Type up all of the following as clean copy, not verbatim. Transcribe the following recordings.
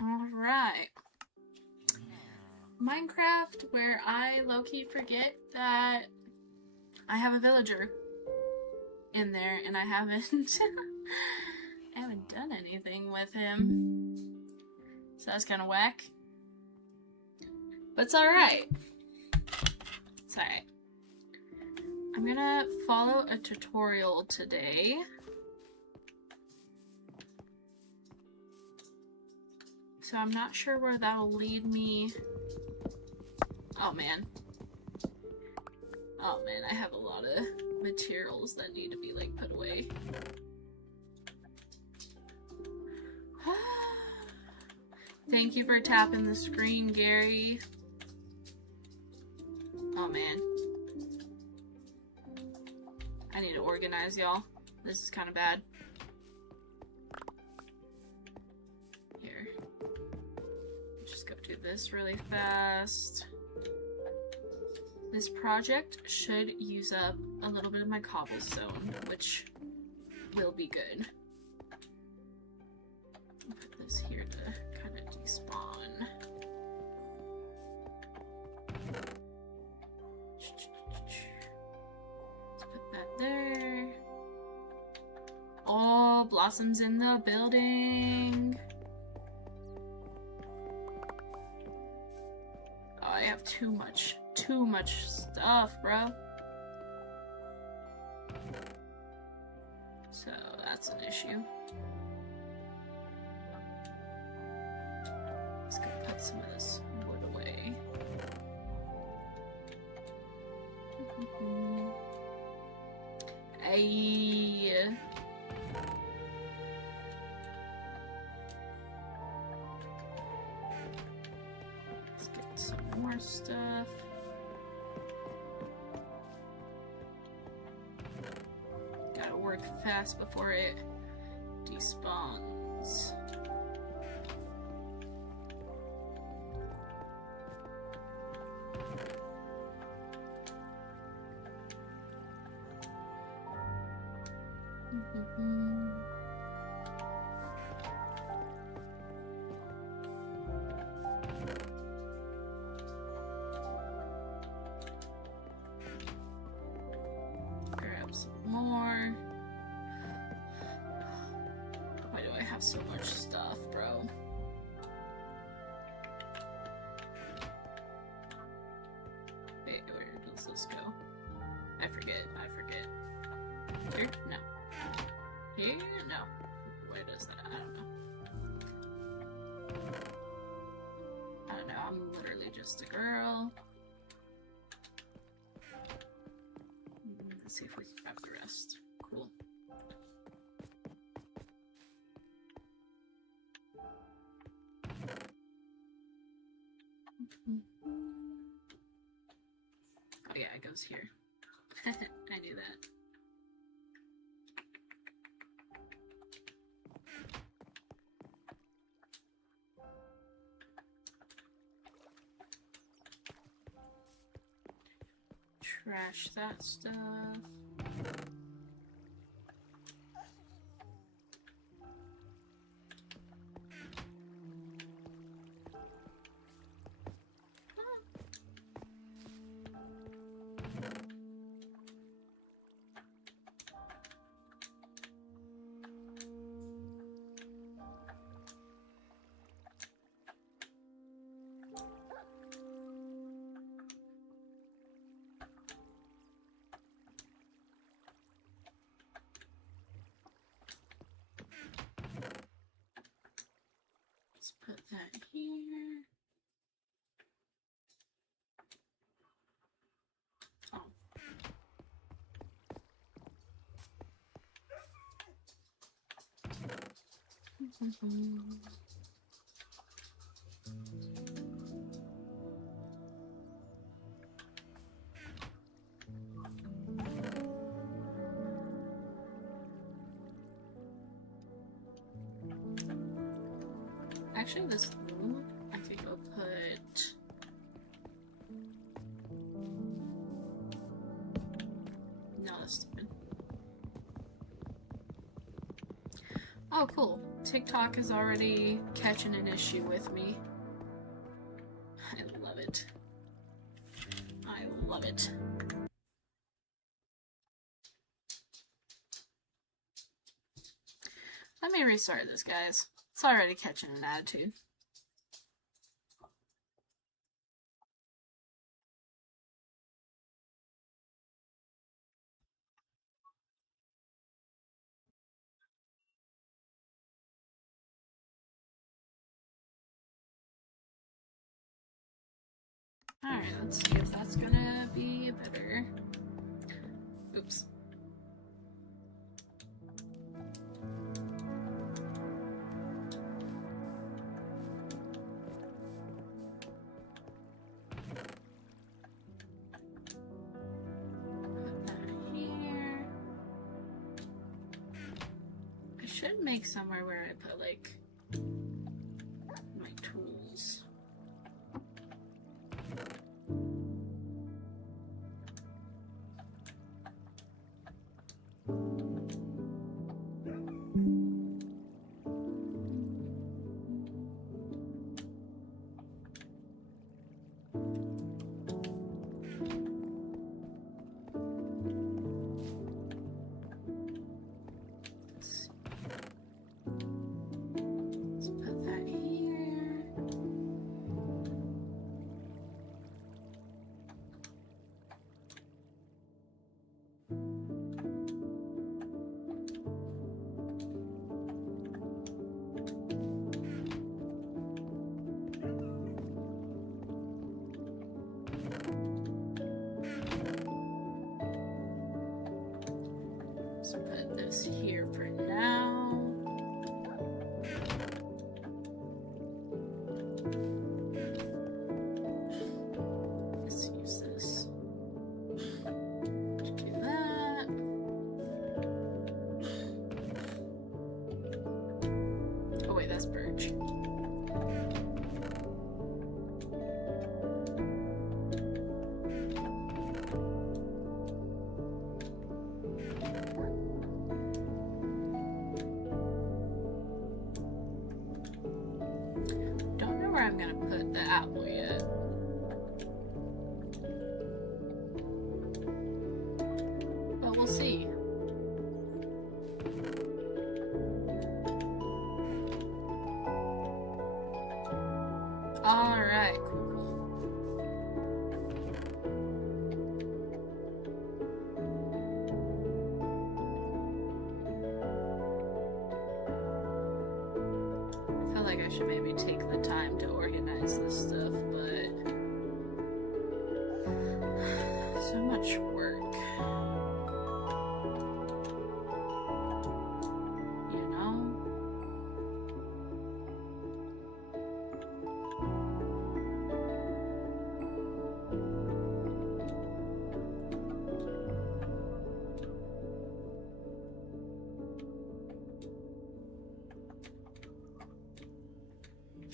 Alright. Minecraft, where I low-key forget that I have a villager in there and I haven't done anything with him. So that's kind of whack. But it's alright. It's alright. I'm gonna follow a tutorial today. So I'm not sure where that'll lead me. Oh man. Oh man, I have a lot of materials that need to be like put away. Thank you for tapping the screen, Gary. Oh man. I need to organize, y'all. This is kind of bad. Here. Just go do this really fast. This project should use up a little bit of my cobblestone, which will be good. I'll put this here to kind of despawn. Let's put that there. Oh, Blossom's in the building. Oh, I have too much stuff, bro. So that's an issue. Let's go put some of this wood away. Hey. Let's get some more stuff. Gotta work fast before it despawns. Grab some more. Why do I have so much stuff, bro? Wait, where does this go? I forget. Here? No. Here? No. Where does that? I don't know. I'm literally just a girl. Let's see if we can grab the rest. Cool. Oh yeah, it goes here. I knew that. Trash that stuff. Let's put that here. Oh. Actually, this room, I think I'll put... No, that's stupid. Oh, cool. TikTok is already catching an issue with me. I love it. I love it. Let me restart this, guys. It's already catching an attitude. Alright, let's see if that's gonna be better. Oops. Put that here. I should make somewhere where I put, like, my tools. So put this here for now. Let's use this to do that. Oh wait, that's birch. I'm gonna put the apple yet. But we'll see. Alright, cool. I feel like I should maybe take the time to organize this stuff, but so much work. You know?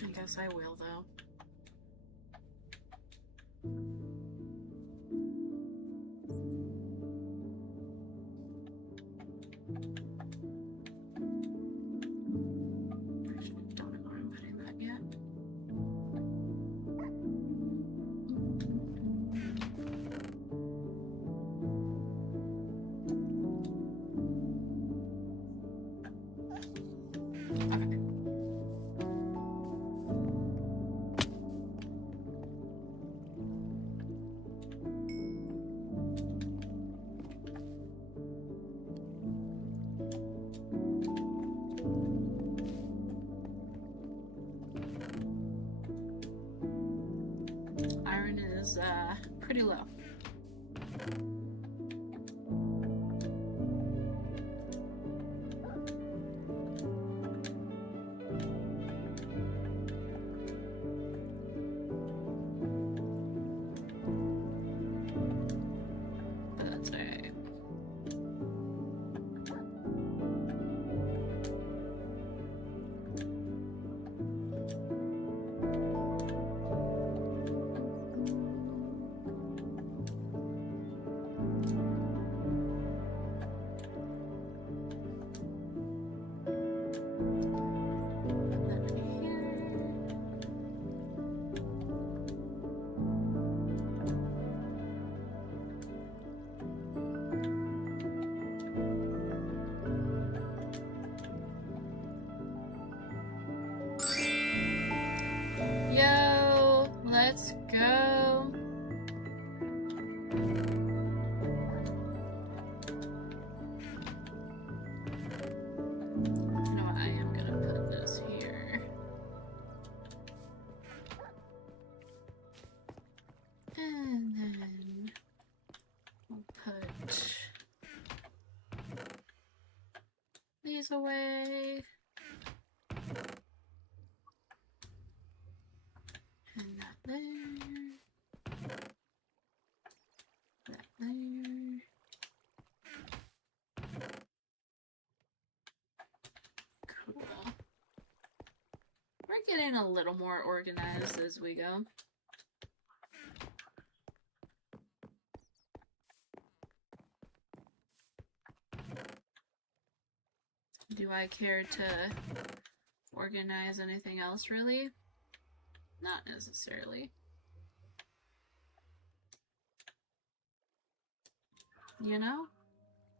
I guess I will, though. Actually, don't know where I'm putting that yet. Okay. Iron is pretty low. But that's alright. these away. And that there. That there. Cool. We're getting a little more organized as we go. Do I care to organize anything else, really? Not necessarily. You know?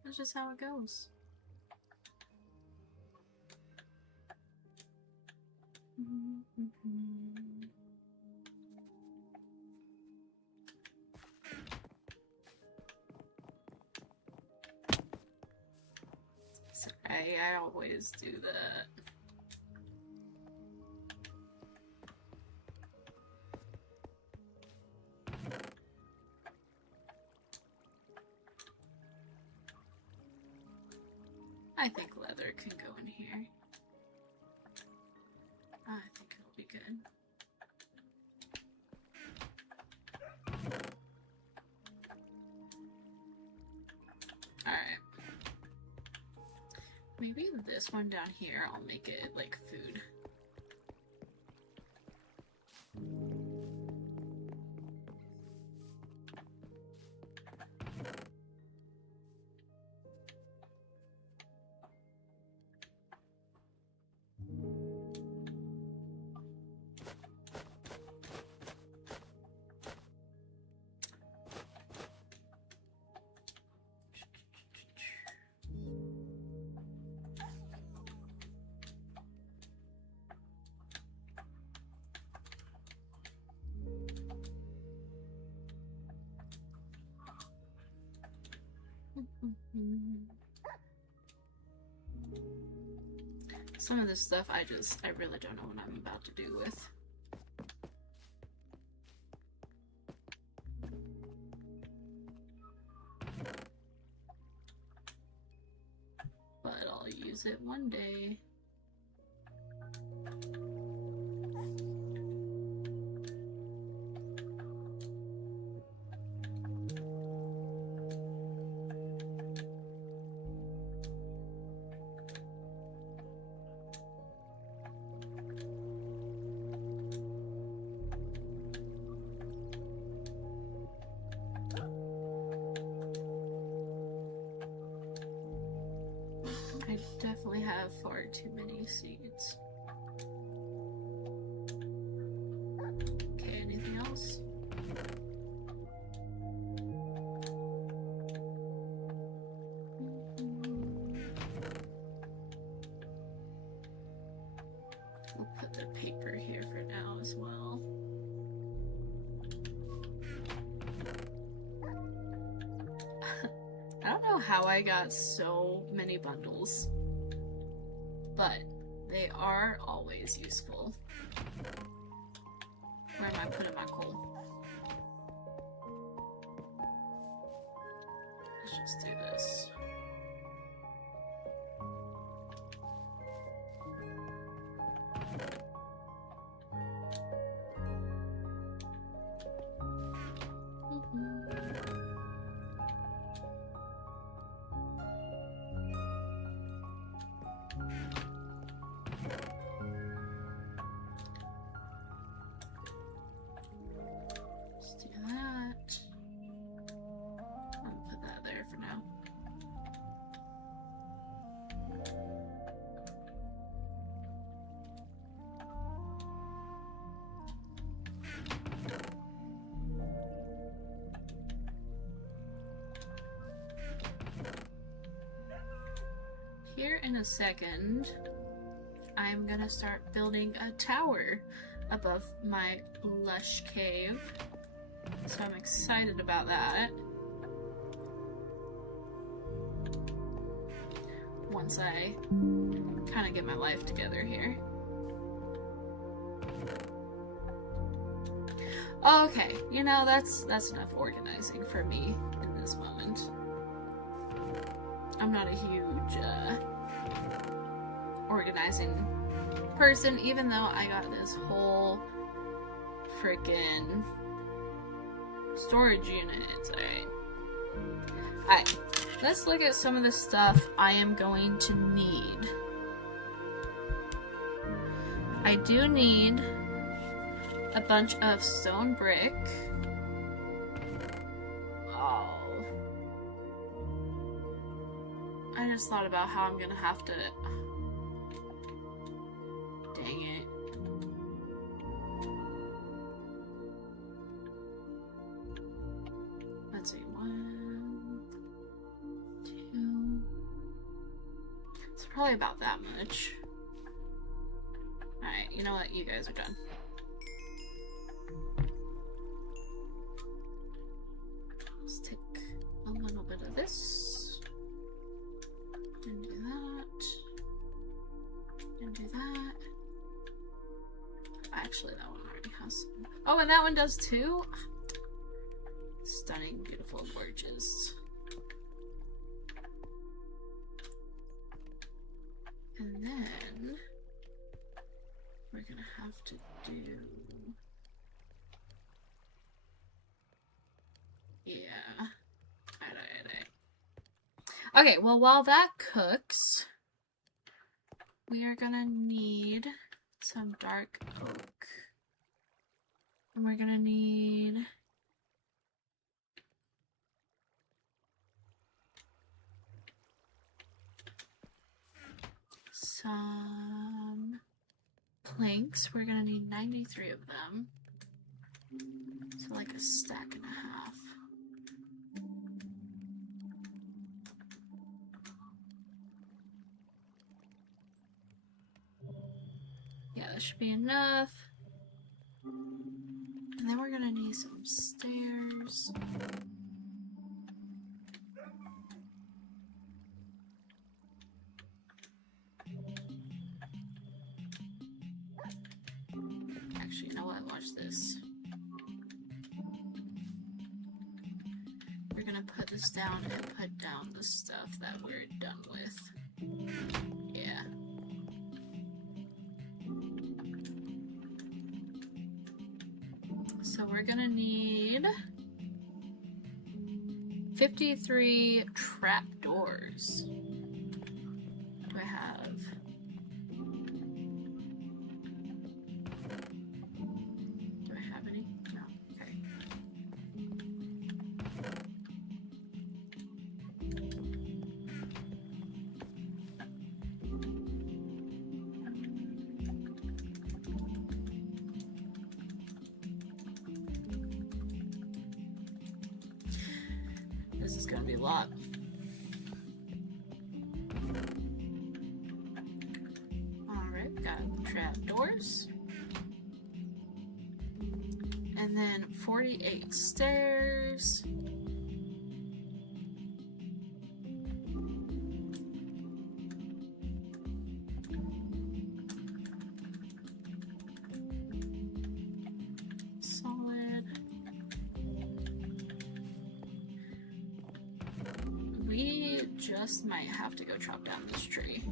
That's just how it goes. Sorry, I always do that. I think leather can go in here. I think it'll be good. Alright. Maybe this one down here, I'll make it like food. Some of this stuff I really don't know what I'm about to do with. But I'll use it one day. I definitely have far too many seeds. Okay, anything else? We'll put the paper here for now as well. I don't know how I got so many bundles, but they are always useful. Where am I putting my coal? Let's just do this. Here in a second, I'm gonna start building a tower above my lush cave. So I'm excited about that. Once I kind of get my life together here. Okay, you know, that's enough organizing for me in this moment. I'm not a huge organizing person, even though I got this whole freaking storage unit. It's alright. Alright, let's look at some of the stuff I am going to need. I do need a bunch of stone brick. Oh. I just thought about how I'm gonna have to... Dang it. Let's see, 1, 2... It's probably about that much. Alright, you know what? You guys are done. Let's take a little bit of this. And do that. And do that. Actually, that one already has some. Oh, and that one does too? Stunning, beautiful, gorgeous. And then we're gonna have to do... Yeah. Okay, well, while that cooks, we are gonna need some dark oak. And we're gonna need some planks. We're gonna need 93 of them. So like a stack and a half. Yeah, that should be enough. And then we're gonna need some stairs. Actually, you know what? Watch this. We're gonna put this down and put down the stuff that we're done with. Yeah. So we're gonna need 53 trapdoors. Do I have? Do I have any? No. Okay. This is gonna be a lot. Alright, got trapdoors. And then 48 stairs. Solid. We just might have to go chop down this tree.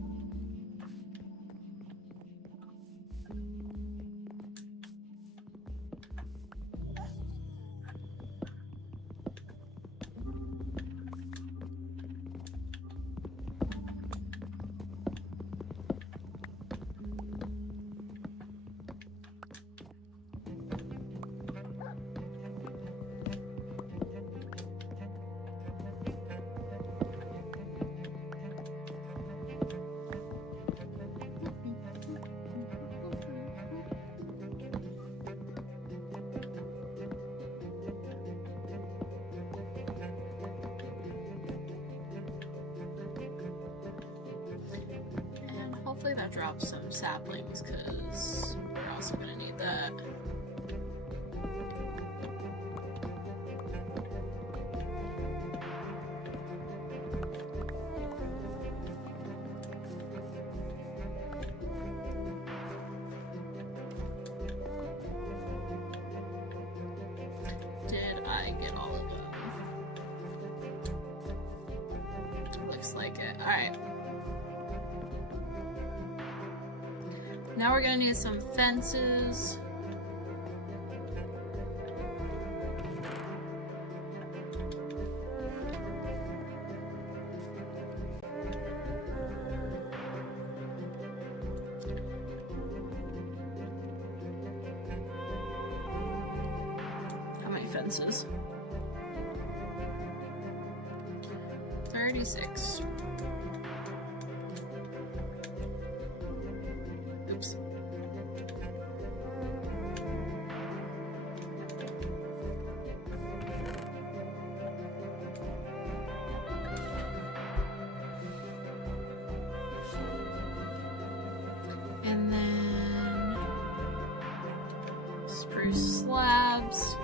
Hopefully that drops some saplings, because we're also going to need that. Did I get all of them? Looks like it. Alright. Now we're gonna need some fences. How many fences? 36. Oops. And then spruce slabs.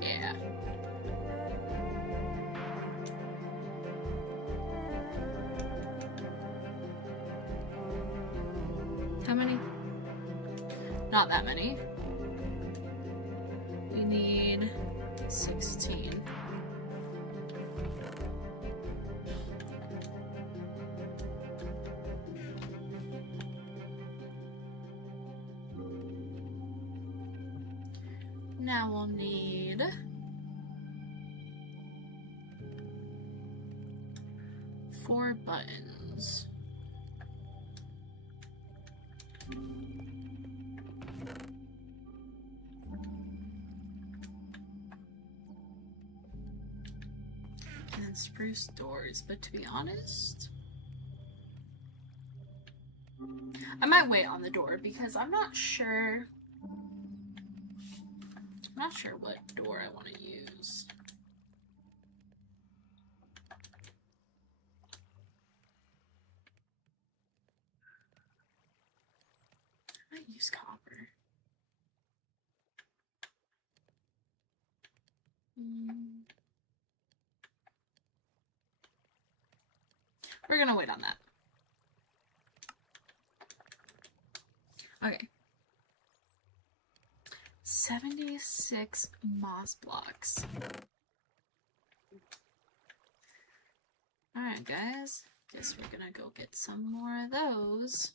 Yeah. How many? Not that many. We need 16. Now we'll need 4 buttons. And then spruce doors, but to be honest, I might wait on the door because I'm not sure what door I want to use. I might use copper. We're gonna wait on that. Okay. 76 moss blocks. Alright, guys. Guess we're gonna go get some more of those.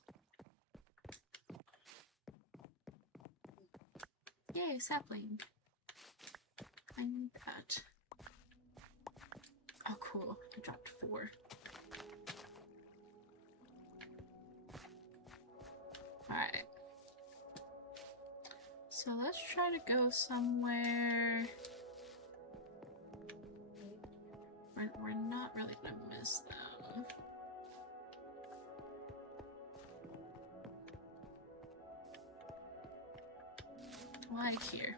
Yay, sapling. I need that. Oh, cool. I dropped 4. Alright. So let's try to go somewhere where we're not really gonna miss them. Like here.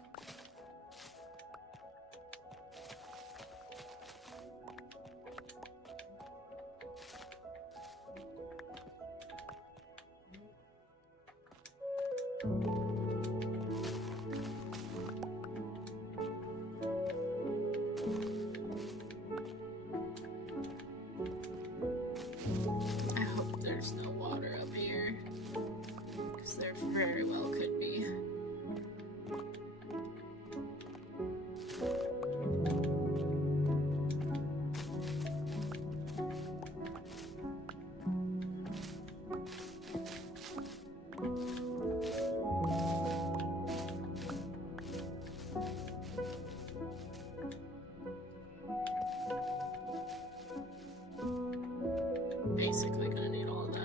I hope there's no water up here, because there very well could be. Basically gonna need all that.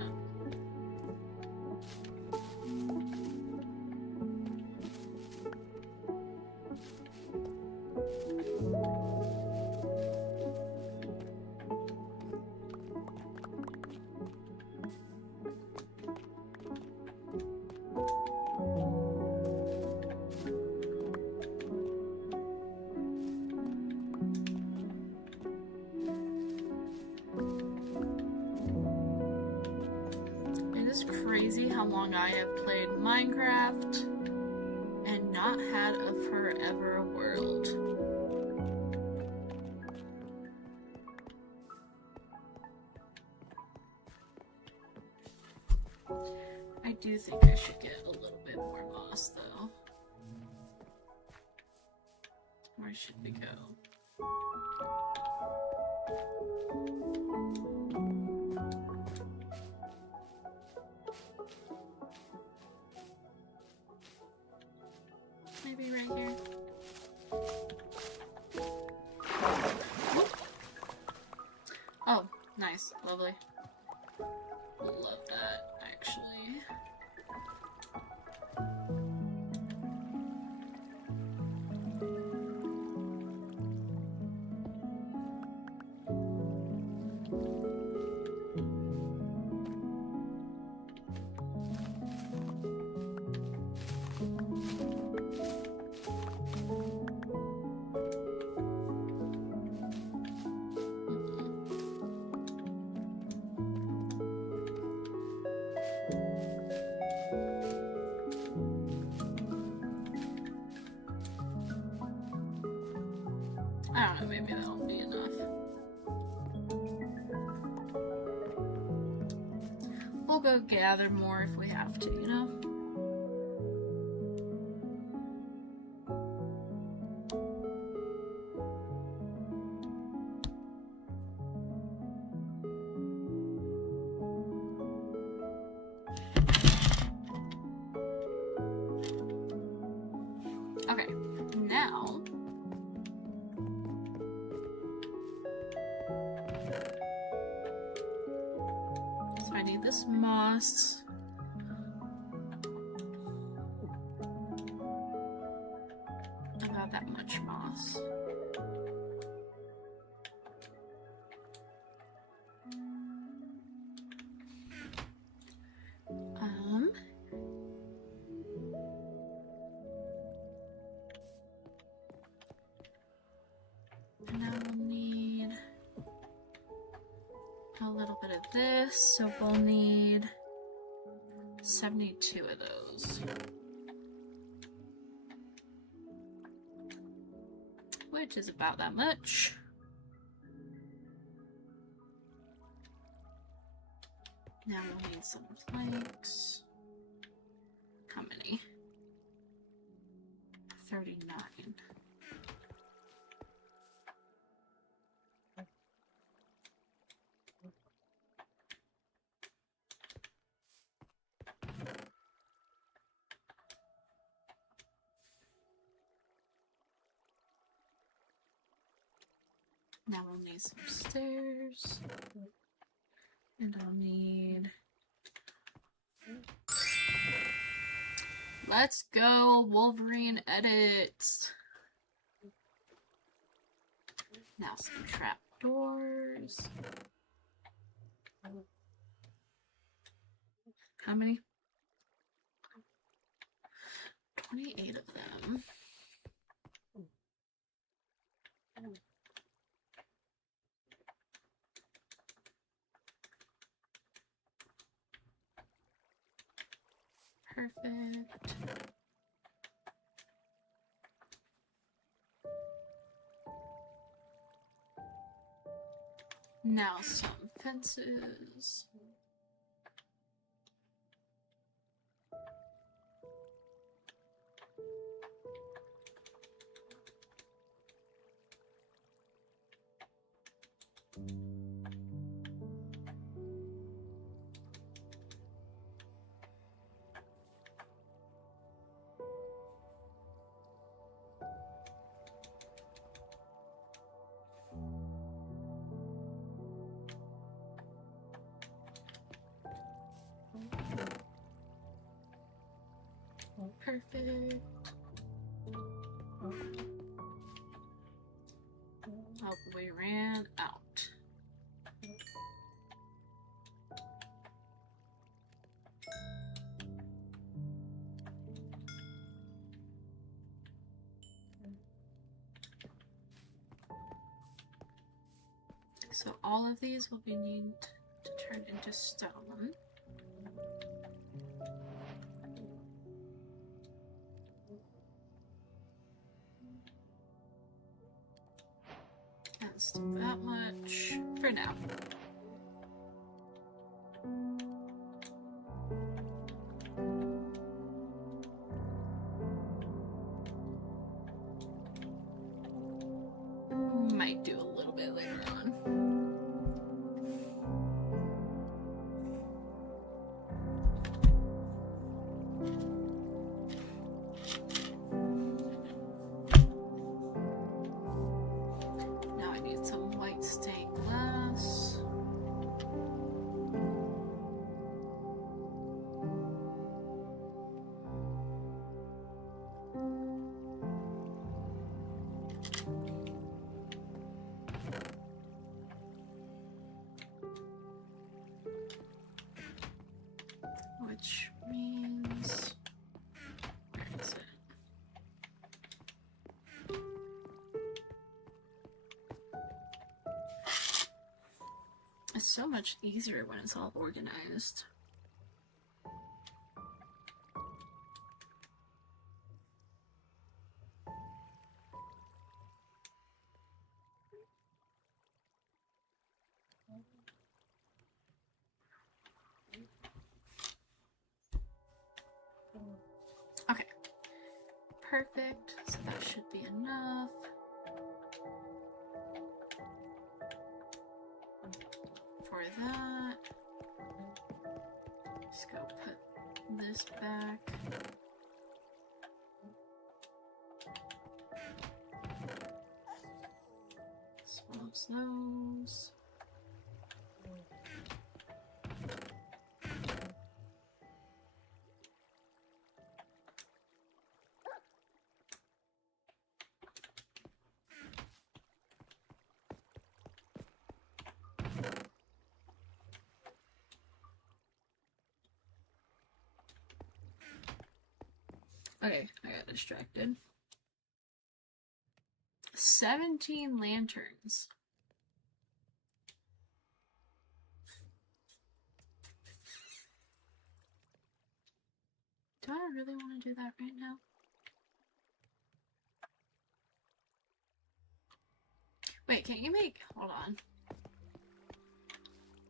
It's crazy how long I have played Minecraft and not had a forever world. I do think I should get a little bit more moss though. Where should we go? Maybe right here. Oh, nice. Lovely. Love that, actually. I don't know, maybe that'll be enough. We'll go gather more if we have to, you know? Okay, now so I need this moss. About that much moss. And now we'll need a little bit of this, so we'll need 72 of those. Which is about that much. Now we'll need some planks. How many? 39. Now we'll need some stairs. And I'll need... Let's go, Wolverine edits. Now some trapdoors. How many? 28 of them. Perfect. Now some fences. Perfect. Oh, we ran out. So all of these will be needed to turn into stone. Let's do that much for now. stained glass. Which means, where is it? It's so much easier when it's all organized. Okay, perfect. So that should be enough. For that, let's go put this back. Swabs those. Okay, I got distracted. 17 lanterns. Do I really want to do that right now? Wait, can't you make... Hold on.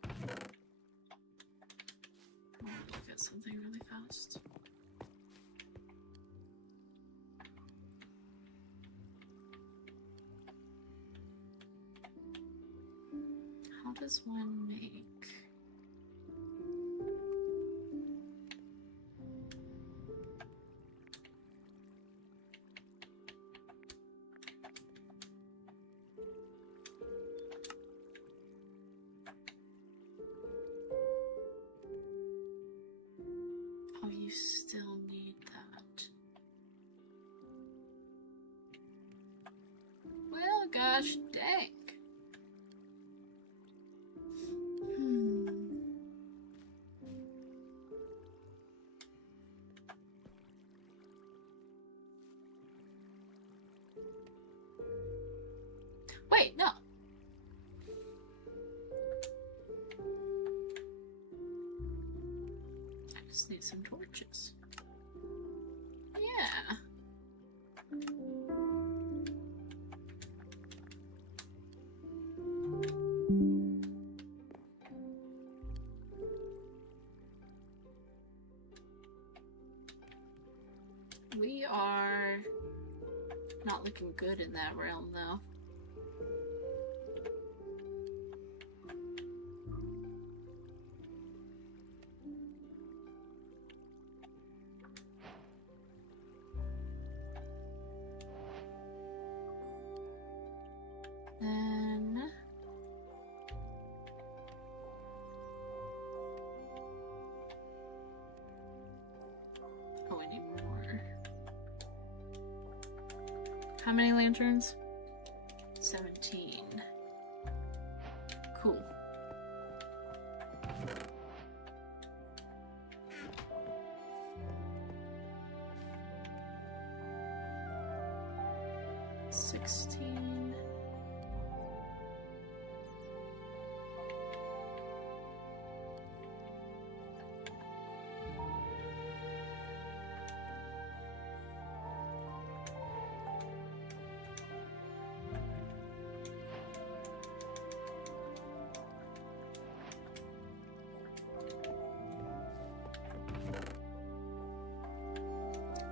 I want to look at something really fast. How does one make... Oh, you still need that. Well, gosh dang. Wait, no. I just need some torches. Yeah. We are not looking good in that realm, though. Then... Oh, I need more. How many lanterns? 17. Cool. $16.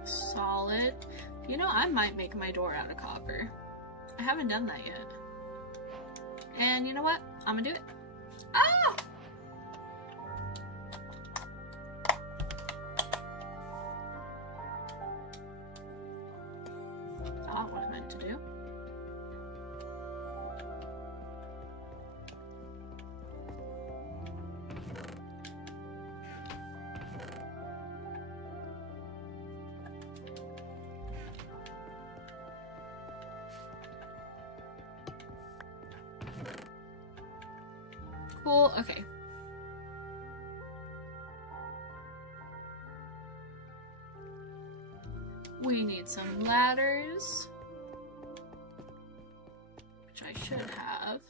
Solid. You know, I might make my door out of copper. I haven't done that yet. And you know what? I'm gonna do it. Ah! Not what I meant to do. Cool, okay. We need some ladders, which I should have.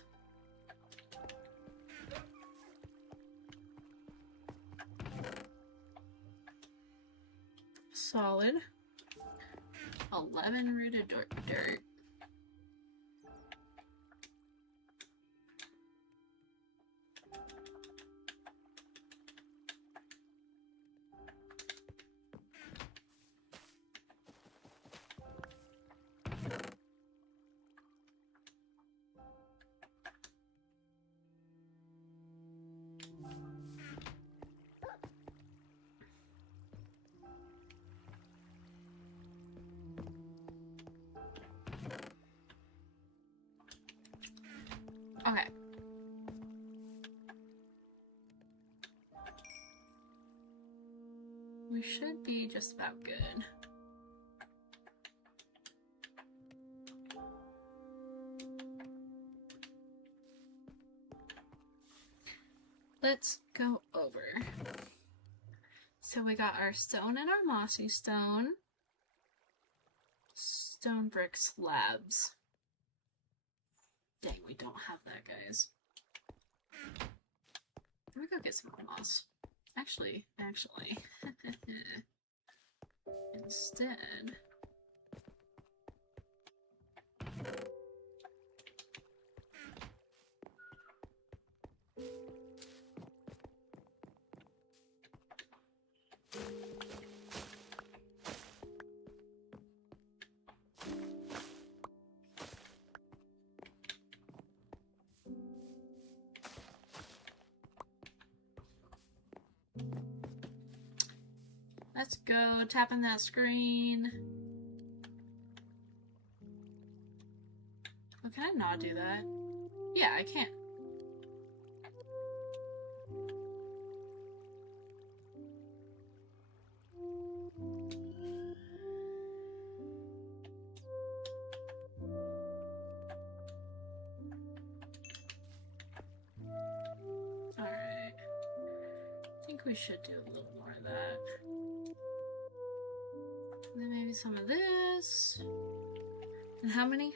Solid. 11 rooted dirt. Okay. We should be just about good. Let's go over. So we got our stone and our mossy stone. Stone brick slabs. Dang, we don't have that, guys. Let me go get some more moss. Actually. Instead. Let's go, tapping that screen. Oh, can I not do that? Yeah, I can. Alright. I think we should do a little more of that. And then maybe some of this. And how many?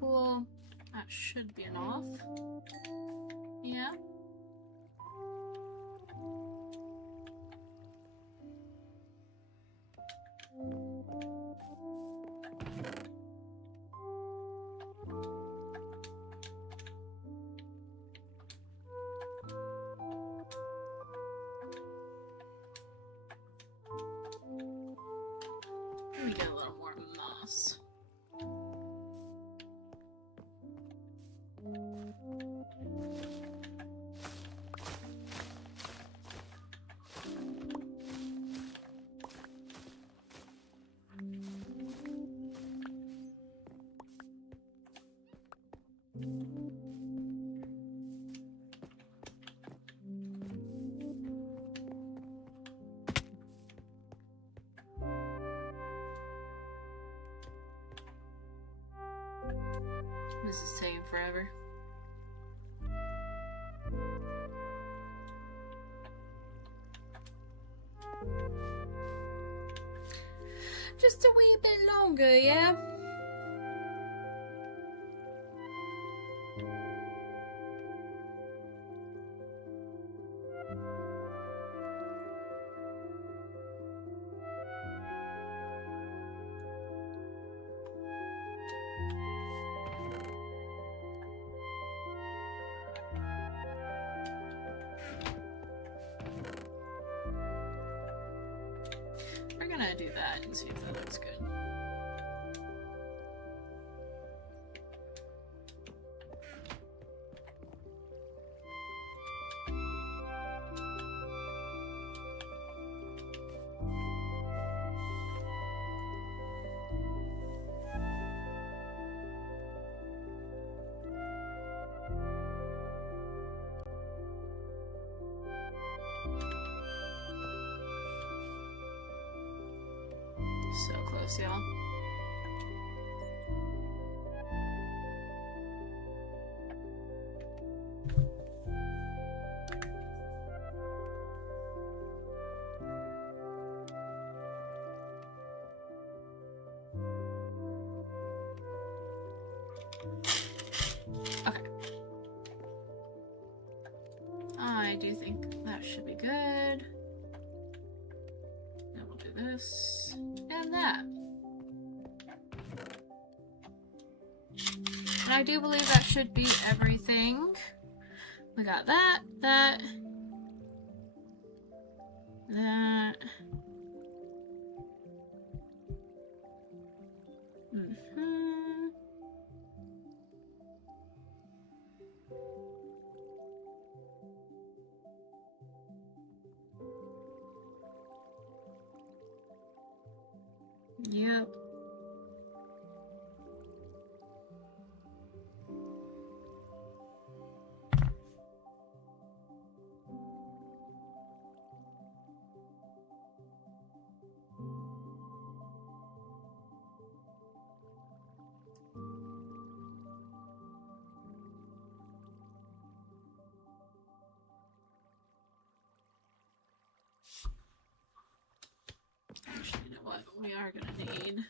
Cool. That should be enough. Yeah. Let me get a little more moss. This is taking forever. Just a wee bit longer, yeah? We're gonna do that and see if that looks good. So close, y'all. do think that should be good. Then we'll do this and that. And I do believe that should be everything. We got that, that. Yep. Actually, you know what? We are gonna need.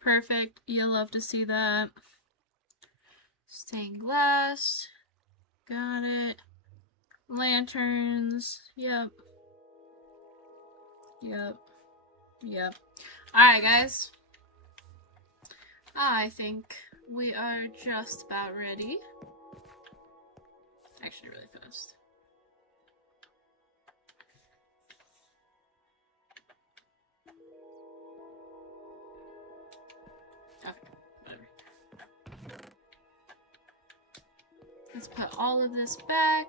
Perfect. You'll love to see that. Stained glass. Got it. Lanterns. Yep. Yep. Yep. Alright, guys. I think we are just about ready. Actually, really fast. Okay, whatever. Let's put all of this back.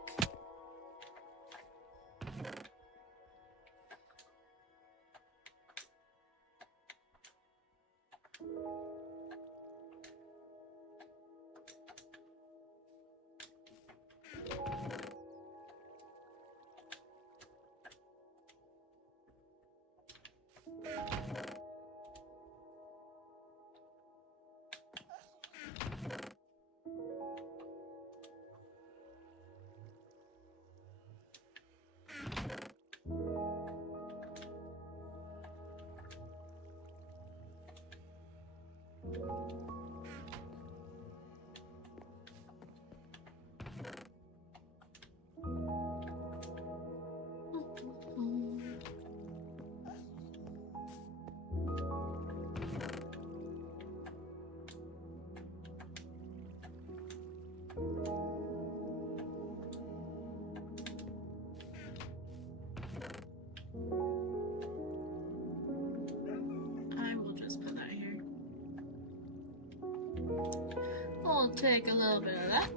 We'll take a little bit of that.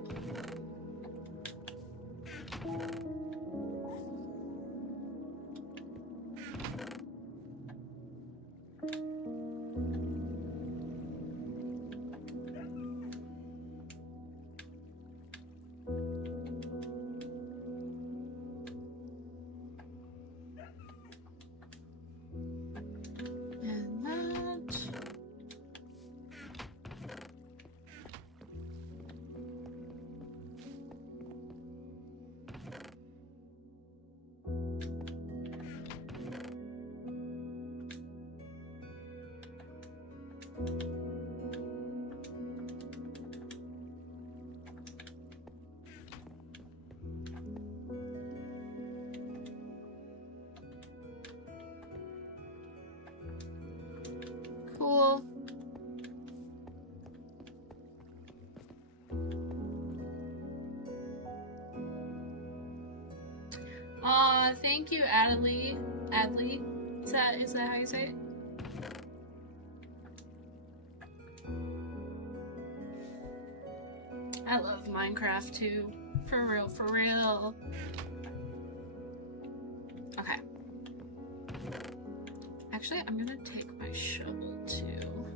Cool. Thank you, Adley. Adley? Is that how you say it? I love Minecraft too. For real, for real. Okay. Actually, I'm gonna take my shovel too.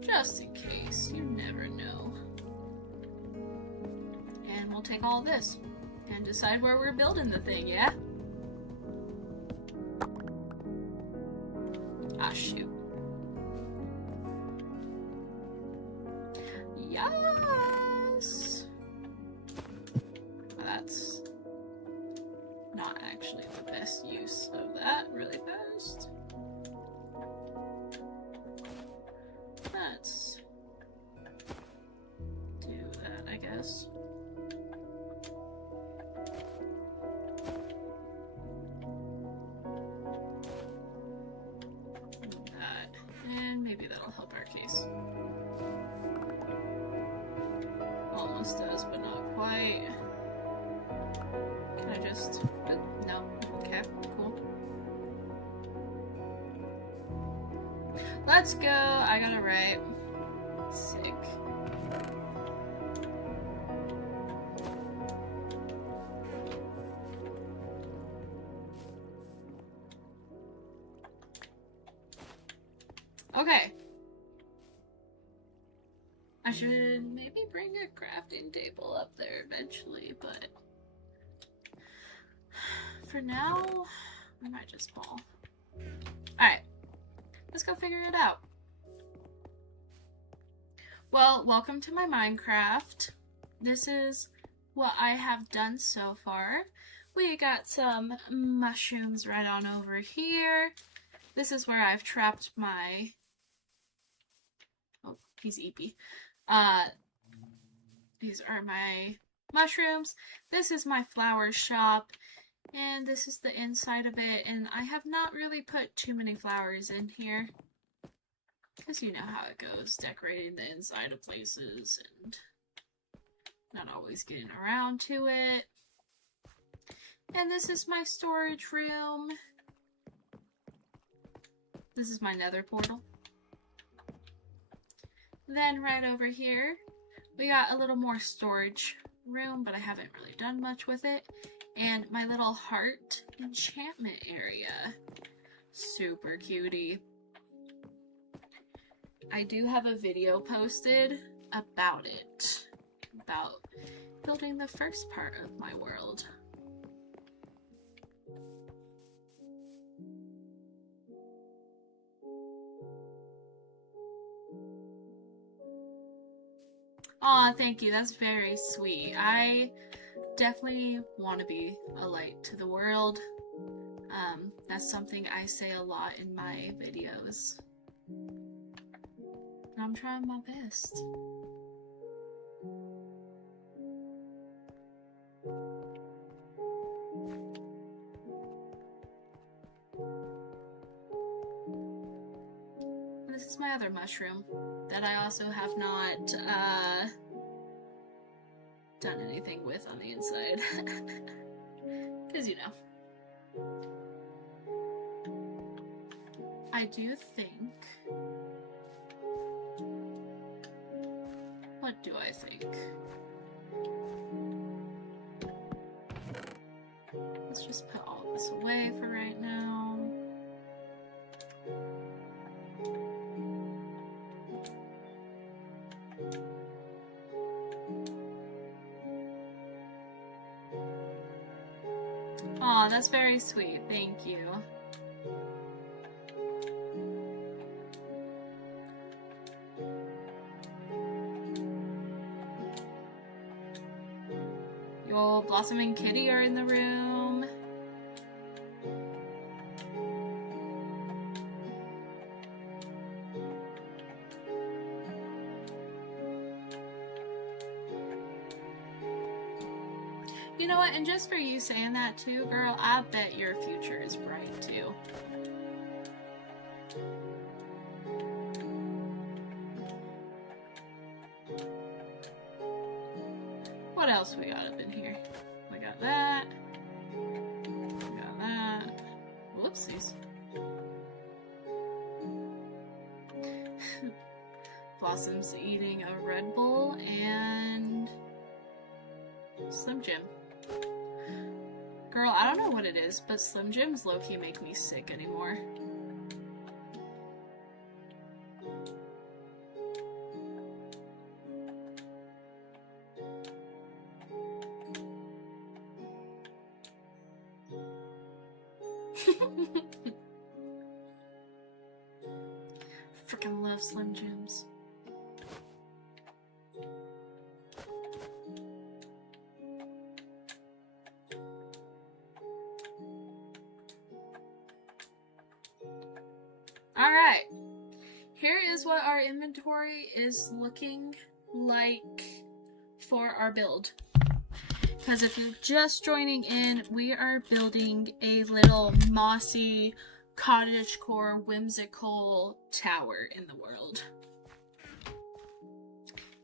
Just in case, you never know. And we'll take all this and decide where we're building the thing, yeah? Ah, shoot. Yes! actually the best use of that really fast. Let's do that, I guess. That, and maybe that'll help our case. Almost does, but not quite. Can I just... no. Okay, cool. Let's go. I got it right. Sick. Okay. I should maybe bring a crafting table up there eventually, but for now, I might just ball. Alright, let's go figure it out. Well, welcome to my Minecraft. This is what I have done so far. We got some mushrooms right on over here. This is where I've trapped my... oh, he's eepy. These are my mushrooms. This is my flower shop, and this is the inside of it, and I have not really put too many flowers in here, because you know how it goes, decorating the inside of places and not always getting around to it. And this is my storage room. This is my nether portal. Then right over here, we got a little more storage room, but I haven't really done much with it. And my little heart enchantment area. Super cutie. I do have a video posted about it. About building the first part of my world. Aw, thank you. That's very sweet. I definitely want to be a light to the world. That's something I say a lot in my videos. And I'm trying my best. This is my other mushroom that I also have not done anything with on the inside. Because, you know. I do think... what do I think? Let's just put all of this away for right now. Aw, that's very sweet. Thank you. Yo, Blossom and Kitty are in the room. You know what, and just for you saying that too, girl, I bet your future is bright too. What else we got up in here? We got that. We got that. Whoopsies. Blossom's eating a Red Bull and Slim Jim. Girl, I don't know what it is, but Slim Jims low-key make me sick anymore. Freaking love Slim Jims. Alright. Here is what our inventory is looking like for our build. Because if you're just joining in, we are building a little mossy, cottagecore, whimsical tower in the world.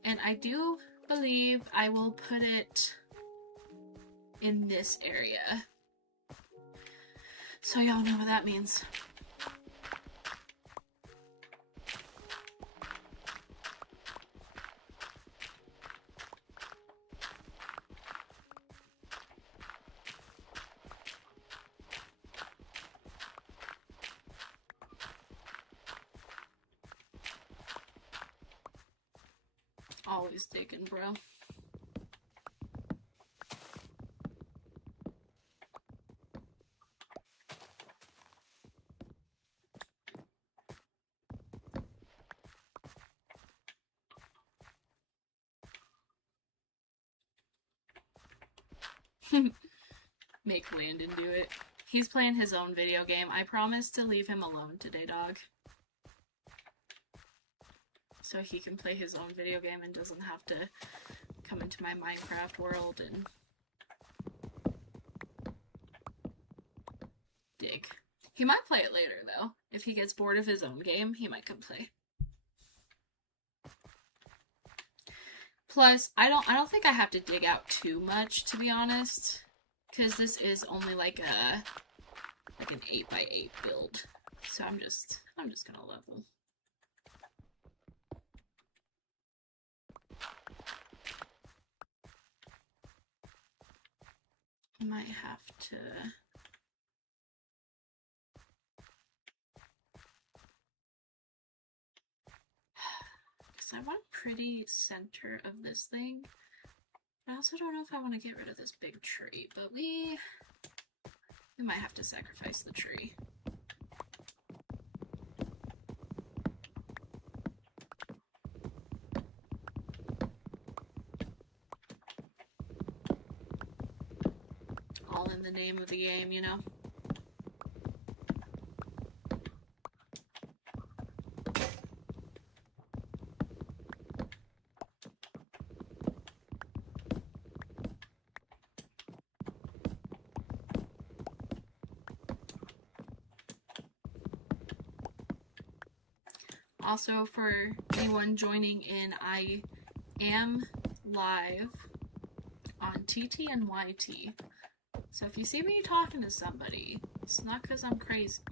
And I do believe I will put it in this area. So y'all know what that means. Always digging, bro. Make Landon do it. He's playing his own video game. I promise to leave him alone today, dog. So he can play his own video game and doesn't have to come into my Minecraft world and dig. He might play it later, though. If he gets bored of his own game, he might come play. Plus, I don't think I have to dig out too much, to be honest, because this is only like an 8x8 build. So I'm just gonna level. I might have to. Because I want pretty center of this thing. I also don't know if I want to get rid of this big tree, but we might have to sacrifice the tree. All in the name of the game, you know? Also, for anyone joining in, I am live on TT and YT. So if you see me talking to somebody, it's not because I'm crazy.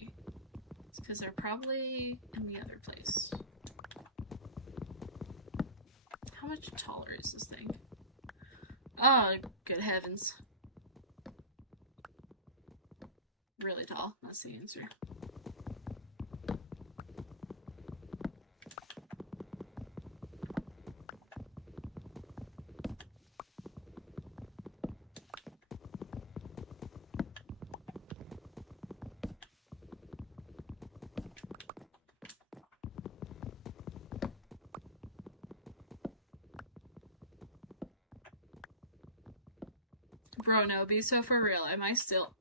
It's because they're probably in the other place. How much taller is this thing? Oh, good heavens. Really tall. That's the answer. Bro, no, be so for real. Am I still...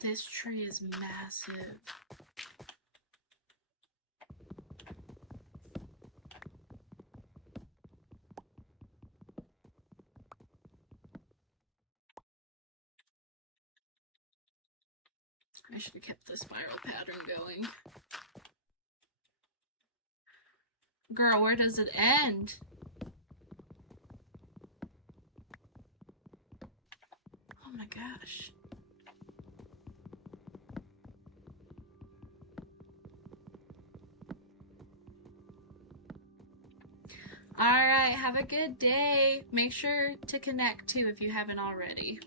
This tree is massive. I should have kept the spiral pattern going. Girl, where does it end? Oh my gosh. Alright, have a good day. Make sure to connect too if you haven't already.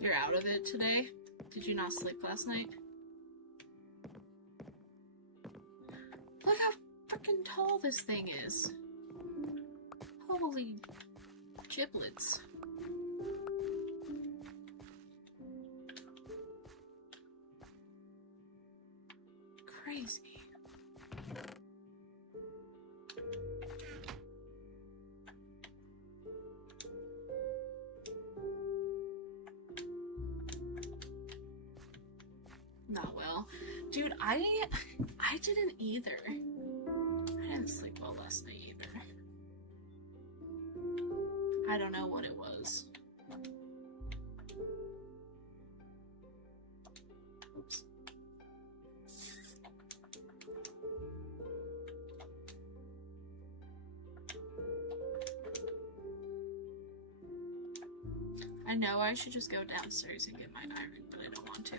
You're out of it today? Did you not sleep last night? Look how freaking tall this thing is. Holy Giblets. Crazy. Not well. Dude, I didn't either. I didn't sleep well last night either. I don't know what it was. Oops. I know I should just go downstairs and get mine ironed, but I don't want to.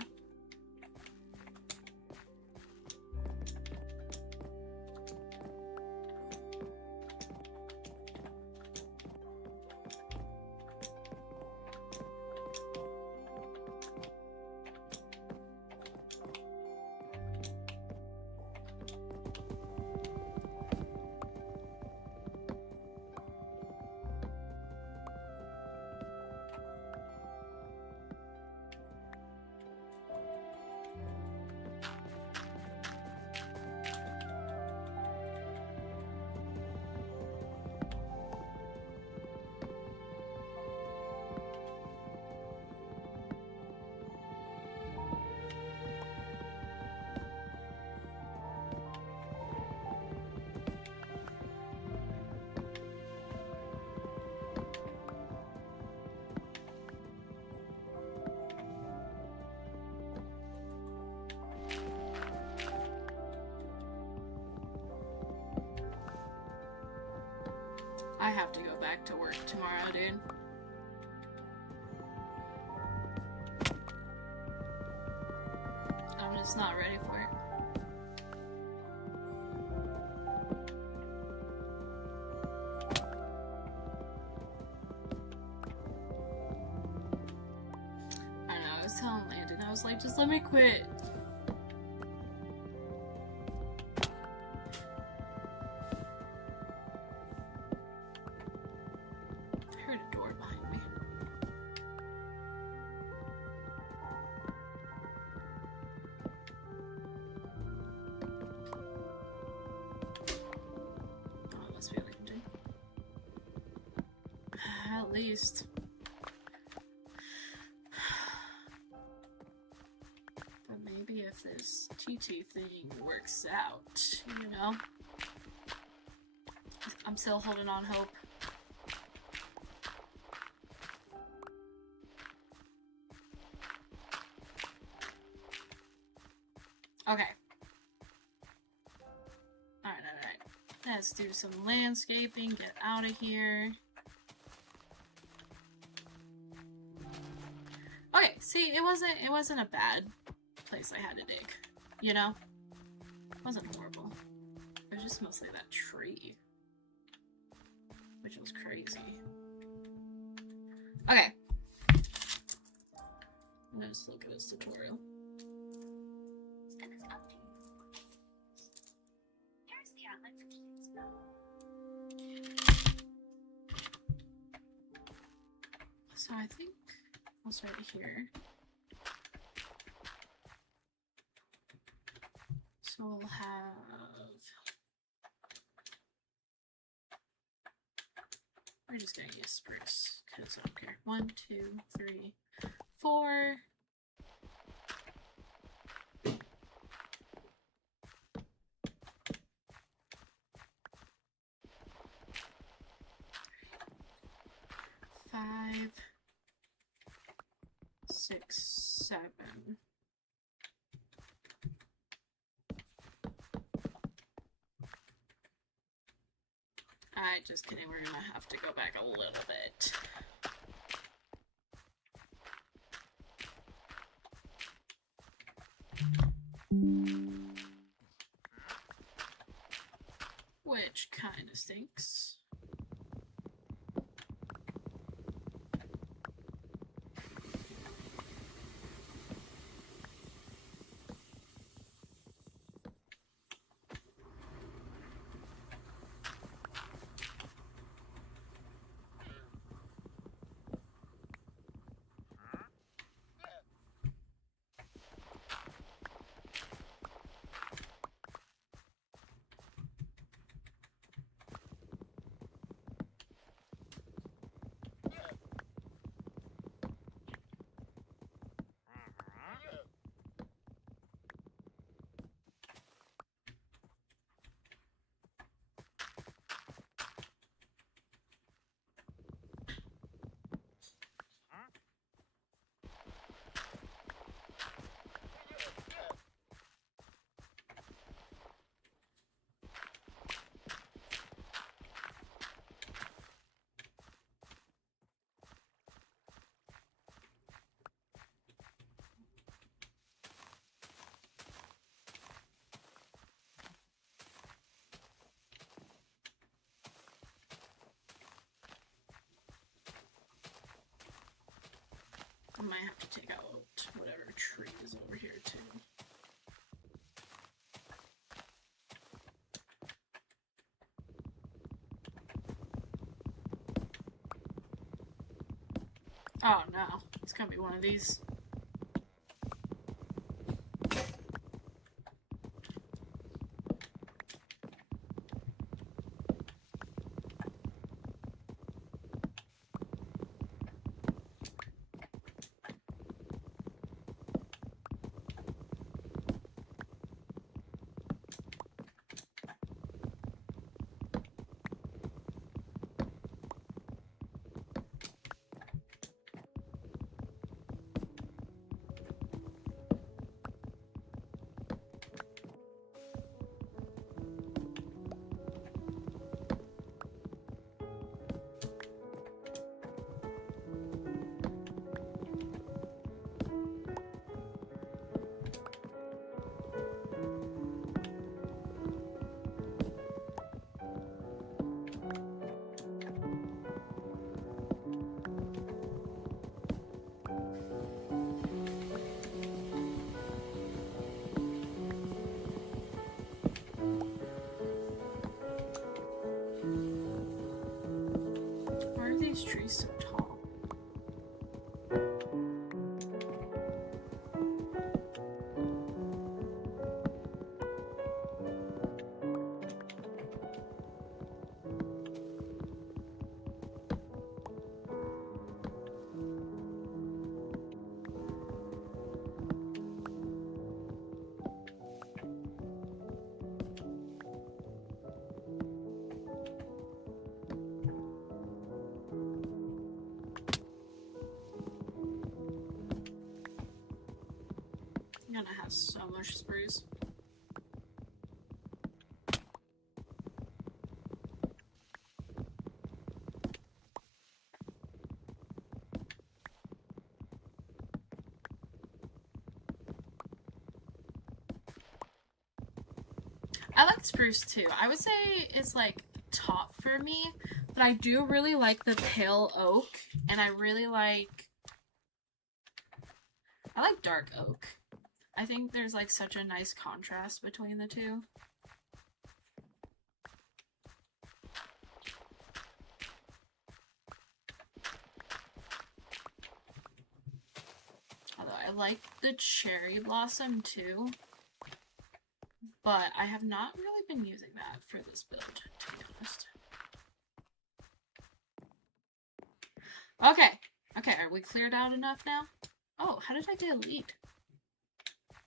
I have to go back to work tomorrow, dude. I'm just not ready for it. I know, I was telling Landon, I was like, just let me quit. At least. But maybe if this TT thing works out, you know? I'm still holding on hope. Okay. Alright. Let's do some landscaping, get out of here. Okay, see, it wasn't a bad place I had to dig, you know? It wasn't horrible. It was just mostly that tree, which was crazy. Okay. Let's look at this tutorial. Here's the outlet for today's film. So I think I'll start here. So we'll have we're just gonna use spruce because I don't care. 1, 2, 3, 4. Five, 6, 7. Just kidding, we're gonna have to go back a little bit. Which kind of stinks. I might have to take out whatever tree is over here too. Oh no, it's gonna be one of these. Why are these trees so tall? I'm gonna have so much spruce. I like spruce too. I would say it's like top for me, but I do really like the pale oak, and I like dark oak. I think there's like such a nice contrast between the two. Although I like the cherry blossom too, but I have not really been using that for this build, to be honest. Okay, okay, are we cleared out enough now? Oh, how did I get a lead?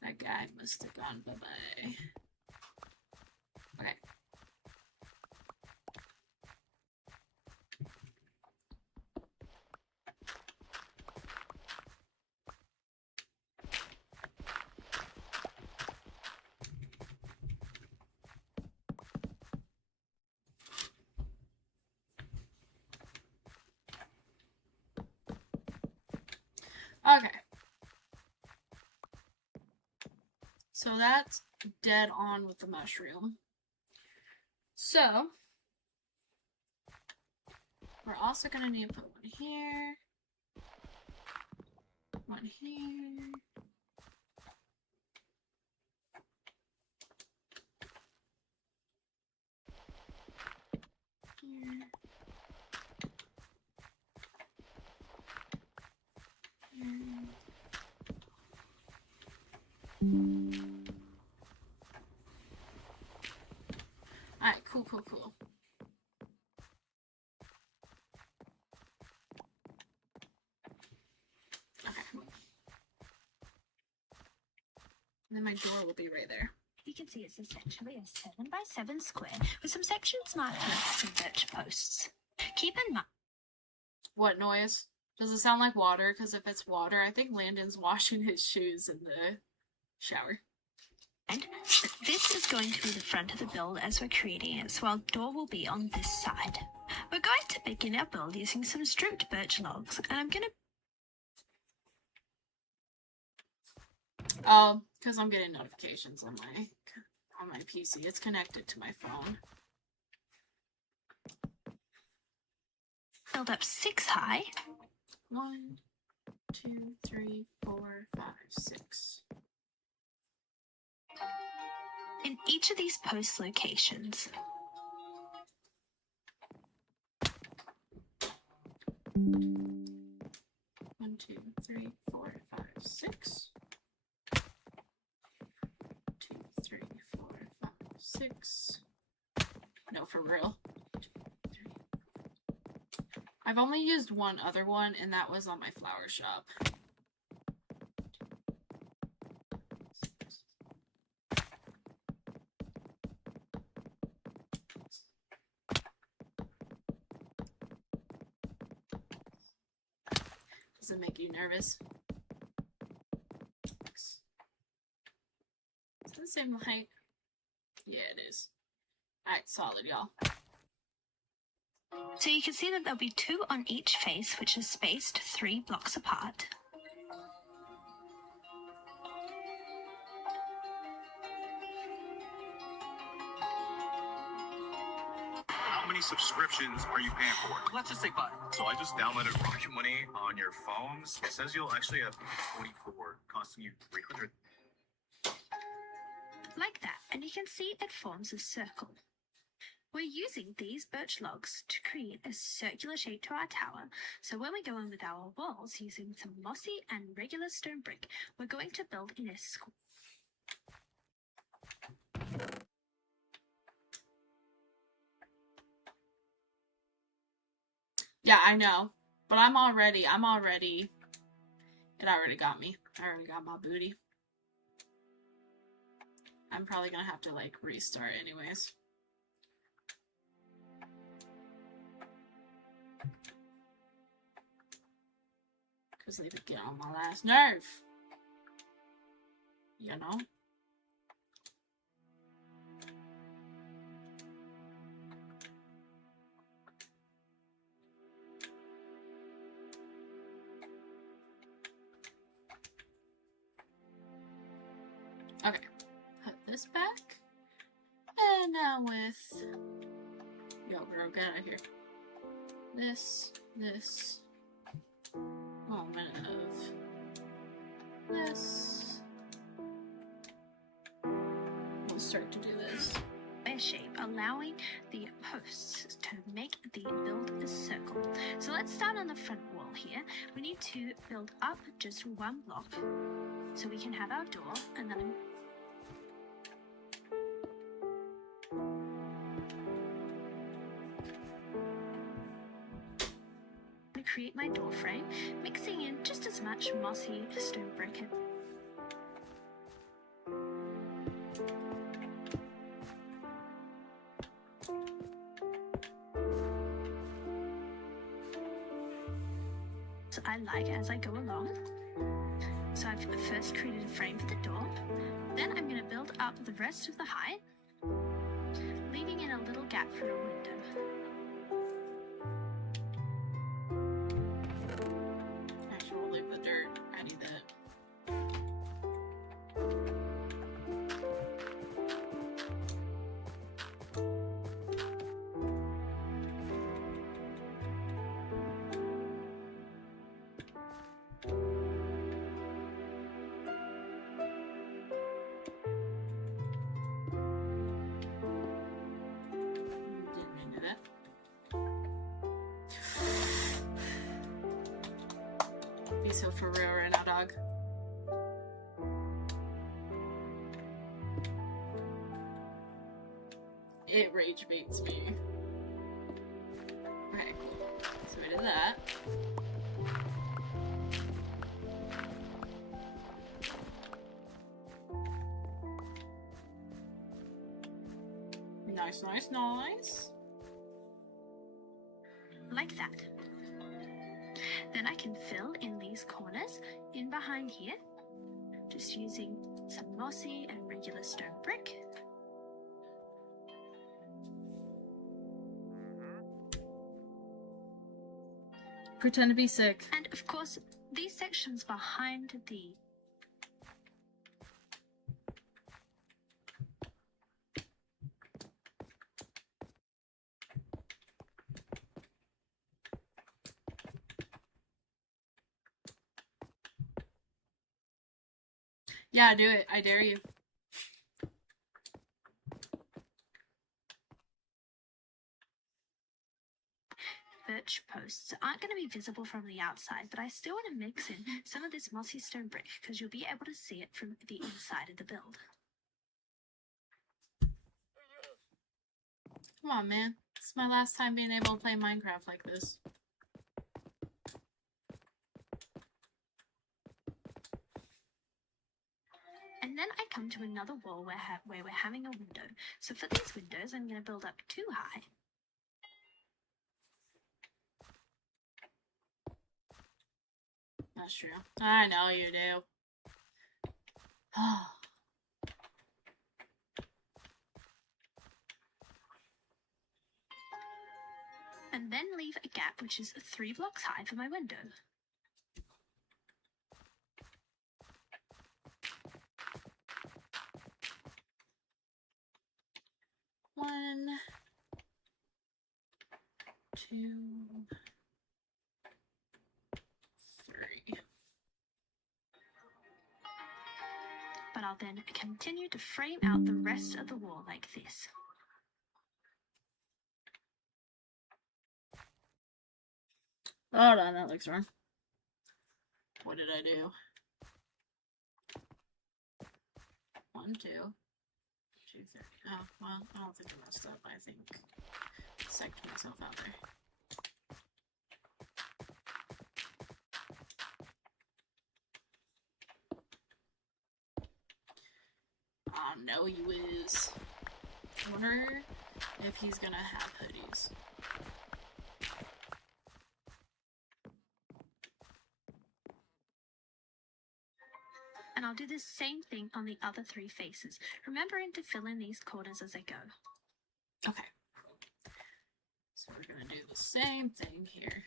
That guy must have gone bye-bye. Okay. Okay. So that's dead on with the mushroom. So, we're also going to need to put one here. One here. Here. Here. Alright, cool. Okay. And then my door will be right there. You can see it's essentially a 7x7 square with some sections marked with some birch posts. Keep in mind. What noise? Does it sound like water? Because if it's water, I think Landon's washing his shoes in the shower. And this is going to be the front of the build as we're creating it, so our door will be on this side. We're going to begin our build using some stripped birch logs, and I'm gonna... Oh, because I'm getting notifications on my PC. It's connected to my phone. Build up 6 high. 1, 2, 3, 4, 5, 6. In each of these post locations, 1, 2, 3, 4, 5, 6. 2, 3, 4, 5, 6. No, for real. 2, 3. I've only used one other one, and that was on my flower shop. Does it make you nervous? Is it the same height? Yeah, it is. Alright, solid, y'all. so you can see that there'll be 2 on each face, which is spaced 3 blocks apart. How many subscriptions are you paying for? Let's just say 5. So I just downloaded Rocket Money on your phones. It says you'll actually have 24, costing you 300. Like that, and you can see it forms a circle. We're using these birch logs to create a circular shape to our tower, so when we go in with our walls using some mossy and regular stone brick, we're going to build in a square. Yeah, I know. But it already got me. I already got my booty. I'm probably gonna have to, like, restart anyways. Because they get on my last nerve. You know? Okay. Put this back. And now with... Yo, bro, get out of here. This. Moment of this. We'll start to do this. Shape, allowing the posts to make the build a circle. So let's start on the front wall here. We need to build up just 1 block so we can have our door, and then create my door frame, mixing in just as much mossy stone brick. So I like as I go along. So I've first created a frame for the door, then I'm going to build up the rest of the height, leaving in a little gap for a window. Be so for real right now, dog. It rage baits me. Okay, cool. So we did that. Nice, nice, nice. Like that. Then I can fill in these corners in behind here, just using some mossy and regular stone brick. Pretend to be sick. And of course, these sections behind the Yeah, do it. I dare you. Birch posts aren't going to be visible from the outside, but I still want to mix in some of this mossy stone brick because you'll be able to see it from the inside of the build. Come on, man. This is my last time being able to play Minecraft like this. And then I come to another wall where we're having a window. So for these windows, I'm going to build up 2 high. That's true. I know you do. And then leave a gap which is 3 blocks high for my window. One, 2, 3. But I'll then continue to frame out the rest of the wall like this. Hold on, that looks wrong. What did I do? 1, 2, 2, 3. Oh, well, I don't think I messed up. I think I psyched myself out there. I know you is. I wonder if he's gonna have hoodies. And I'll do the same thing on the other 3 faces, remembering to fill in these corners as I go. Okay. So we're gonna do the same thing here.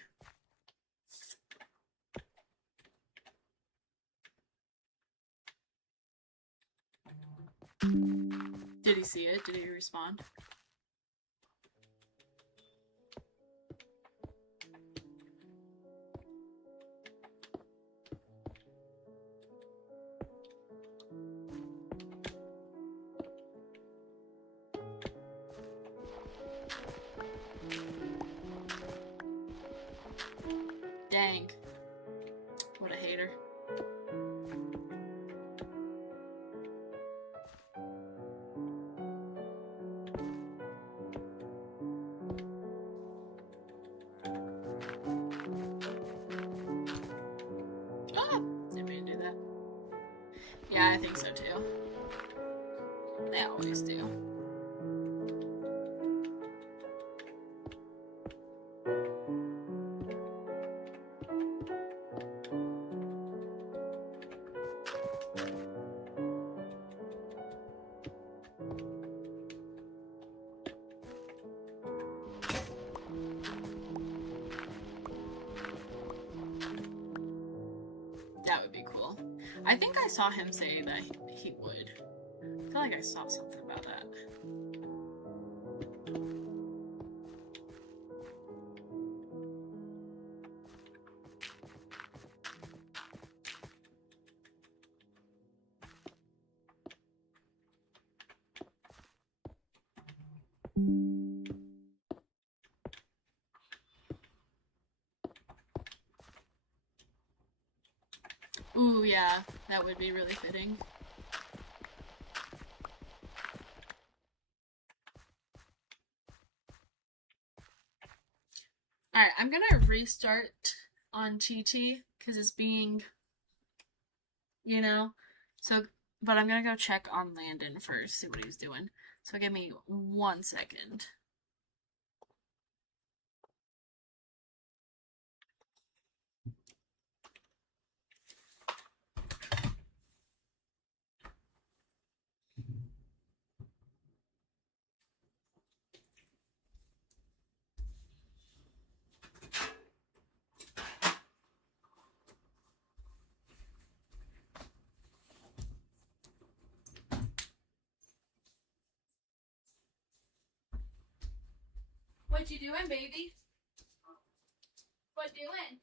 Did he see it? Did he respond? Dang. What a hater. Ah! Didn't mean to do that. Yeah, I think so too. They always do. That would be cool. I think I saw him say that he would. I feel like I saw something about that. Ooh, yeah, that would be really fitting. Alright, I'm gonna restart on TT because it's being, you know, so, but I'm gonna go check on Landon first, see what he's doing. So give me 1 second. What you doing, baby? What doing?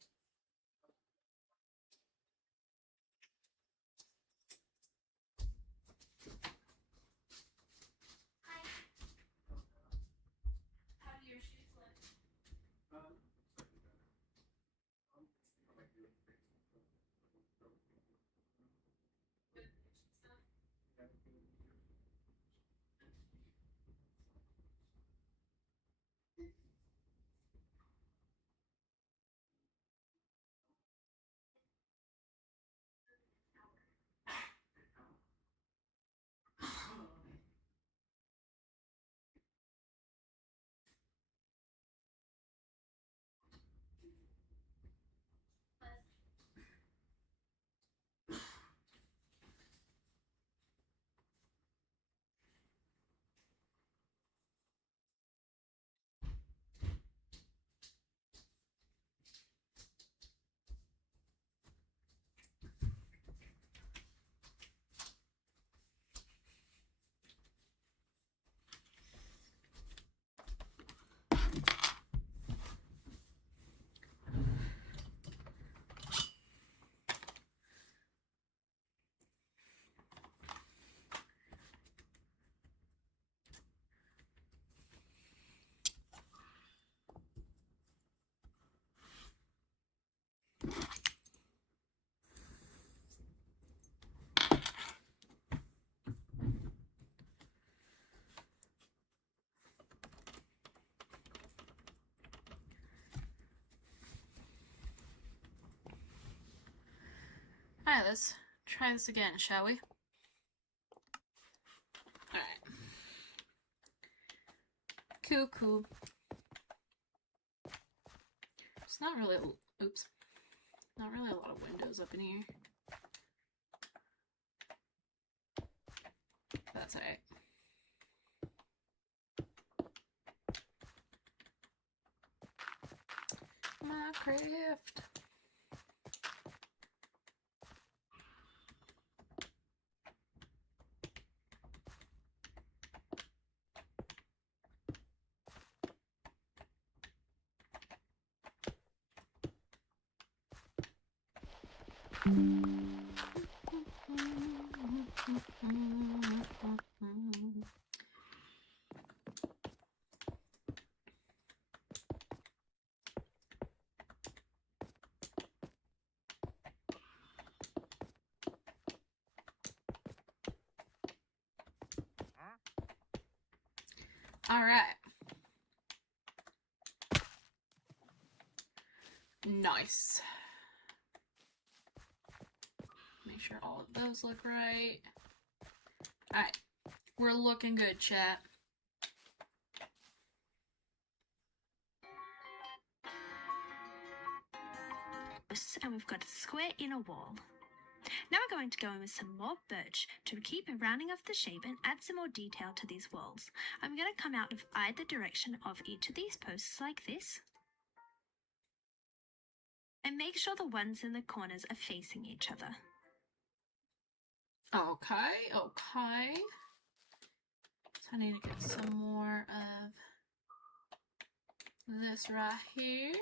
try this. Try this again, shall we? Alright. Cool. It's not really, oops. Not really a lot of windows up in here. That's alright. Minecraft. All right. Nice. Make sure all of those look right. All right. We're looking good, chat. And we've got a square inner wall. Now we're going to go in with some more birch to keep rounding off the shape and add some more detail to these walls. I'm going to come out of either direction of each of these posts like this. And make sure the ones in the corners are facing each other. Okay. So I need to get some more of this right here.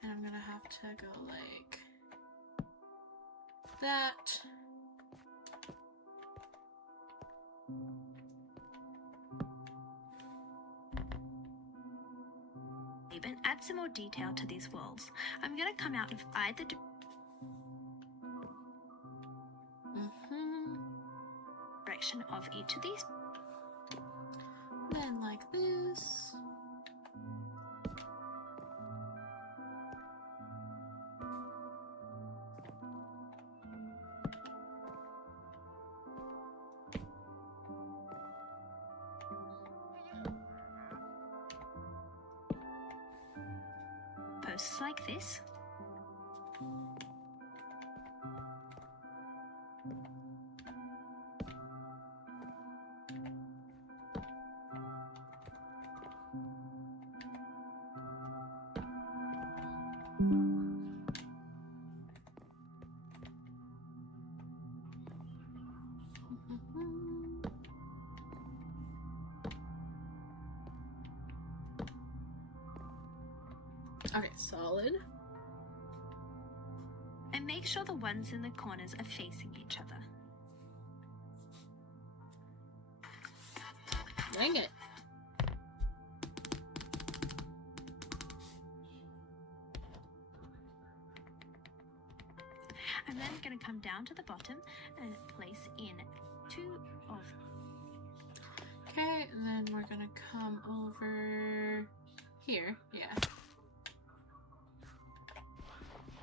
And I'm gonna have to go like that. And add some more detail to these walls. I'm going to come out of either direction of each of these. Then like this. Posts like this. Okay, solid. And make sure the ones in the corners are facing each other. Dang it. I'm then going to come down to the bottom and place in two of. Okay, then we're gonna come over here. Yeah.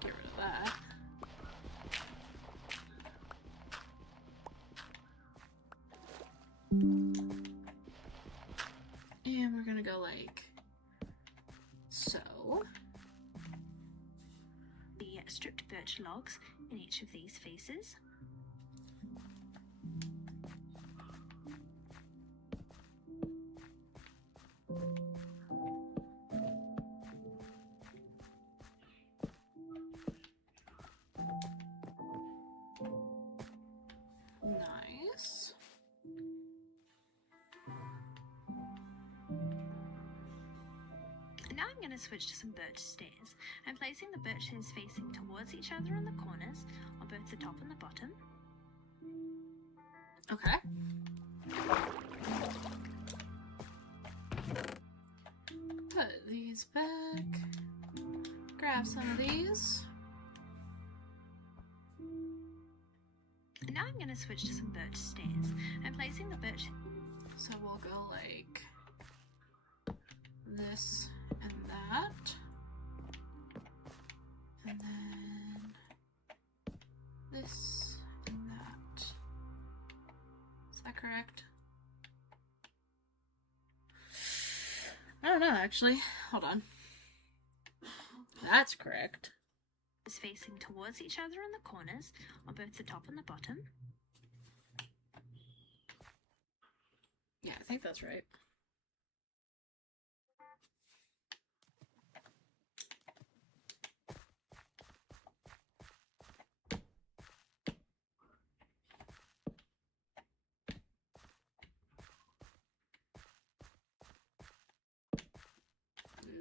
Get rid of that. And we're gonna go like so. The stripped birch logs in each of these faces. Nice. Now I'm going to switch to some birch stairs. I'm placing the birch stairs facing towards each other in the corners on both the top and the bottom. Okay. Put these back. Grab some of these. Now I'm going to switch to some birch stairs. I'm placing the birch. So we'll go like this and that. And then this and that. Is that correct? I don't know, actually. Hold on. That's correct. Is facing towards each other in the corners on both the top and the bottom. Yeah, I think that's right.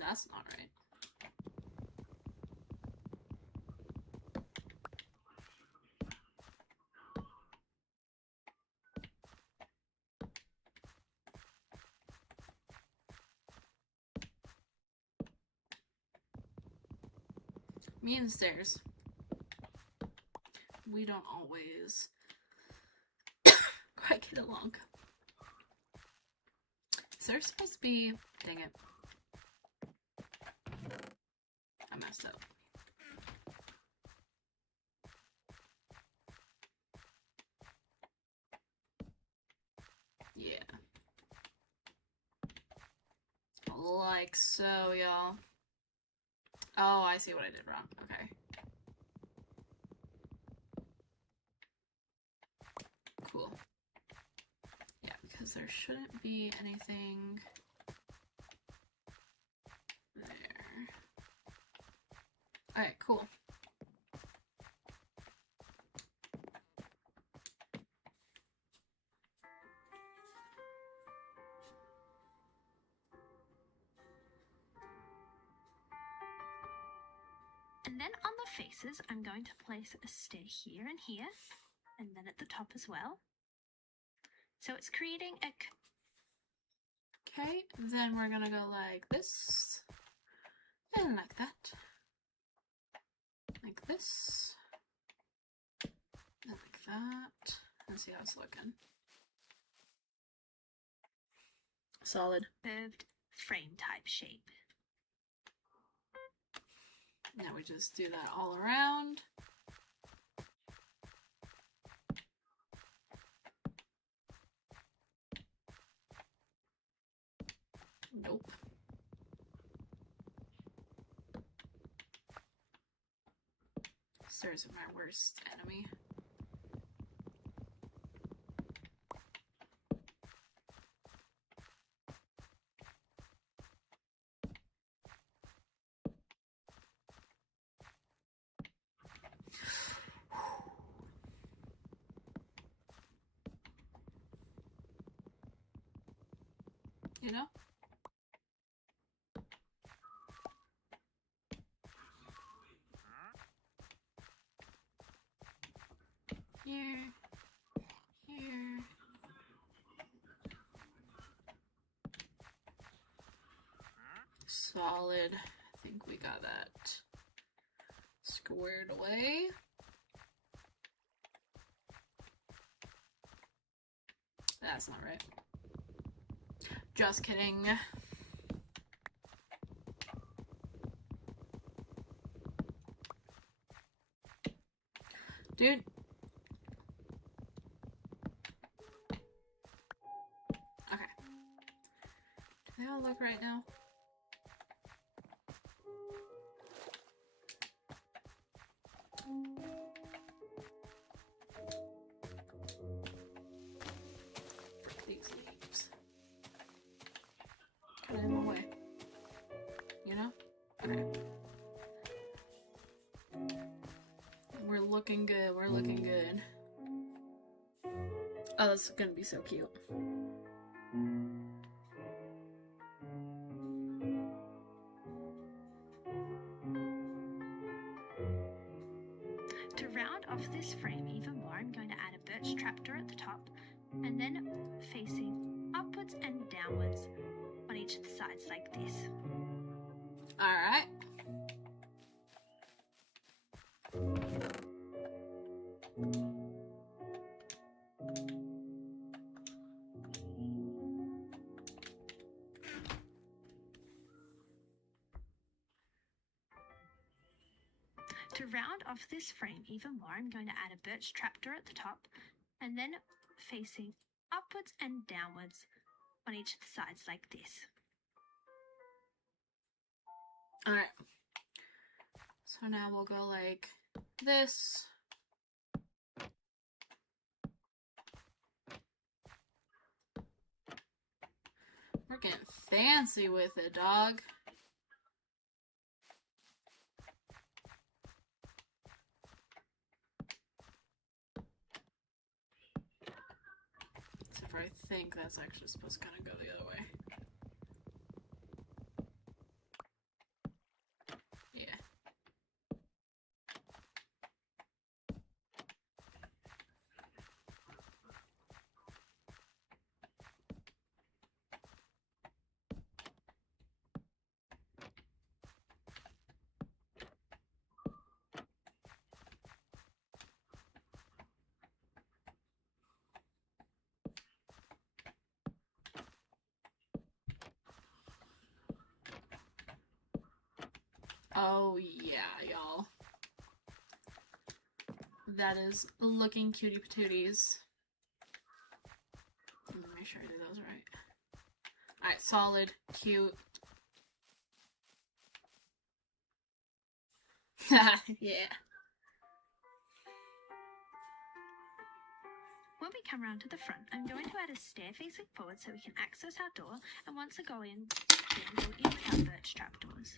That's not right. Me and Stairs, we don't always quite get along. Is there supposed to be... Dang it. I messed up. Yeah. Like so, y'all. Oh, I see what I did wrong. Okay. Cool. Yeah, because there shouldn't be anything there. Alright, cool. And then on the faces, I'm going to place a stair here and here, and then at the top as well. So it's creating a... Okay, then we're gonna go like this, and like that, like this, and like that, and see how it's looking. Solid. curved frame type shape. Now we just do that all around. Nope. Stairs are my worst enemy. You know? Here. Here. Solid. I think we got that squared away. That's not right. Just kidding. Dude. Okay. Do they all look right now? Frick these leaves. Get out of my way. You know? Okay. We're looking good. We're looking good. Oh, this is gonna be so cute. To round off this frame even more, I'm going to add a birch trapdoor at the top, and then facing upwards and downwards on each of the sides like this. Alright. round off this frame even more, I'm going to add a birch trapdoor at the top and then facing upwards and downwards on each of the sides like this. Alright. So now we'll go like this. We're getting fancy with it, dog. Except for I think that's actually supposed to kind of go the other way. Yeah. Oh yeah, y'all. That is looking cutie patooties. Let me make sure I do those right. Alright, solid, cute. Yeah. When we come round to the front, I'm going to add a stair facing forward so we can access our door, and once we go in, then go in with our birch trapdoors.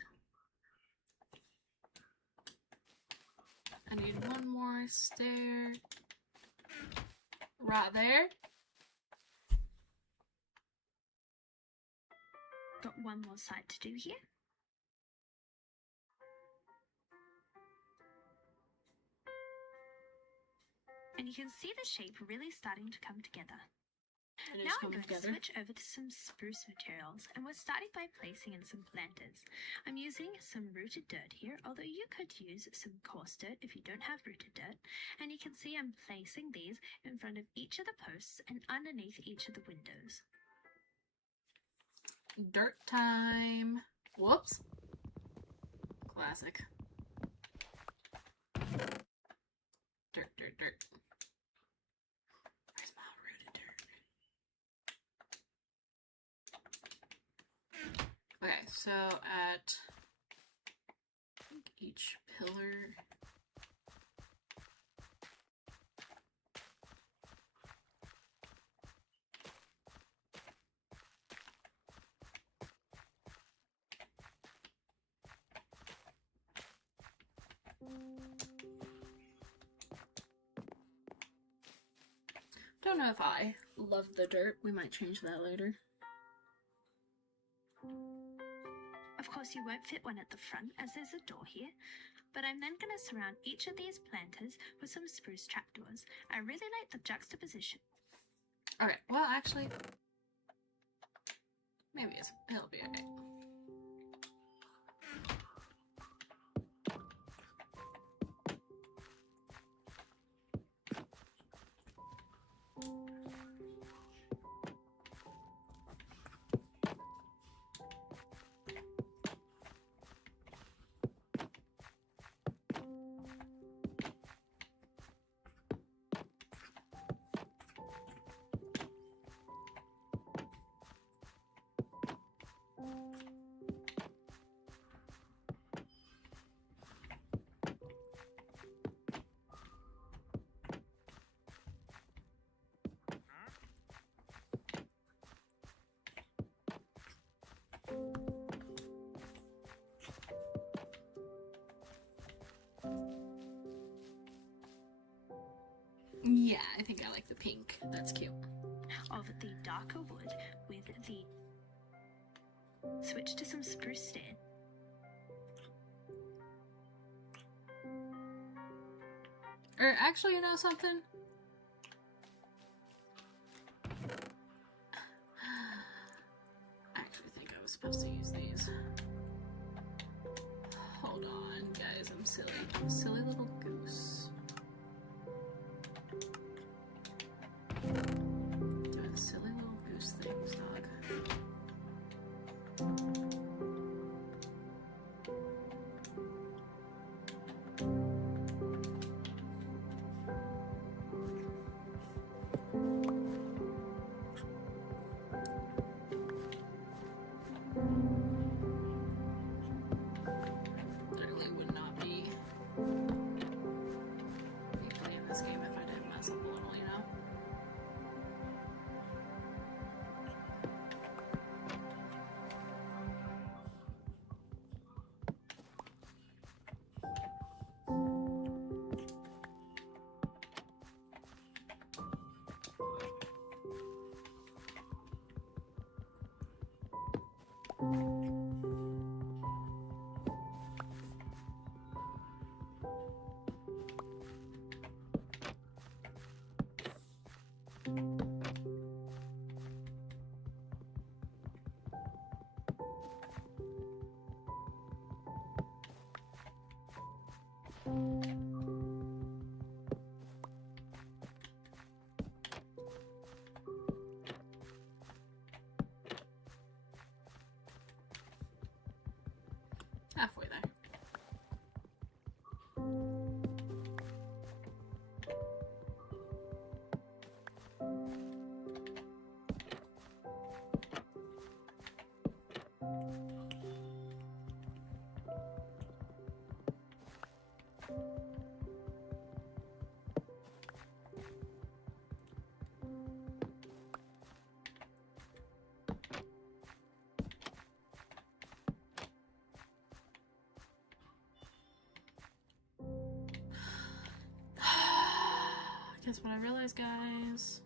I need one more stair. Right there. Got one more side to do here. And you can see the shape really starting to come together. It is Now I'm coming going together. to switch over to some spruce materials, and we're starting by placing in some planters. I'm using some rooted dirt here, although you could use some coarse dirt if you don't have rooted dirt. And you can see I'm placing these in front of each of the posts and underneath each of the windows. Dirt time. Whoops. Classic. Dirt, dirt, dirt. Where's my rooted dirt? Okay, so at each pillar. Don't know if I love the dirt. We might change that later. Of course, you won't fit one at the front as there's a door here, but I'm then going to surround each of these planters with some spruce trapdoors. I really like the juxtaposition. Alright, well actually, maybe it'll be alright. Yeah, I think I like the pink. That's cute. Of the darker wood with the switch to some spruce stand. Or actually, you know something? I actually think I was supposed to use these. Hold on, guys, I'm silly. I'm a silly little goose. Doing silly little goose things, dog. Halfway there. Guess what I realized, guys?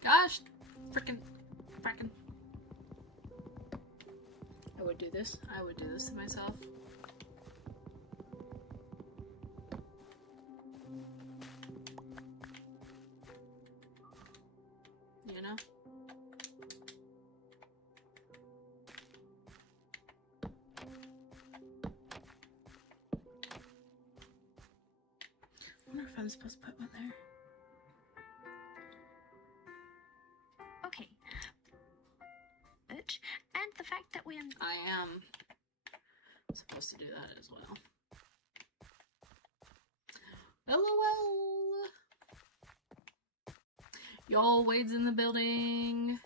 Gosh, frickin'. I would do this. I would do this to myself. You know? I wonder if I'm supposed to put one there. Okay. Bitch. And the fact that we're... I am supposed to do that as well. LOL! Y'all, Wade's in the building.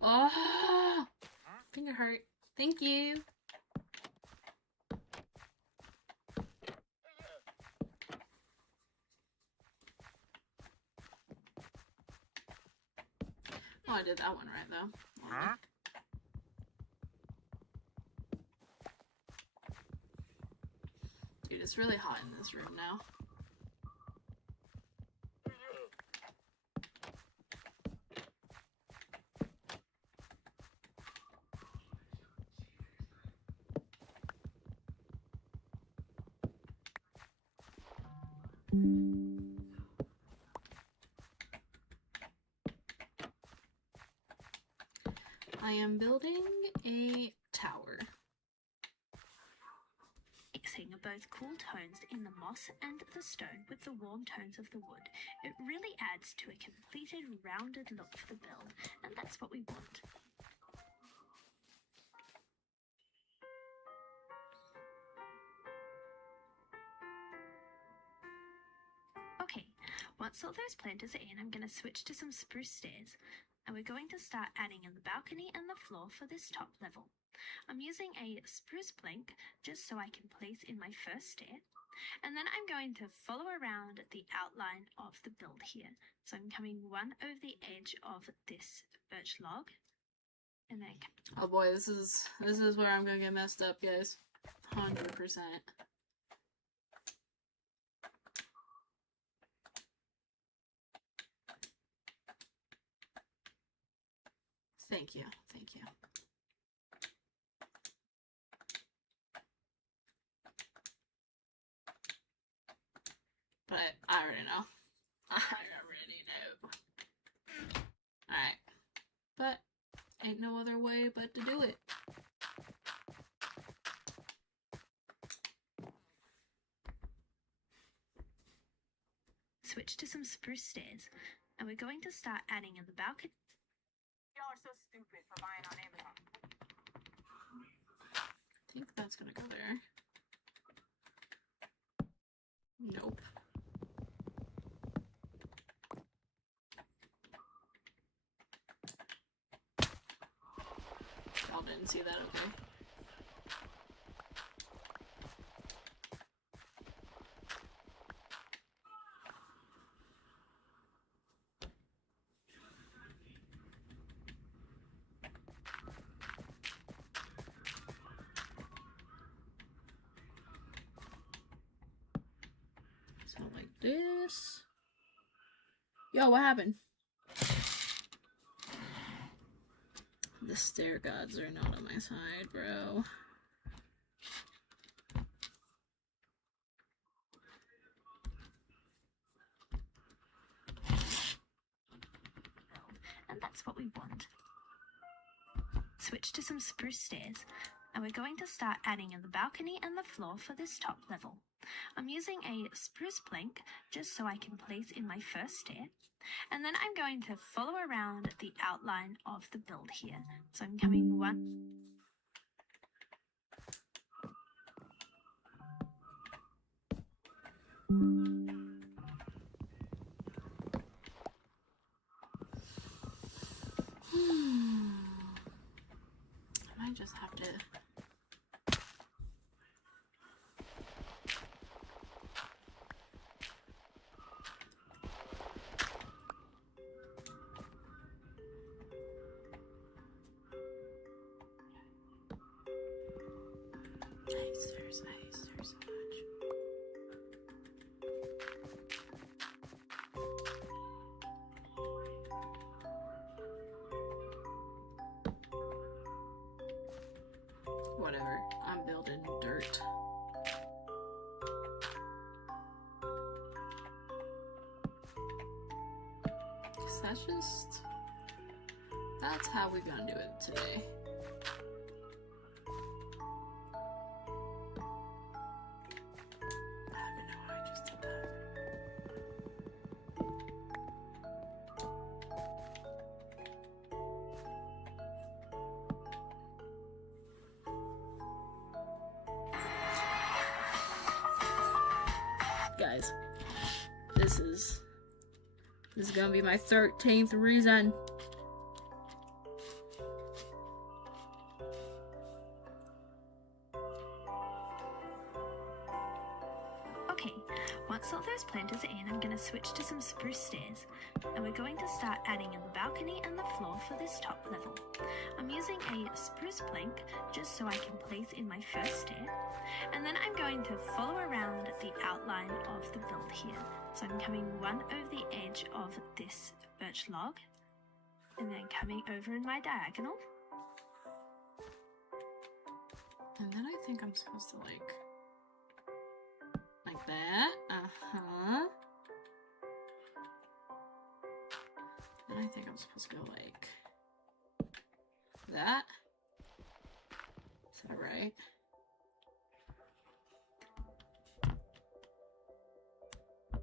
Oh! Finger hurt. Thank you. Oh, I did that one right, though. Huh? Dude, it's really hot in this room now. I am building a tower. Mixing both cool tones in the moss and the stone with the warm tones of the wood. It really adds to a completed, rounded look for the build, and that's what we want. Okay, once all those planters are in, I'm going to switch to some spruce stairs, and we're going to start adding in the balcony and the floor for this top level. I'm using a spruce plank just so I can place in my first stair, and then I'm going to follow around the outline of the build here. So I'm coming one over the edge of this birch log, and then... Oh boy, this is where I'm gonna get messed up, guys. 100%. Thank you. Thank you. But I already know. I already know. Alright. But ain't no other way but to do it. Switch to some spruce stairs, and we're going to start adding in the balcony. Y'all are so stupid for buying on Amazon. I think that's gonna go there. Nope. Y'all didn't see that, okay? this. Yo, what happened? The stair gods are not on my side, bro. And that's what we want. Switch to some spruce stairs, and we're going to start adding in the balcony and the floor for this top level. I'm using a spruce plank just so I can place in my first stair, and then I'm going to follow around the outline of the build here. So I'm coming one. I might just have to. I hate stairs so much. Whatever, I'm building dirt. Cause that's how we're gonna do it today. I don't even know how I just did that. Guys, this is gonna be my 13th reason. Okay, once all those planters are in, I'm going to switch to some spruce stairs, and we're going to start adding in the balcony and the floor for this top level. I'm using a spruce plank just so I can place in my first stair, and then I'm going to follow around the outline of the build here. So I'm coming one over the edge of this birch log, and then coming over in my diagonal. And then I think I'm supposed to like that. And I think I'm supposed to go like that. Is that right?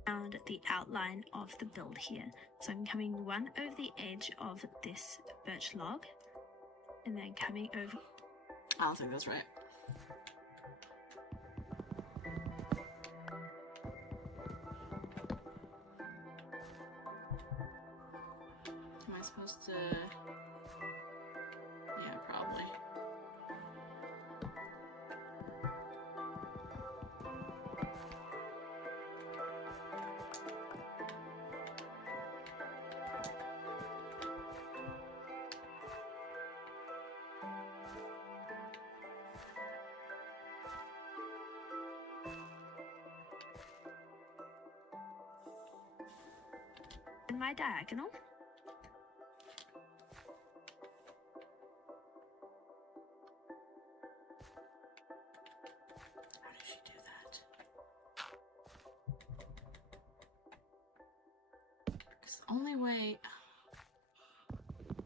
Around the outline of the build here. So I'm coming one over the edge of this birch log, and then coming over. I don't think that's right. Am I supposed to? Yeah, probably. In my diagonal. How did she do that? Because the only way...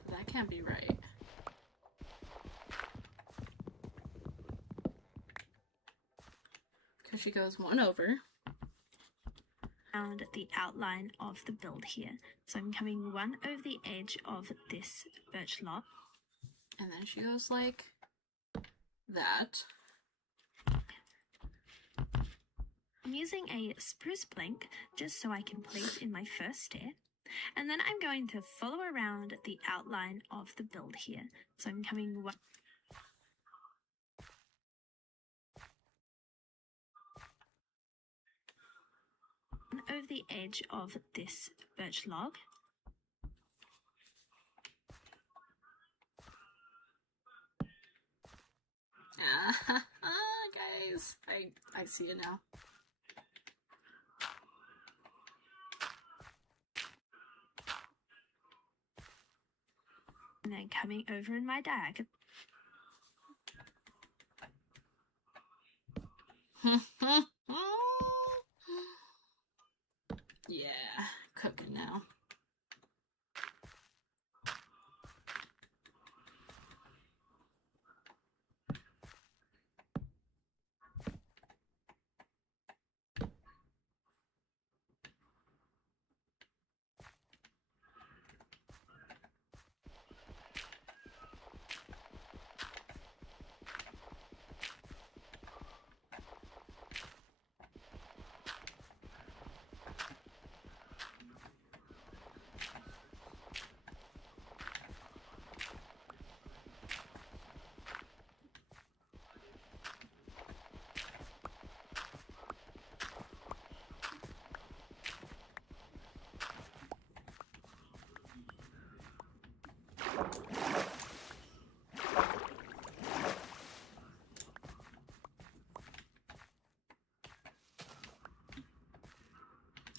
That can't be right. Because she goes one over. Around the outline of the build here. So I'm coming one over the edge of this birch log. And then she goes like that. I'm using a spruce plank just so I can place in my first stair. And then I'm going to follow around the outline of the build here. So I'm coming one over the edge of this birch log. Guys, I see it now. And then coming over in my diagonal. Yeah, cooking now.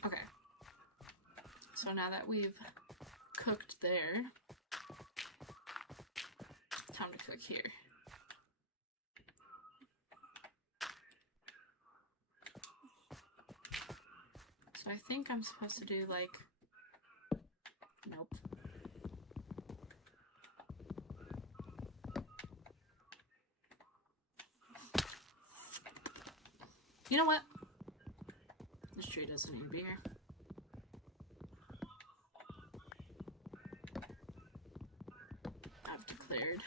Okay. So now that we've cooked there, time to cook here. So I think I'm supposed to do like, nope. You know what? This tree doesn't need to be here. I've declared.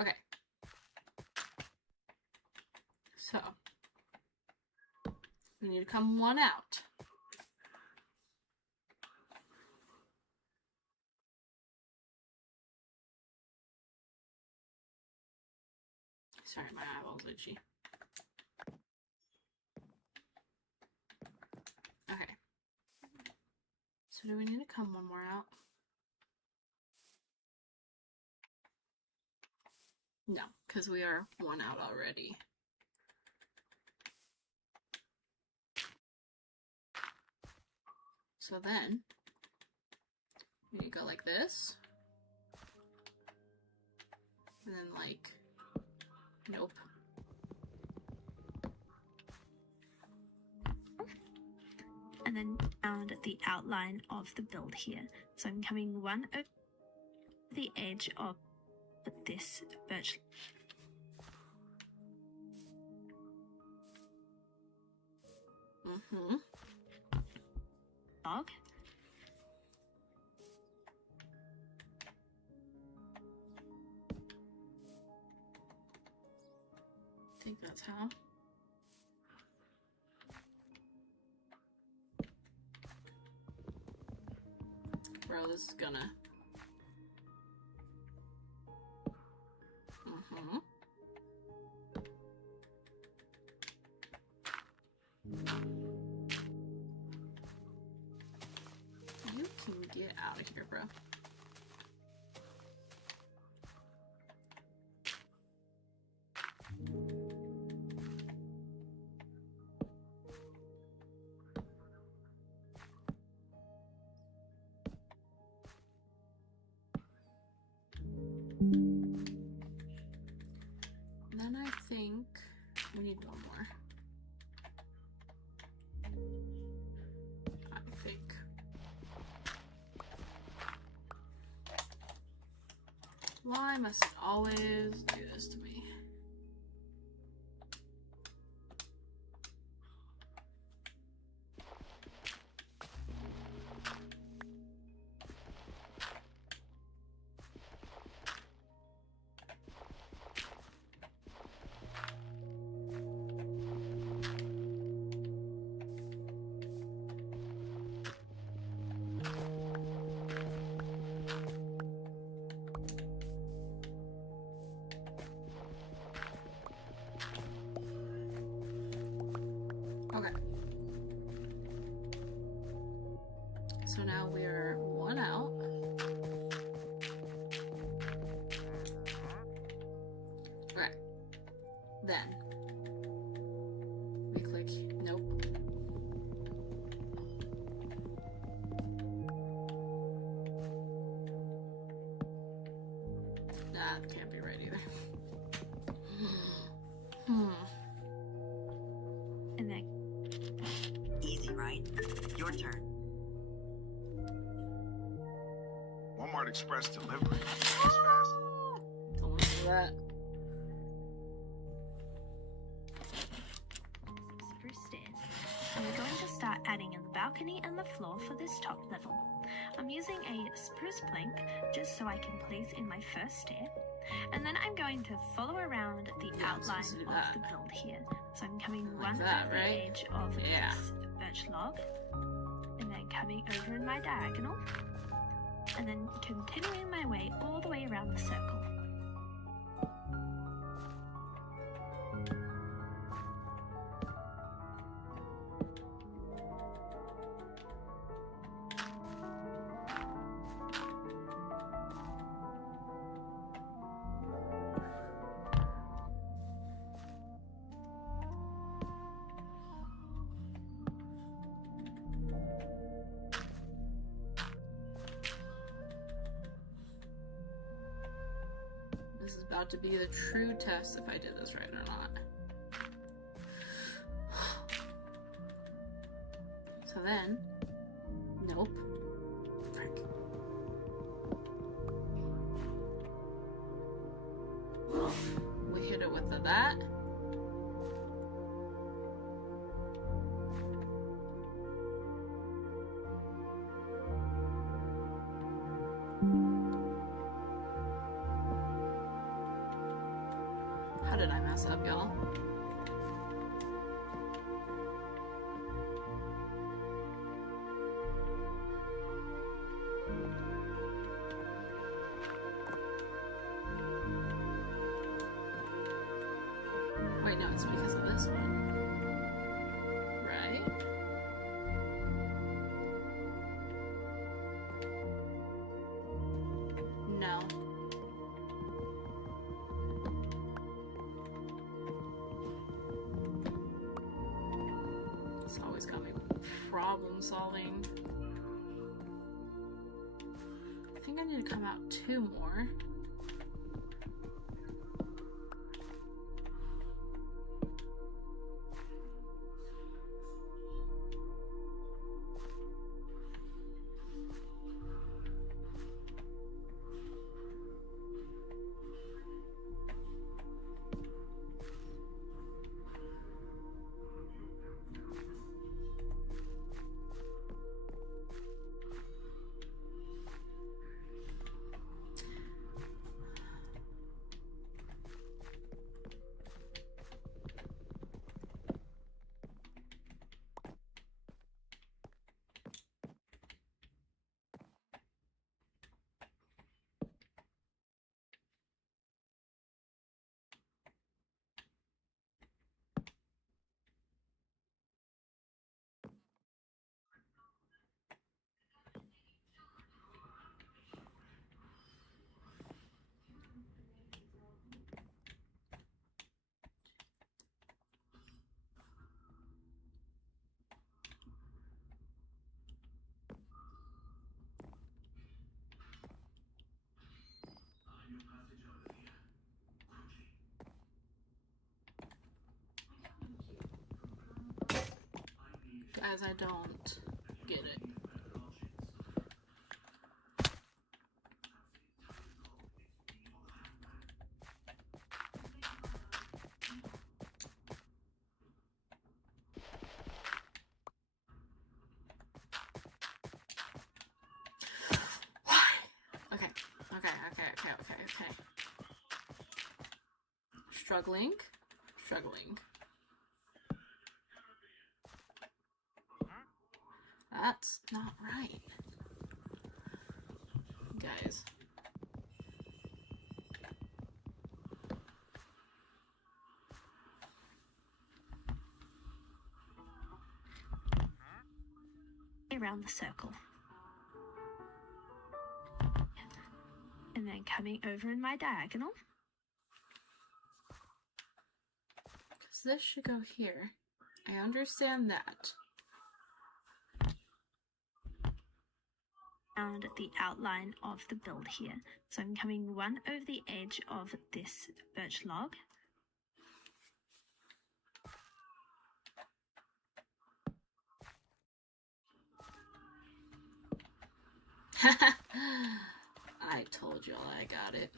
Okay. So, we need to come one out. Sorry, my eyeball's itchy. Okay. So do we need to come one more out? No, because we are one out already. So then, we go like this. And then like, nope. And then found the outline of the build here. So I'm coming one over the edge of this birch log. I think that's how. Bro, this is gonna. You can get out of here, bro. Then I think we need one more. I think. Why must it always do this to me? Okay. So now we're one out. That can't be right either. And then Easy, right? Your turn. Walmart Express delivery. It's fast. Don't want to do that. spruce stairs. And we're going to start adding in the balcony and the floor for this top level. I'm using a spruce plank just so I can place in my first stair. And then I'm going to follow around the outline supposed to do of that. the build here. So I'm coming Like one that, over right? the edge of Yeah. this birch log. And then coming over in my diagonal. And then continuing my way all the way around the circle. This is about to be the true test if I did this right or not. So then, nope. Frick. We hit it with that. How did I mess up, y'all? Wait, no, it's because of this one. Right? No. It's always got me problem solving. I think I need to come out 2 more. Guys, I don't get it. Why? Okay. Struggling. That's not right. Guys. Around the circle. And then coming over in my diagonal. Because this should go here. I understand that. around the outline of the build here. So I'm coming one over the edge of this birch log. I told y'all I got it.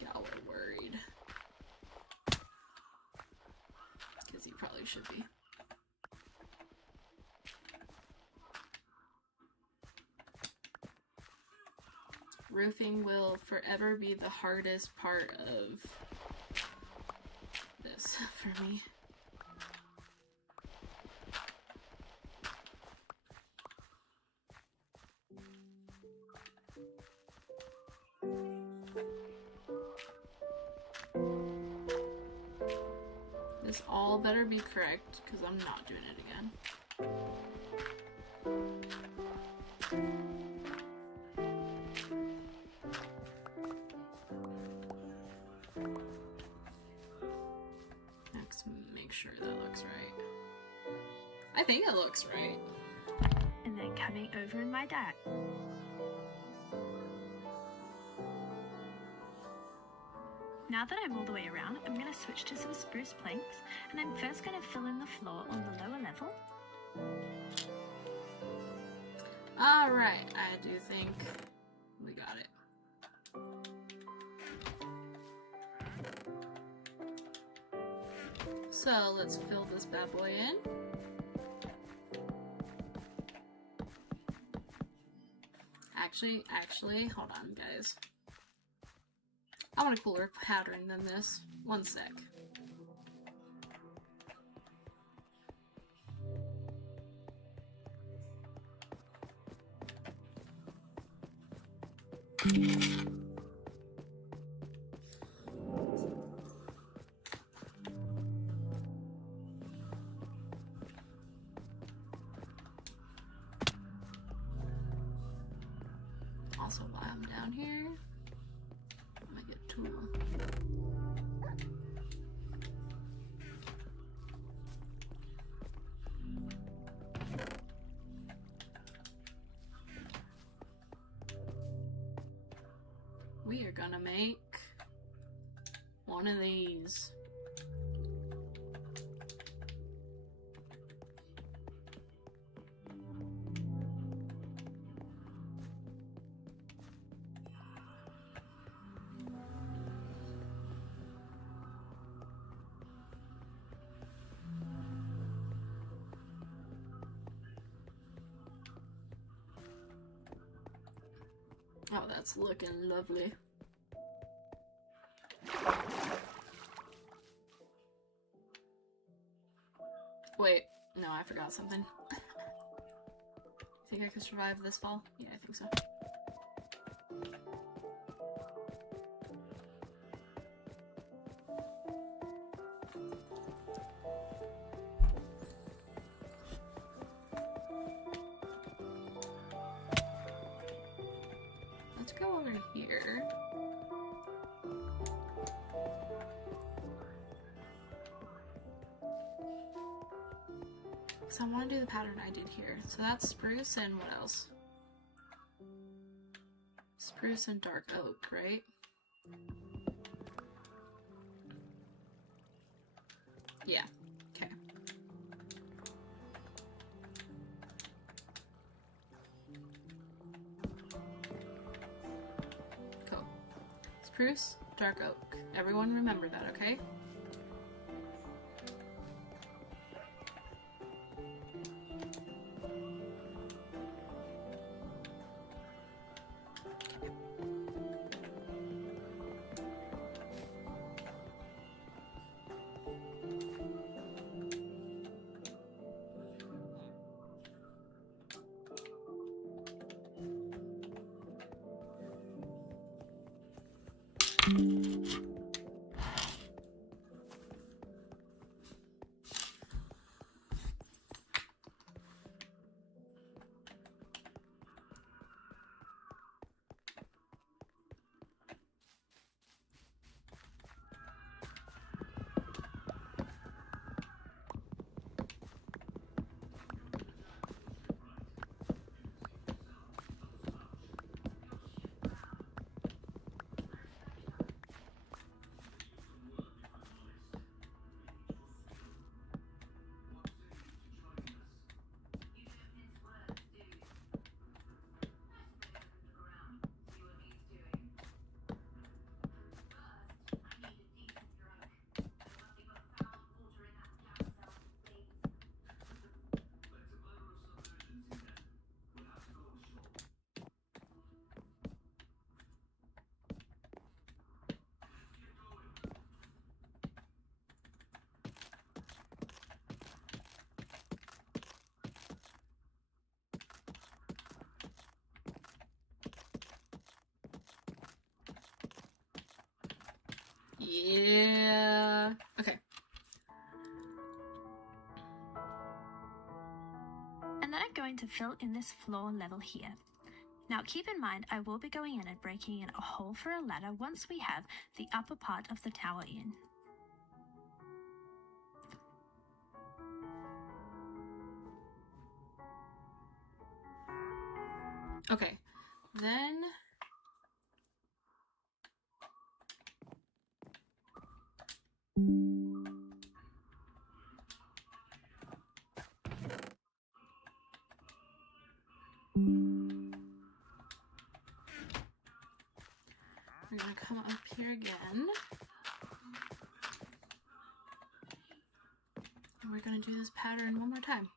Y'all were worried. Because you probably should be. Roofing will forever be the hardest part of this for me. This all better be correct, because I'm not doing it again. Let's make sure that looks right. I think it looks right. And then coming over in my deck. Now that I'm all the way around, I'm going to switch to some spruce planks, and I'm first going to fill in the floor on the lower level. Alright, I do think we got it. So let's fill this bad boy in. Actually, hold on, guys. I want a cooler pattern than this. One sec. Also, while I'm down here, I'm gonna get a tool. We are gonna make one of these. Oh, that's looking lovely. Wait, no, I forgot something. Think I could survive this fall? Yeah, I think so. Let's go over here. So I want to do the pattern I did here. So that's spruce and what else? Spruce and dark oak, right? Yeah, okay. Cool. Spruce, dark oak. Everyone remember that, okay? going to fill in this floor level here. Now keep in mind I will be going in and breaking in a hole for a ladder once we have the upper part of the tower in. Okay, then we're gonna come up here again. And we're gonna do this pattern one more time.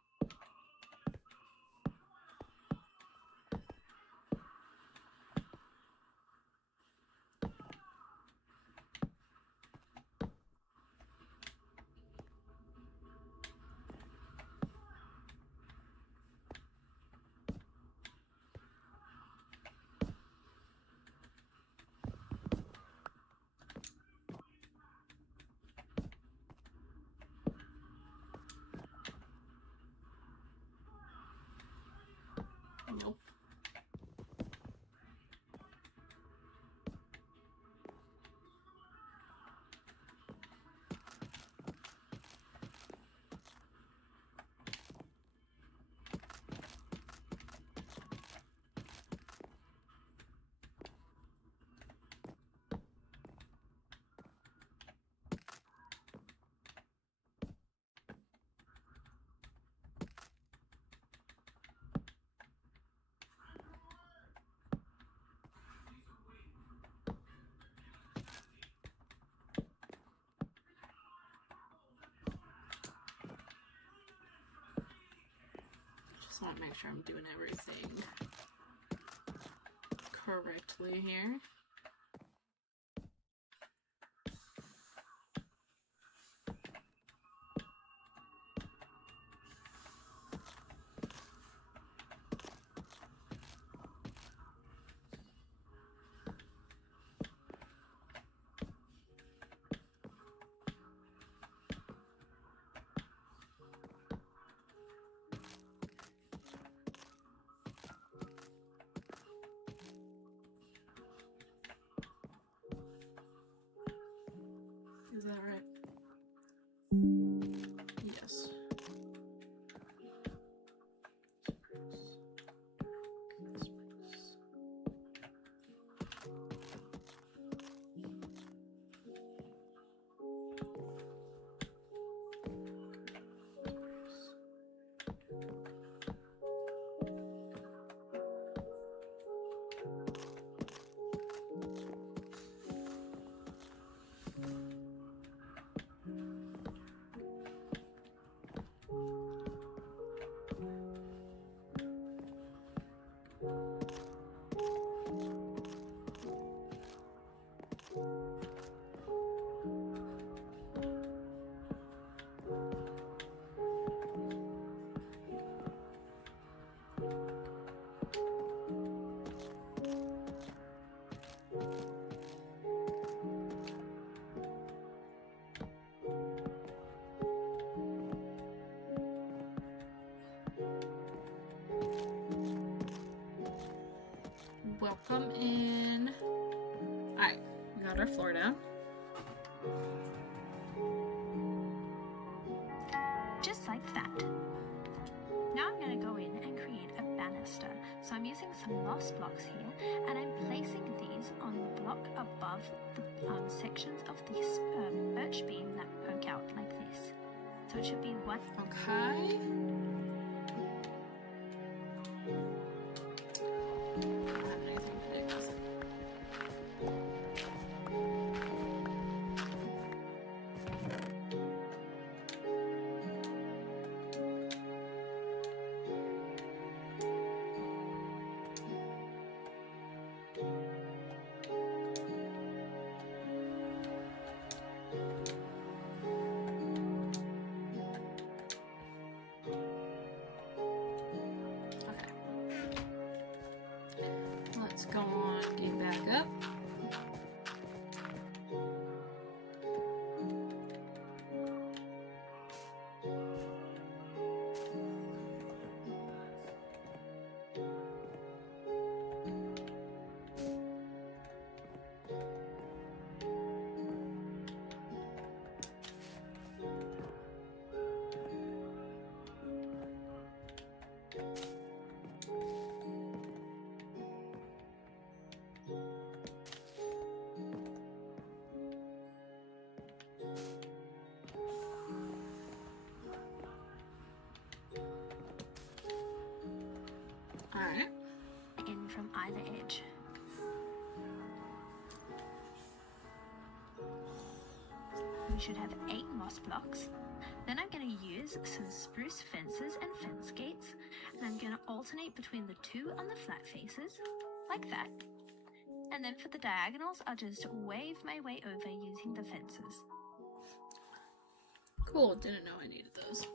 Nope. Just want to make sure I'm doing everything correctly here. Is that right? Yes. Welcome in. Alright, we got our floor down. Just like that. Now I'm going to go in and create a banister. So I'm using some moss blocks here and I'm placing these on the block above the sections of this birch beam that poke out like this. So it should be one. Okay. I don't have anything to dig with. we should have 8 moss blocks. Then I'm going to use some spruce fences and fence gates, and I'm going to alternate between the 2 on the flat faces, like that. And then for the diagonals, I'll just wave my way over using the fences. Cool, didn't know I needed those.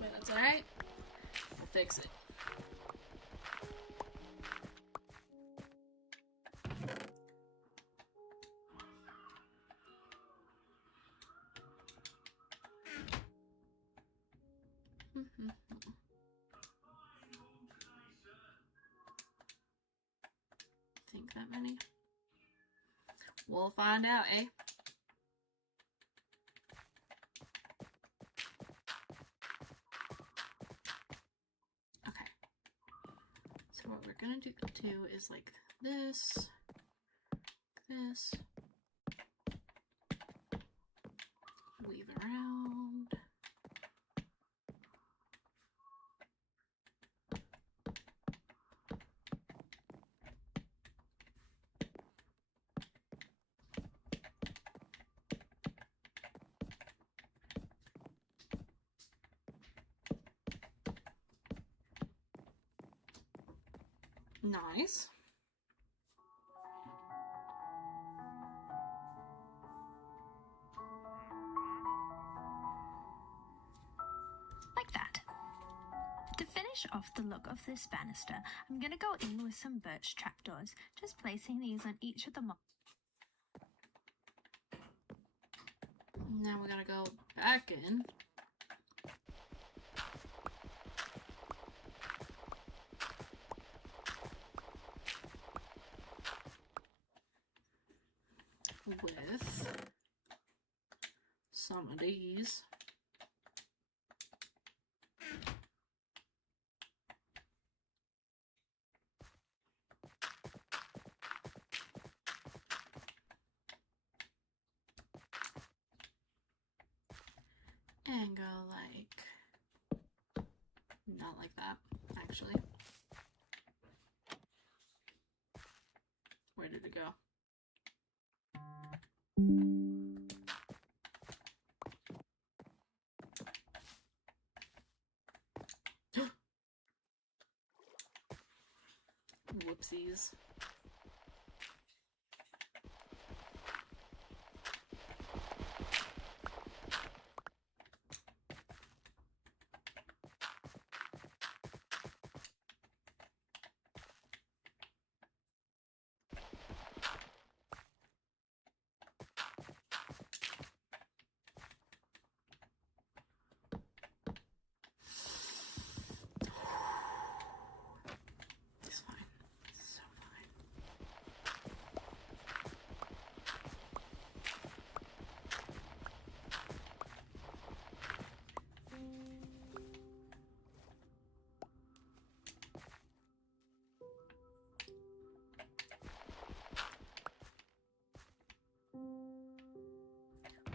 But that's alright. I'll fix it. Think that many? We'll find out, eh? Okay. So what we're gonna do is like this, weave around. Nice. Like that. To finish off the look of this banister, I'm going to go in with some birch trapdoors, just placing these on each of the Now we gotta go back in. With some of these. And go like, not like that, actually. Where did it go? Whoopsies. It's fine. It's so fine.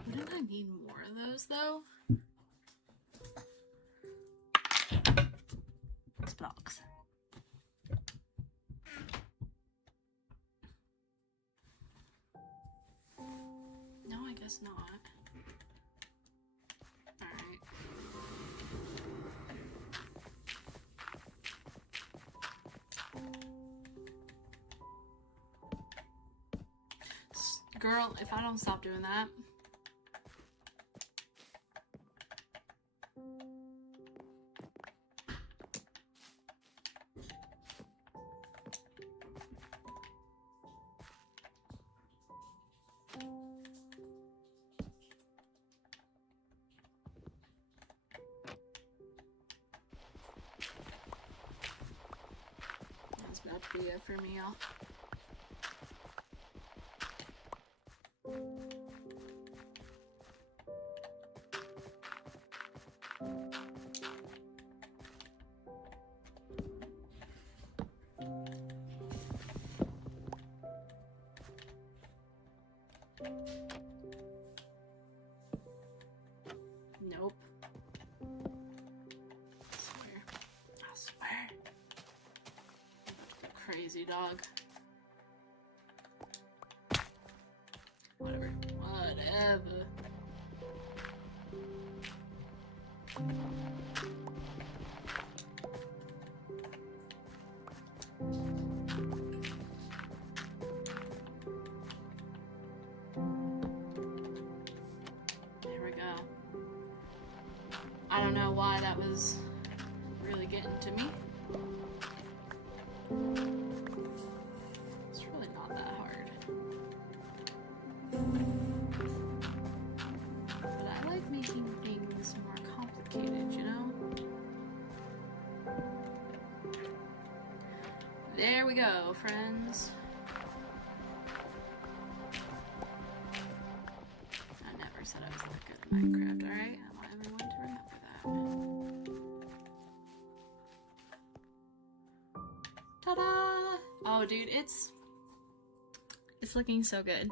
Wouldn't I need more of those though? blocks. No, I guess not. Alright. Girl, if I don't stop doing that. That's about to be it for me, y'all. Nope. I swear. I swear. I'm about to go crazy, dog. There we go. I don't know why that was really getting to me. It's really not that hard. But I like making things more complicated, you know? There we go, friends. I never said I was that good at Minecraft, alright? I want everyone to remember that. Ta-da! Oh, dude, it's looking so good.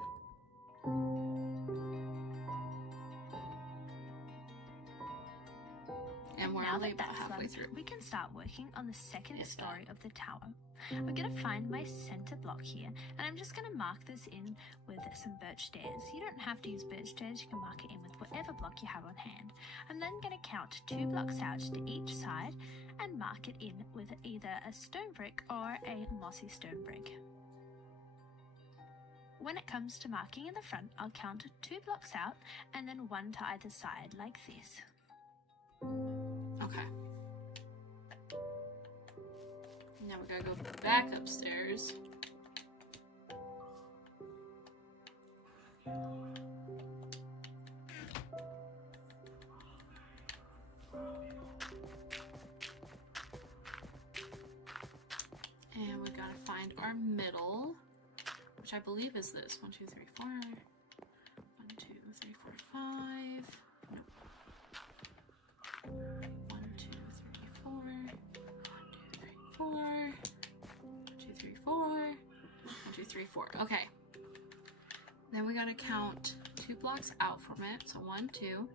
And we're Now only that about that's halfway done, through. we can start working on the second If that. story of the tower. We're going to find my center block here, and I'm just going to mark this in with some birch stairs. You don't have to use birch stairs, you can mark it in with whatever block you have on hand. I'm then going to count 2 blocks out to each side and mark it in with either a stone brick or a mossy stone brick. When it comes to marking in the front, I'll count 2 blocks out and then 1 to either side, like this. Okay. Now we gotta go back upstairs. And we gotta find our middle, which I believe is this. 1, 2, 3, 4. 1, 2, 3, 4, 5. Nope. 1, 2, 3, 4. 1, 2, 3, 4. 1, 2, 3, 4. 1, 2, 3, 4. Okay. Then we gotta count 2 blocks out from it. So 1, 2.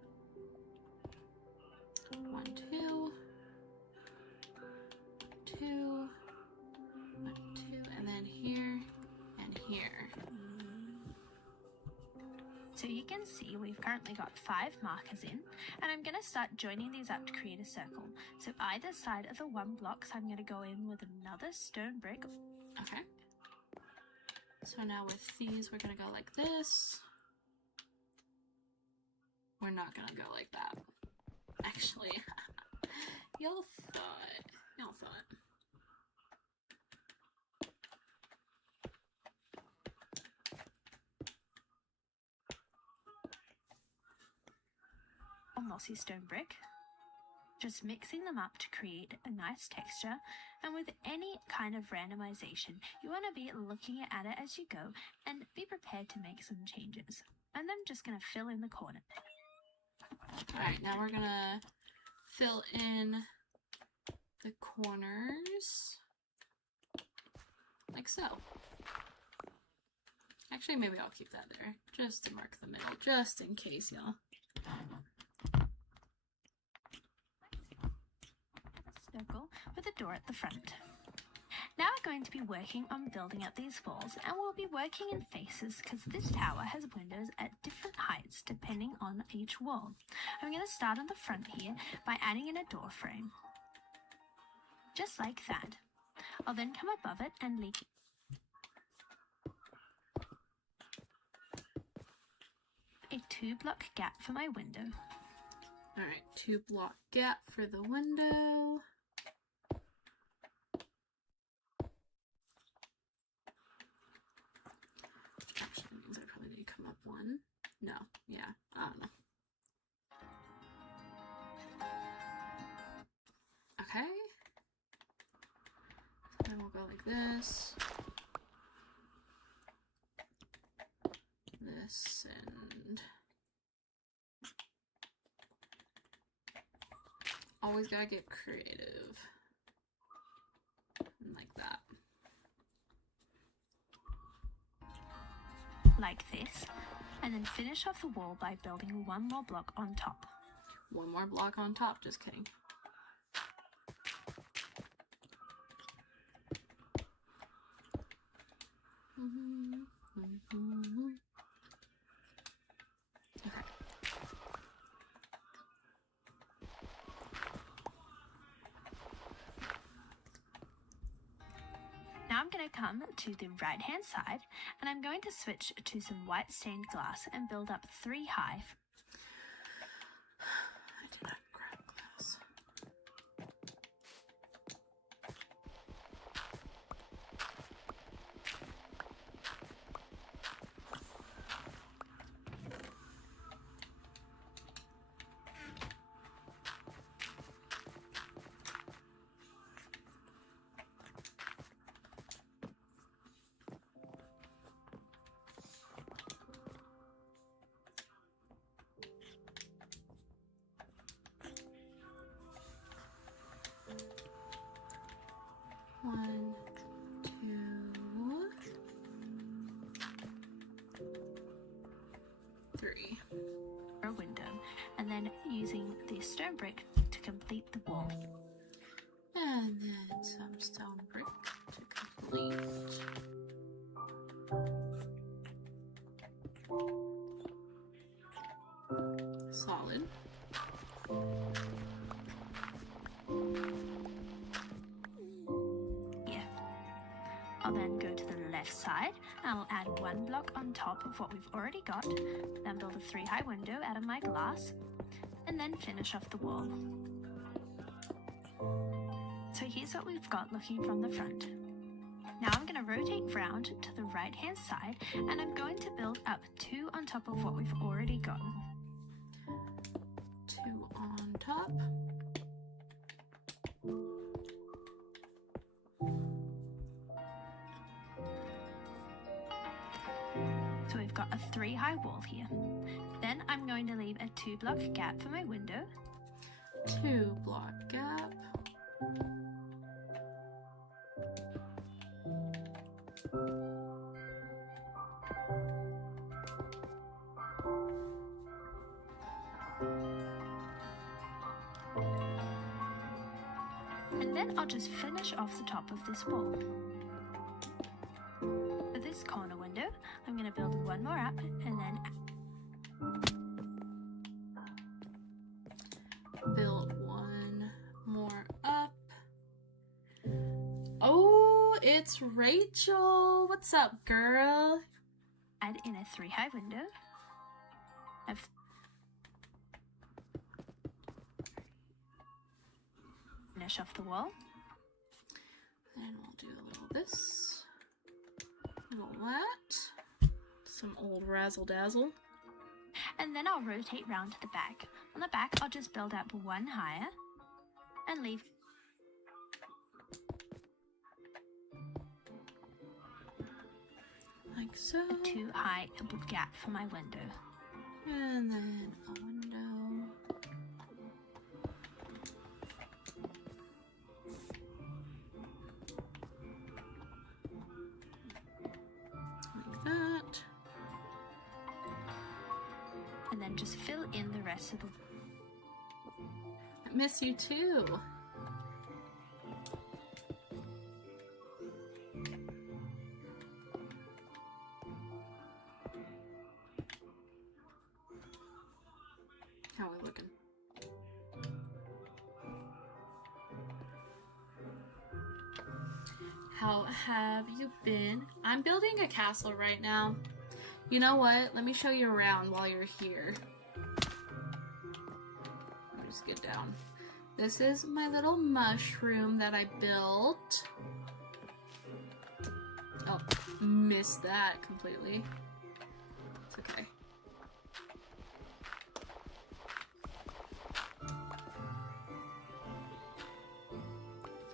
1, 2. 2. 1, 2. And then here and here. So you can see we've currently got 5 markers in, and I'm going to start joining these up to create a circle. So either side of the 1 block, so I'm going to go in with another stone brick. Okay. So now with these, we're gonna go like this. We're not gonna go like that. Actually, y'all thought. Or mossy stone brick. Just mixing them up to create a nice texture, and with any kind of randomization, you want to be looking at it as you go and be prepared to make some changes. And I'm just going to fill in the corner. Alright, now we're gonna fill in the corners like so. Actually, maybe I'll keep that there just to mark the middle, just in case, y'all. Circle with a door at the front. Now we're going to be working on building up these walls, and we'll be working in faces because this tower has windows at different heights depending on each wall. I'm going to start on the front here by adding in a door frame. Just like that. I'll then come above it and leave a 2-block gap for my window. Alright, 2-block gap for the window. Actually, that means I probably need to come up 1. No, yeah, I don't know. Okay. So then we'll go like this. This and always gotta get creative. Like that. Like this, and then finish off the wall by building 1 more block on top. 1 more block on top, just kidding. Okay. come to the right hand side and I'm going to switch to some white stained glass and build up 3 high. I did not grab glass. One, two, three. A window, and then using the stone brick to complete the wall. And then some stone brick to complete. Solid. Yeah. I'll then go to the left side and I'll add 1 block on top of what we've already got, then build a 3 high window out of my glass, and then finish off the wall. So here's what we've got looking from the front. Now I'm going to rotate round to the right hand side and I'm going to build up 2 on top of what we've already got. 2 on top. So we've got a 3 high wall here. Then I'm going to leave a 2 block gap for my window. 2 block gap. And then I'll just finish off the top of this wall. For this corner window, I'm going to build 1 more up and then Build 1 more up. Oh, it's Rachel. What's up, girl? add in a 3 high window. Finish off the wall. Then we'll do a little this, a little that, some old razzle dazzle. And then I'll rotate round to the back. On the back, I'll just build up 1 higher and leave like so. a 2 high gap for my window. And then a window. Like that. And then just fill in the rest of the... I miss you too. How are we looking? How have you been? I'm building a castle right now. You know what? Let me show you around while you're here. Let me just get down. This is my little mushroom that I built. Oh, missed that completely. It's okay.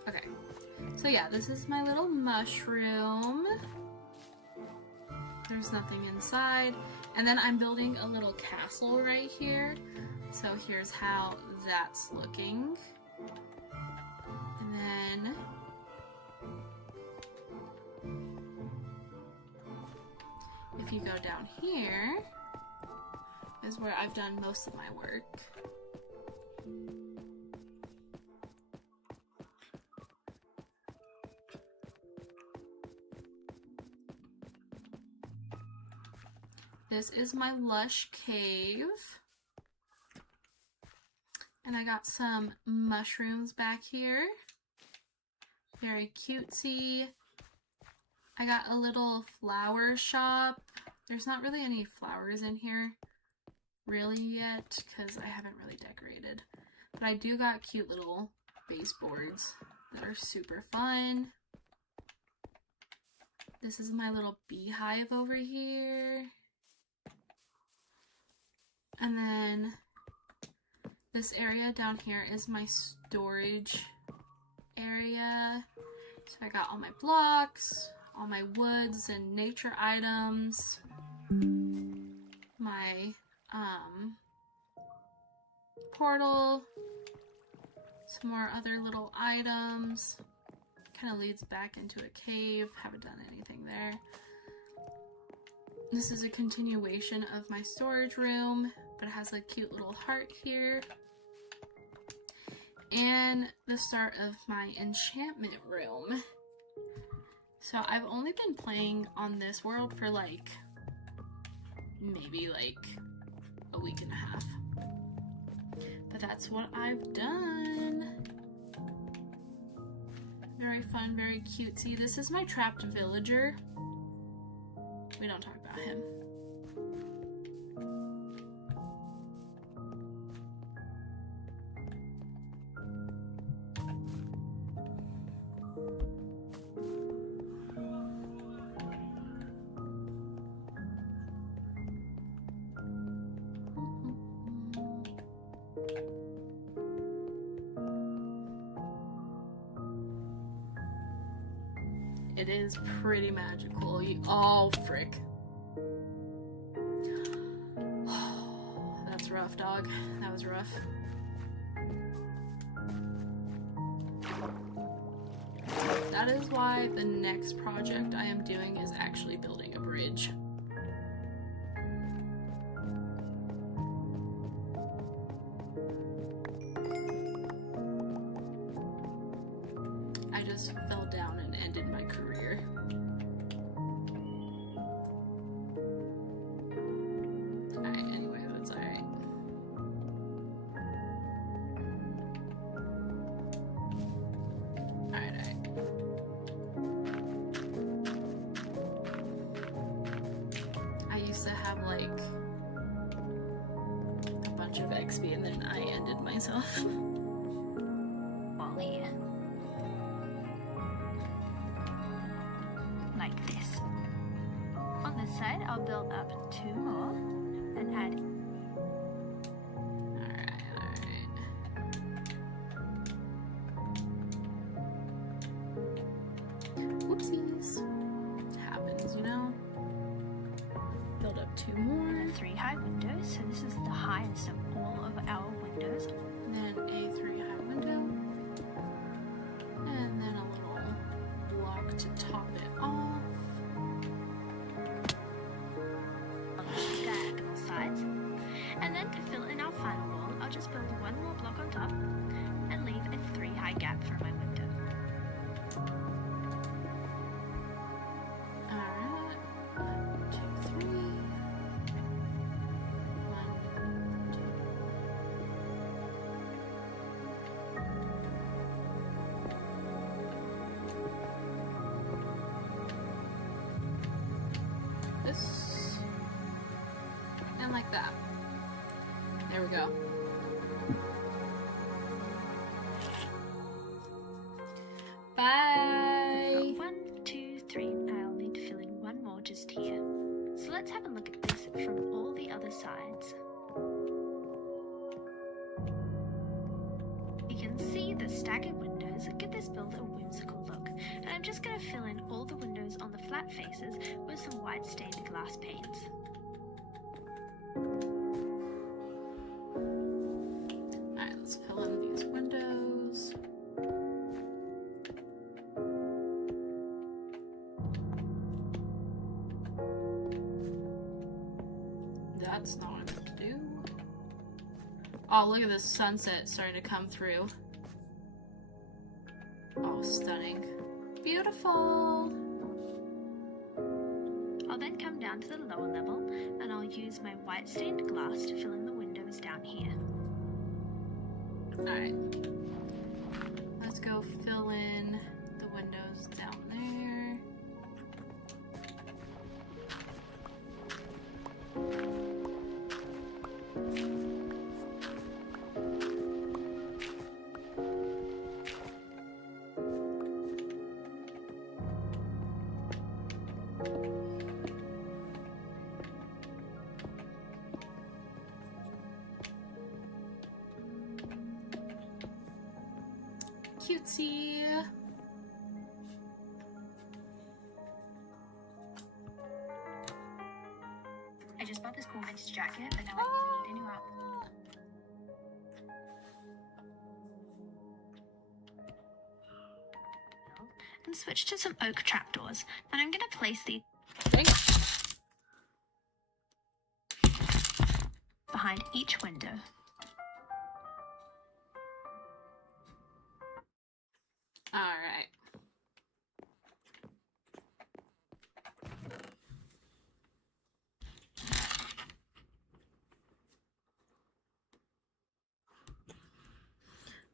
Okay, so yeah, this is my little mushroom. There's nothing inside. And then I'm building a little castle right here. So here's how that's looking. And then if you go down here is where I've done most of my work. This is my lush cave. And I got some mushrooms back here. Very cutesy. I got a little flower shop. There's not really any flowers in here really yet because I haven't really decorated. But I do got cute little baseboards that are super fun. This is my little beehive over here. And then this area down here is my storage area. So I got all my blocks, all my woods and nature items, my portal, some more other little items. Kind of leads back into a cave. Haven't done anything there. This is a continuation of my storage room, but it has a cute little heart here. And the start of my enchantment room. So I've only been playing on this world for like maybe like a week and a half. But that's what I've done. Very fun, very cutesy. This is my trapped villager. We don't talk about him. It is pretty magical. Oh, frick. That's rough, dog. That was rough. That is why the next project I am doing is actually building a bridge. I just fell down and ended my career. Alright, anyway, that's alright. Alright. I used to have like a bunch of XP and then I ended myself. Wall here. Like this. On this side, I'll build up 2 more and add. Alright. Whoopsies. Happens, you know? Build up 2 more. 3 high windows, so this is the highest of all of our windows. And then a 3 high window. And then a little block to top it off. On the diagonal sides. And then to fill in our final wall, I'll just build 1 more block on top and leave a 3 high gap for my window. Alright. 1, 2, 3. 1, 2. This. And like that. There we go. Bye. Got 1, 2, 3. I'll need to fill in 1 more just here. So let's have a look at this from all the other sides. You can see the staggered windows give this build a whimsical look, and I'm just going to fill in all the windows on the flat faces with some white stained glass paints. Alright, let's fill in these windows. That's not what I meant to do. Oh, look at this sunset starting to come through. Oh, stunning. Beautiful. I'll then come down to the lower level and I'll use my white stained glass to fill in the windows down here. Alright. Let's go fill in the windows down there. Let's see. I just bought this cool vintage jacket, but now I need a new outfit. And switch to some oak trapdoors. And I'm going to place these behind each window. All right.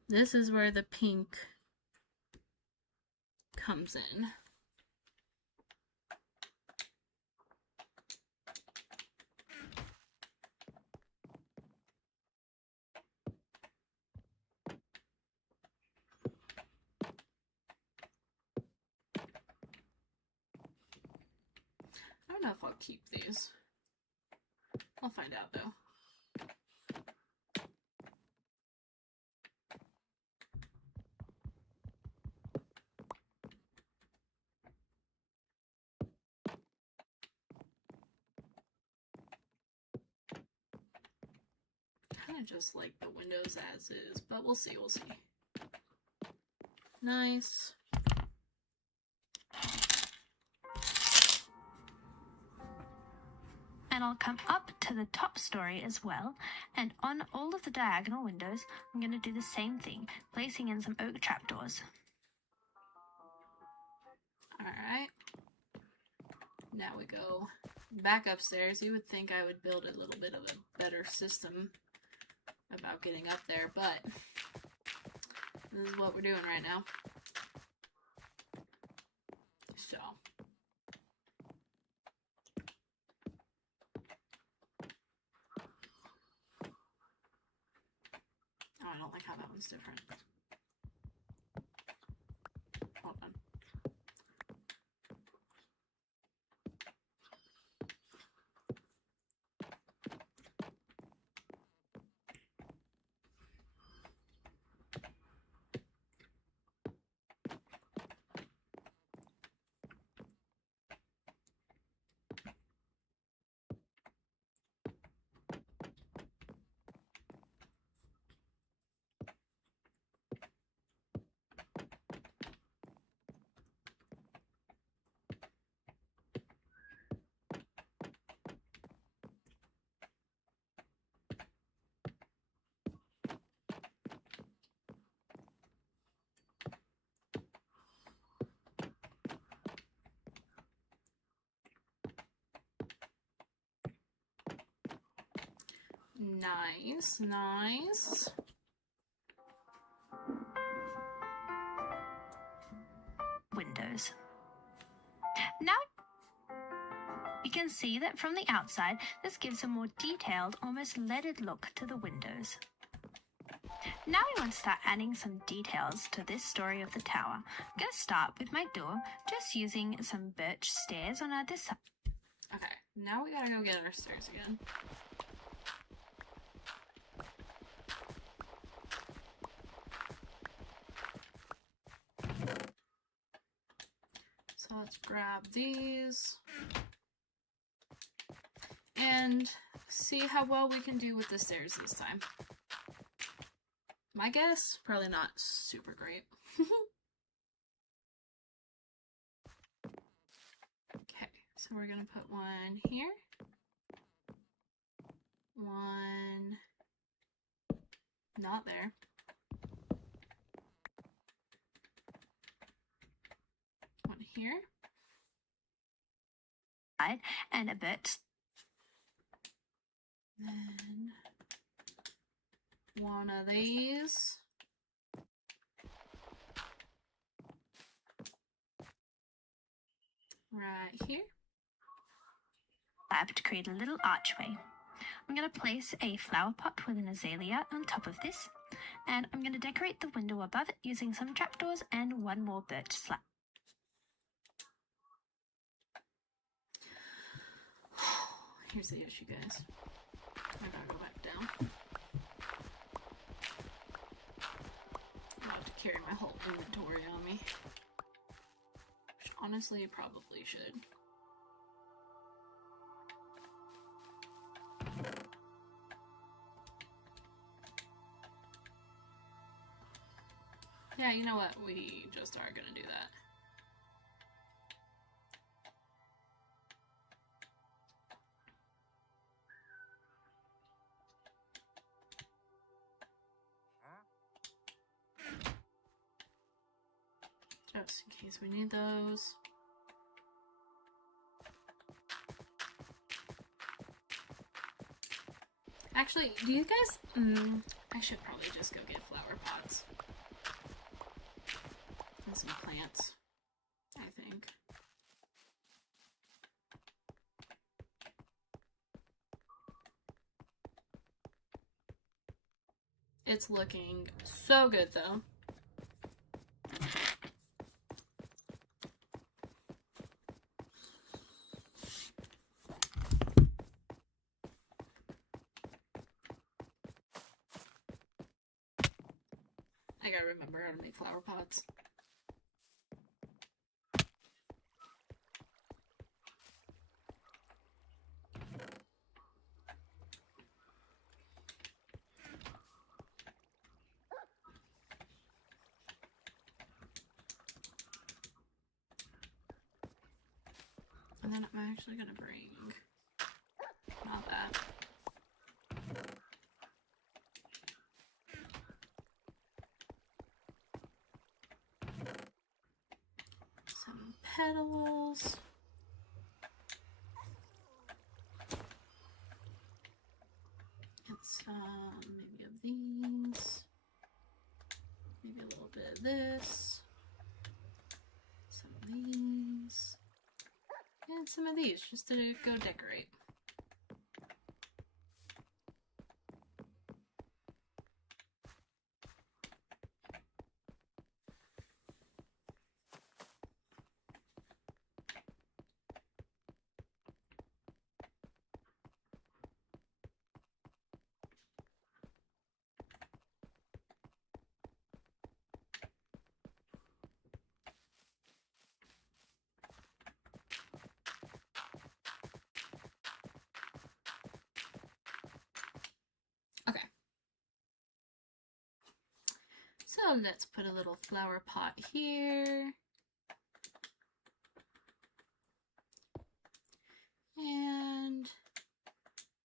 This is where the pink comes in. I don't know if I'll keep these. I'll find out though. Kind of just like the windows as is, but we'll see, we'll see. Nice. And I'll come up to the top story as well, and on all of the diagonal windows I'm going to do the same thing, placing in some oak trapdoors. Alright. Now we go back upstairs. You would think I would build a little bit of a better system about getting up there, but this is what we're doing right now. So. Oh, I don't like how that one's different. Hold on. Nice, nice. Windows. Now you can see that from the outside, this gives a more detailed, almost leaded look to the windows. Now we want to start adding some details to this story of the tower. I'm going to start with my door, just using some birch stairs on this side. Okay, now we gotta go get our stairs again. So let's grab these and see how well we can do with the stairs this time. My guess, probably not super great. Okay, so we're gonna put one here. One, not there. One here. And a bit. Then one of these. Right here. To create a little archway. I'm going to place a flower pot with an azalea on top of this, and I'm going to decorate the window above it using some trapdoors and one more birch slab. Here's the issue, guys. I gotta go back down. I'll have to carried my whole inventory on me. Which honestly, probably should. Yeah, you know what? We just are gonna do that. Just in case we need those. Actually, do you guys... I should probably just go get flower pots. And some plants, I think. It's looking so good, though. I gotta remember how to make flower pots. And then I'm actually gonna bring... not that. Some petals. Get some maybe of these. Maybe a little bit of this. Some of these. And some of these, just to go decorate. Okay. So let's put a little flower pot here. And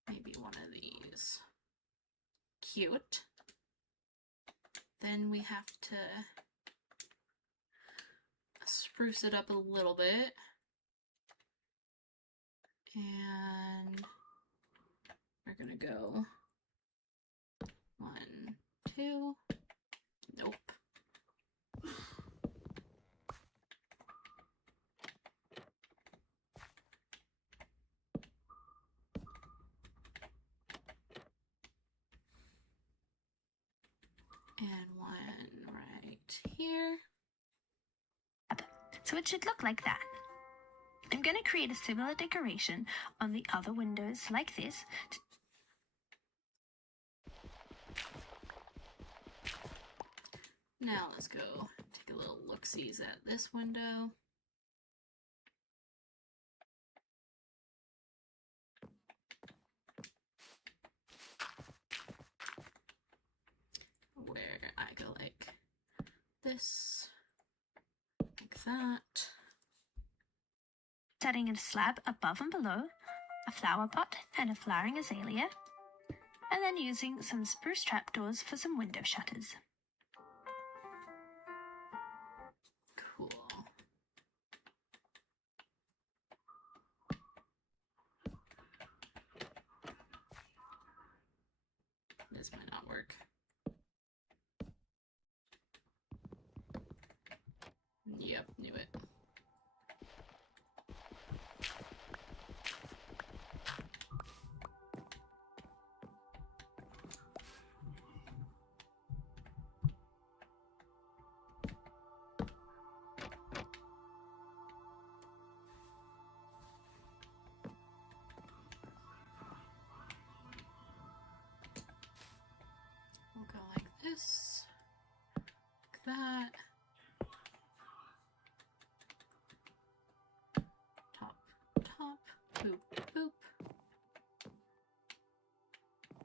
maybe one of these. Cute. Then we have to spruce it up a little bit. And we're gonna go 1, 2. Nope. And one right here. So it should look like that. I'm going to create a similar decoration on the other windows like this. Now let's go take a little look-sees at this window. Where I go like this, like that. Setting a slab above and below, a flower pot and a flowering azalea, and then using some spruce trapdoors for some window shutters. Cool. This might not work. Yep, knew it. that. Top, top, boop, boop.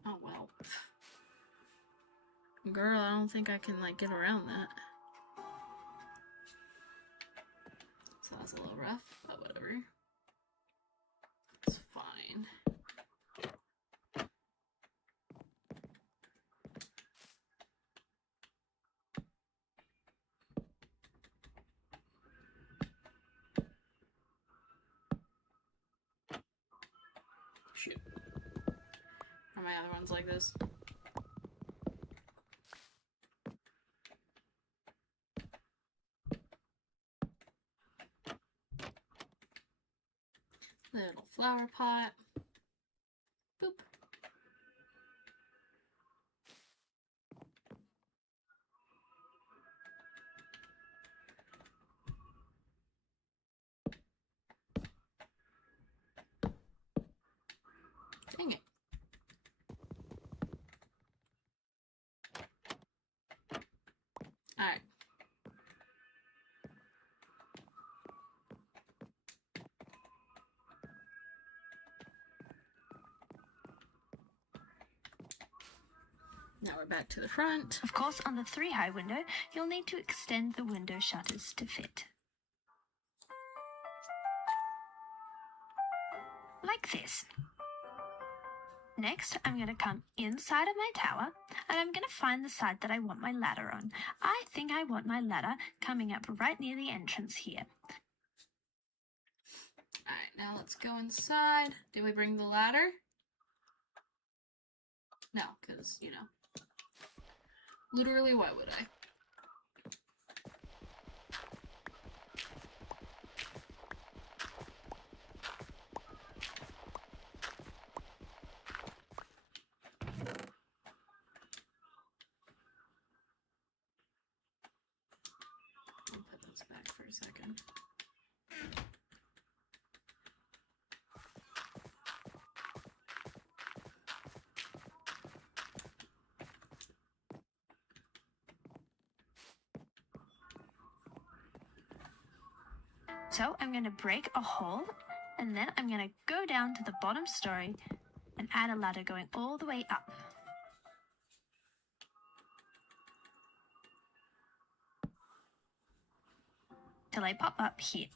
Oh well. Girl, I don't think I can like get around that. So that's a little rough, but whatever. It's fine. Shoot. Are my other ones like this? Little flower pot. Boop. Dang it. Alright. Now we're back to the front. Of course, on the 3-high window, you'll need to extend the window shutters to fit. Like this. Next, I'm going to come inside of my tower, and I'm going to find the side that I want my ladder on. I think I want my ladder coming up right near the entrance here. Alright, now let's go inside. Did we bring the ladder? No, because, you know. Literally, why would I? I'll put those back for a second. So I'm going to break a hole, and then I'm going to go down to the bottom story and add a ladder going all the way up. Till I pop up here.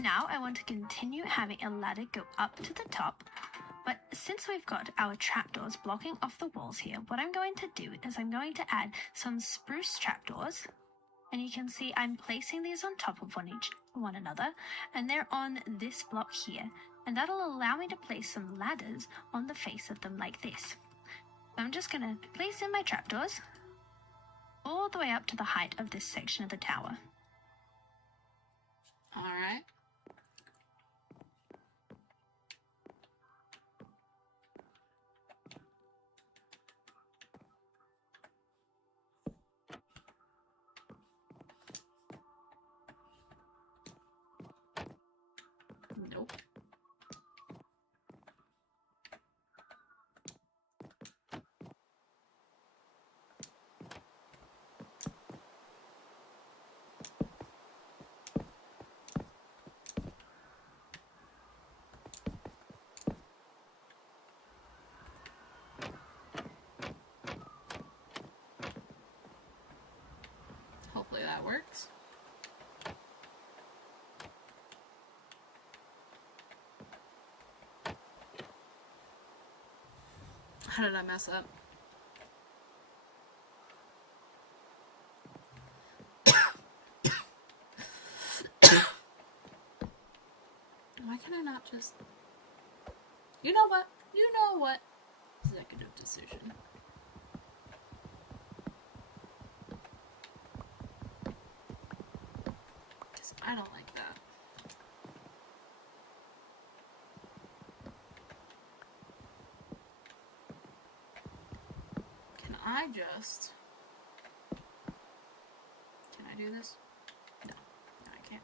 Now I want to continue having a ladder go up to the top, but since we've got our trapdoors blocking off the walls here, what I'm going to do is I'm going to add some spruce trapdoors, and you can see I'm placing these on top of one another, and they're on this block here, and that'll allow me to place some ladders on the face of them like this. So I'm just going to place in my trapdoors all the way up to the height of this section of the tower. Alright. Nope. Hopefully that works. How did I mess up? Why can I not just... You know what? You know what? Executive decision. Because I don't like that. Can I just... Can I do this? No. No, I can't.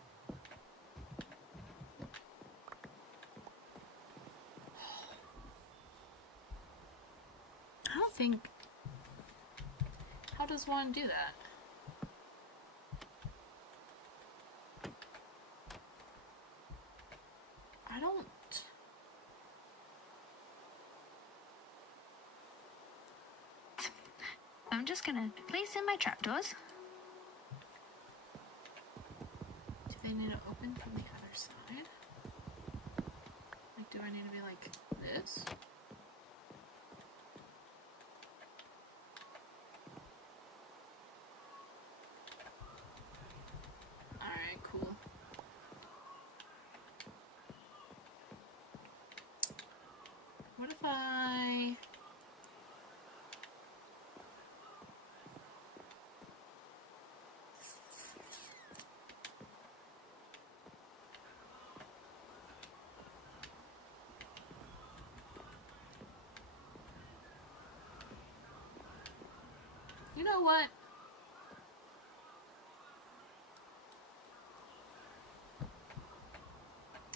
think... How does one do that? I don't... I'm just gonna place in my trapdoors. Do they need to open from the other side? Like, do I need to be like this? Alright, cool. What if I... You know what?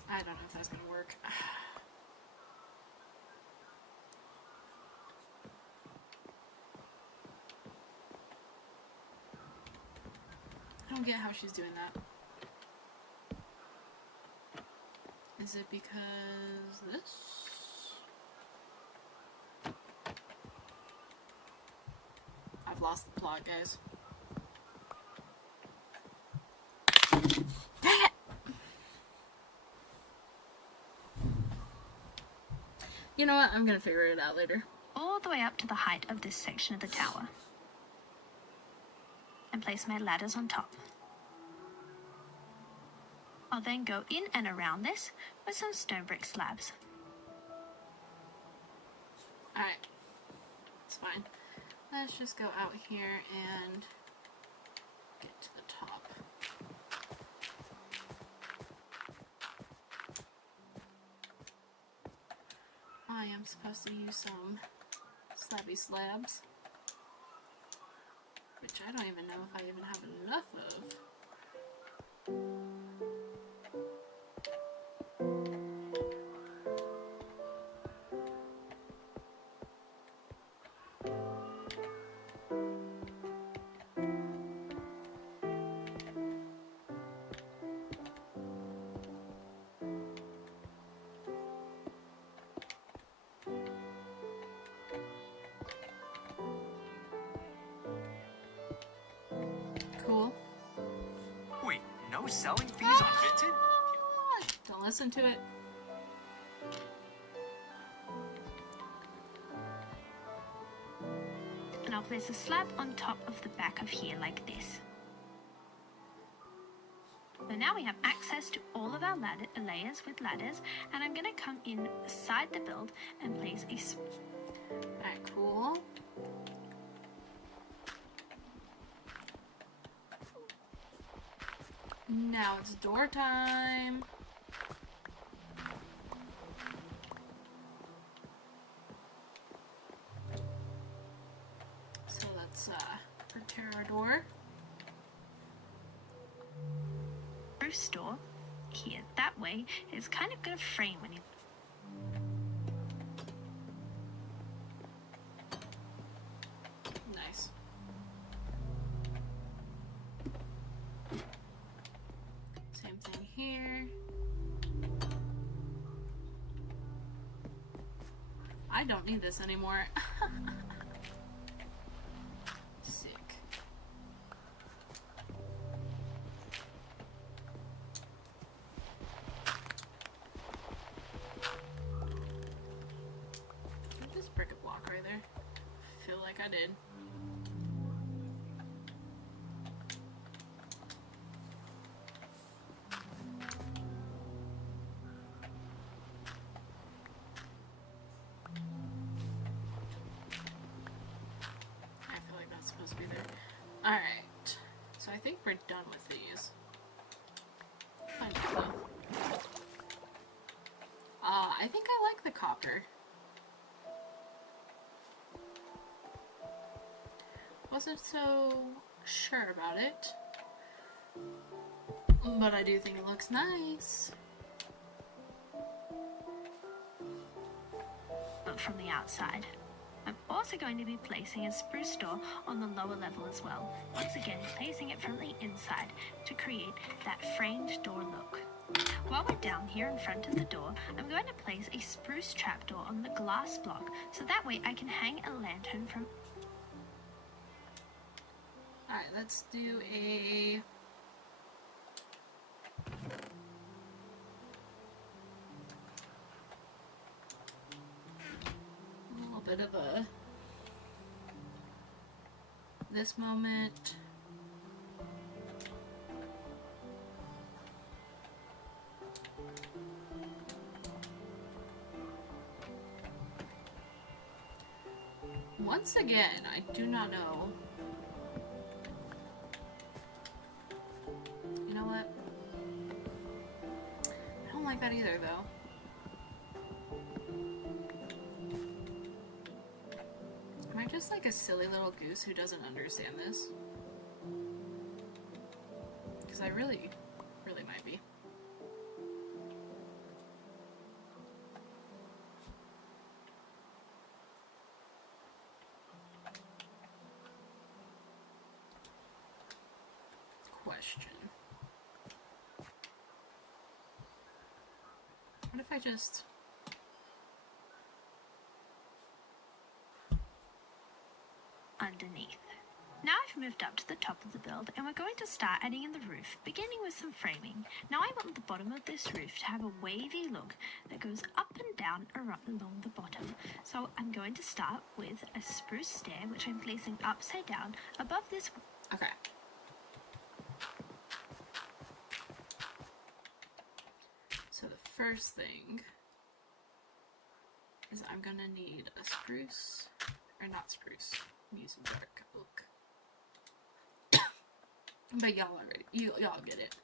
I don't know if that's gonna work. I don't get how she's doing that. Is it because this? I've lost the plot, guys. Dang it! You know what? I'm gonna figure it out later. All the way up to the height of this section of the tower. And place my ladders on top. I'll then go in and around this with some stone brick slabs. Alright. It's fine. Let's just go out here and get to the top. I am supposed to use some slabby slabs, which I don't even know if I even have enough of. Cool. Wait, no selling fees on Vinted? Don't listen to it. And I'll place a slab on top of the back of here like this. So now we have access to all of our layers with ladders, and I'm going to come inside the build and place a... Alright, cool. Now it's door time. So let's prepare our door. Roof door here. That way, it's kind of going to frame when you... Nice. Same thing here. I don't need this anymore. Sick. Did I just break a block right there? I feel like I did. I feel like that's supposed to be there. Alright. So I think we're done with these. Kind of, though. I think I like the copper. Wasn't so sure about it. But I do think it looks nice. from the outside. I'm also going to be placing a spruce door on the lower level as well. Once again, placing it from the inside to create that framed door look. While we're down here in front of the door, I'm going to place a spruce trapdoor on the glass block, so that way I can hang a lantern from... Alright, let's do a... little bit of a... this moment. Once again, I do not know. You know what? I don't like that either, though. Am I just like a silly little goose who doesn't understand this? Because I really might be. Question. What if I just... underneath. Now I've moved up to the top of the build and we're going to start adding in the roof, beginning with some framing. Now I want the bottom of this roof to have a wavy look that goes up and down along the bottom. So I'm going to start with a spruce stair, which I'm placing upside down above this. Okay. So the first thing is I'm gonna need a spruce, or not spruce, I'm using dark oak. But y'all already, y'all get it.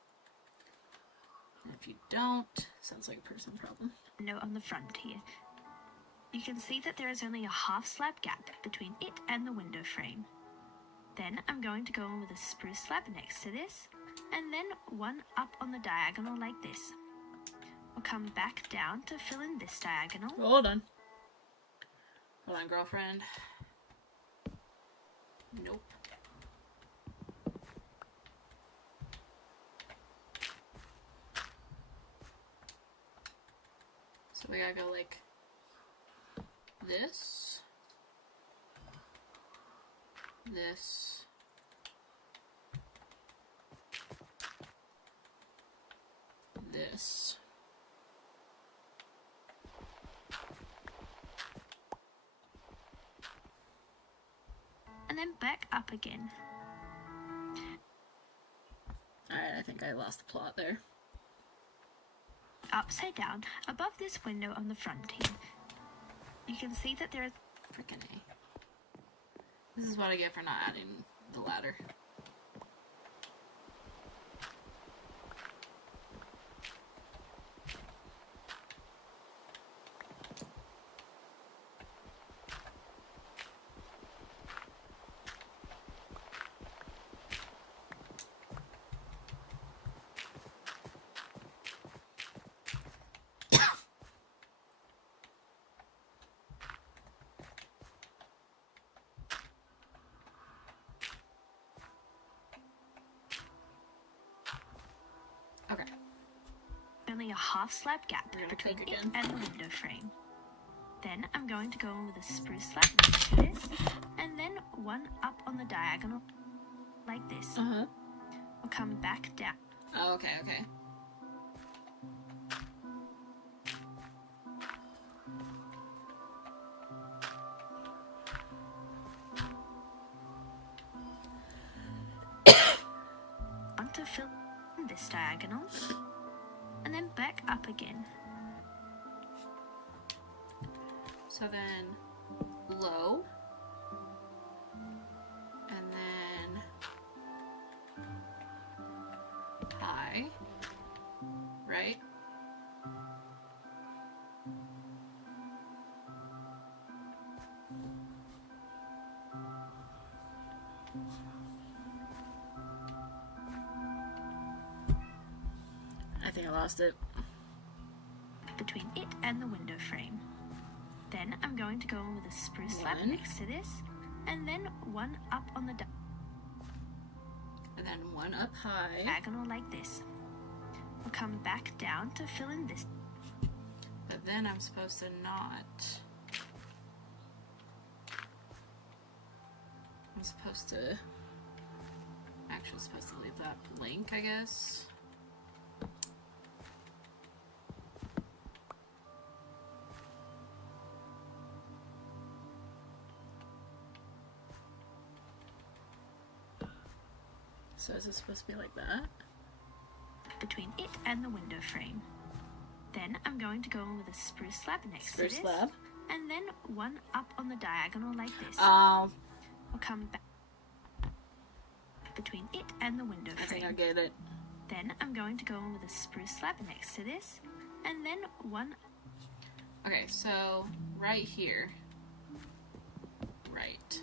And if you don't, sounds like a person problem. Note on the front here. You can see that there is only a half slab gap between it and the window frame. Then I'm going to go in with a spruce slab next to this, and then one up on the diagonal like this. We'll come back down to fill in this diagonal. Hold on. Hold on, girlfriend. Nope. So we gotta go like this, this, this. And then back up again. Alright, I think I lost the plot there. Upside down above this window on the front here. You can see that there is... Frickin' A. This is what I get for not adding the ladder. Okay. only a half slab gap We're gonna between cook it again. and the window frame. Then I'm going to go in with a spruce slab next to this, and then one up on the diagonal, like this. Uh-huh. We'll come back down. Oh, okay, okay. Want to fill in this diagonal, and then back up again. So then low, and then high, right? I think I lost it. Between it and the window frame. Then I'm going to go in with a spruce slab One. next to this, and then one up on the And then one up high. diagonal like this. We'll come back down to fill in this. But then I'm supposed to not. I'm supposed to. Actually supposed to leave that blank, I guess. So is it supposed to be like that? Between it and the window frame. Then I'm going to go in with a spruce slab next Spruce to this, slab. and then one up on the diagonal like this. We'll come back between it and the window I think frame. I get it. Then I'm going to go in with a spruce slab next to this, and then one. Okay, so right here. Right.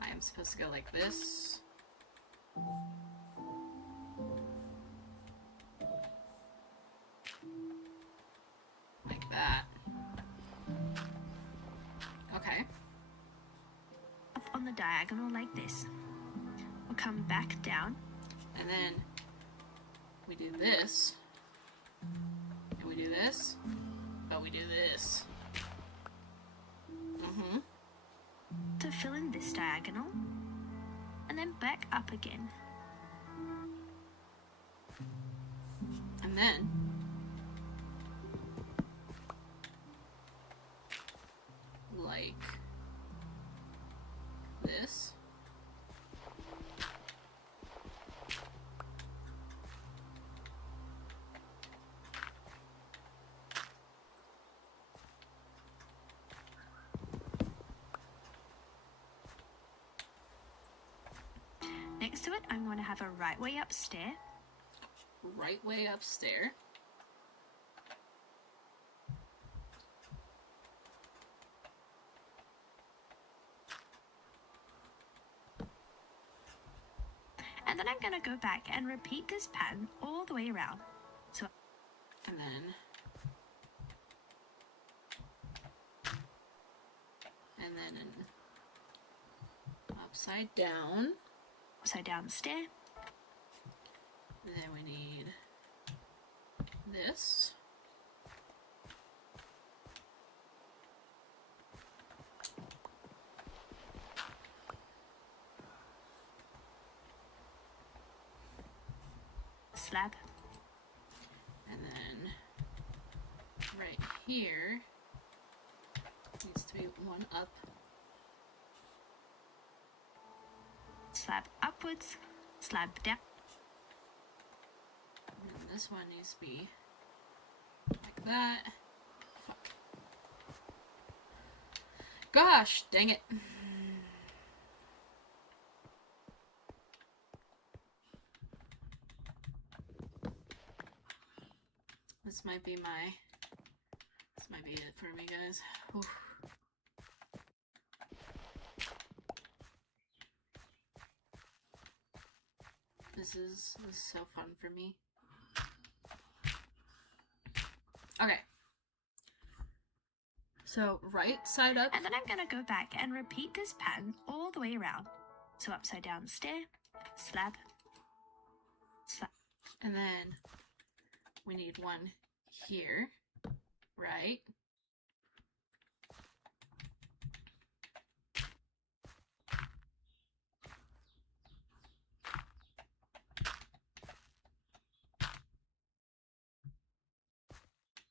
I am supposed to go like this. Like that. Okay. Up on the diagonal like this. We'll come back down. And then we do this. And we do this. But we do this. Mm-hmm. To fill in this diagonal, and then back up again. And then like this. Next to it, I'm going to have a right way up stair. Right way upstairs. And then I'm going to go back and repeat this pattern all the way around. So, And then an upside down. upside down stair. Then we need this. Slab. And then right here needs to be one up. Slab upwards. Slab down. And then this one needs to be like that. Fuck. Gosh, dang it. This might be it for me, guys. Oof. This is so fun for me. Okay. So right side up. And then I'm going to go back and repeat this pattern all the way around. So upside down stair. Slab. Slab. And then we need one here, right?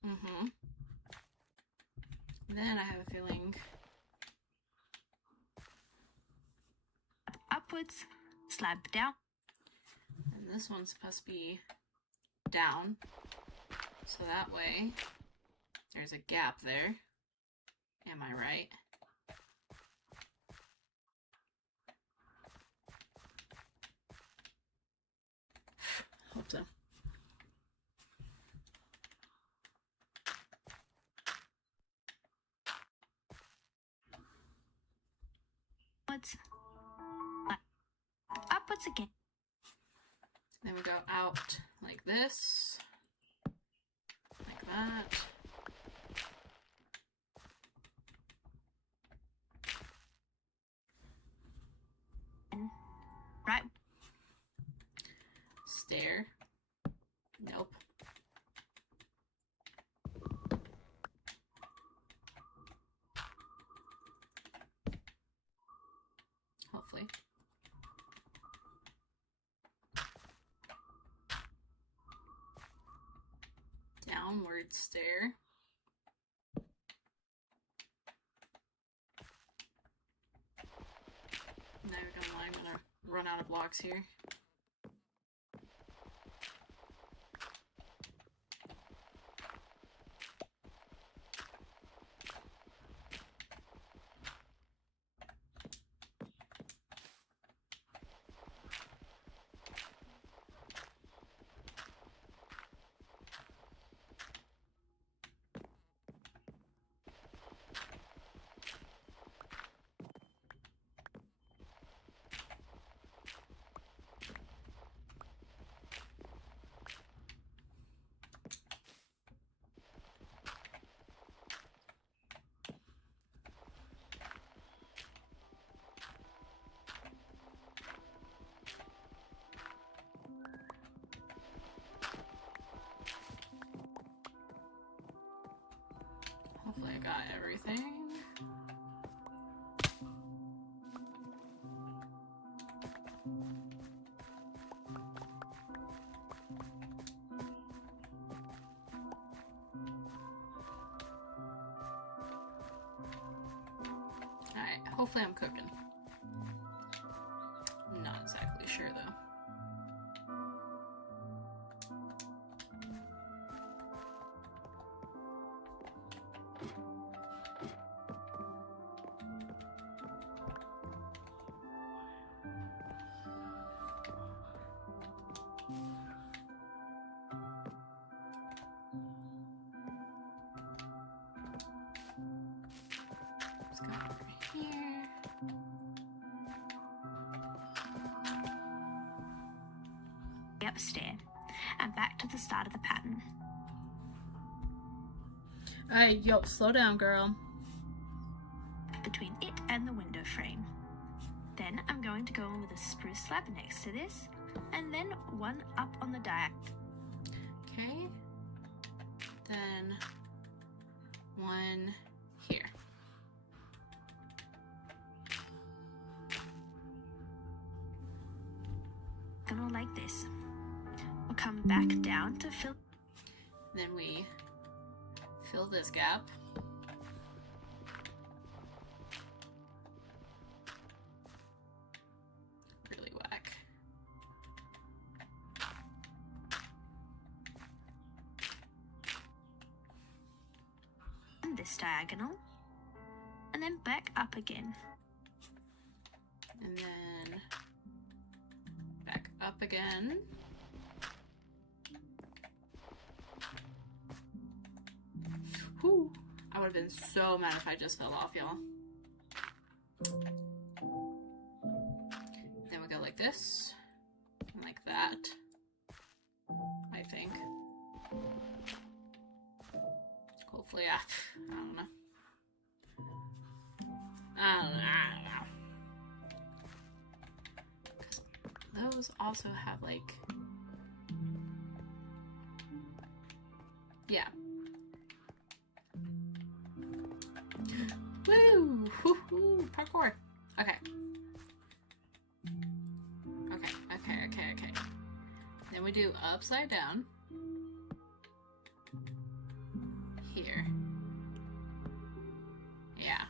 Mm-hmm. Then I have a feeling Upwards. Slab down. and this one's supposed to be down. So that way there's a gap there. Am I right? Hope so. Upwards. Upwards again. Then we go out like this. that. Right. Stair. Nope. Hopefully. Downward stair. Now I'm gonna run out of blocks here. Hopefully I got everything. Alright, hopefully I'm cooking. I'm not exactly sure though. Let's go over here. Upstairs and back to the start of the pattern. Alright, yo, slow down, girl. Between it and the window frame. Then I'm going to go in with a spruce slab next to this, and then one up on the diagonal. Okay. Then one here. Like this. We'll come back down to fill. Then we fill this gap. Really whack. This diagonal. And then back up again. And then back up again. Whew. I would have been so mad if I just fell off, y'all. Then we go like this. And like that. I think. Hopefully, I don't know. I don't know. Because those also have like... Yeah. Woo! Woo-hoo! Parkour! Okay. Okay. Then we do upside down. Here. Yeah.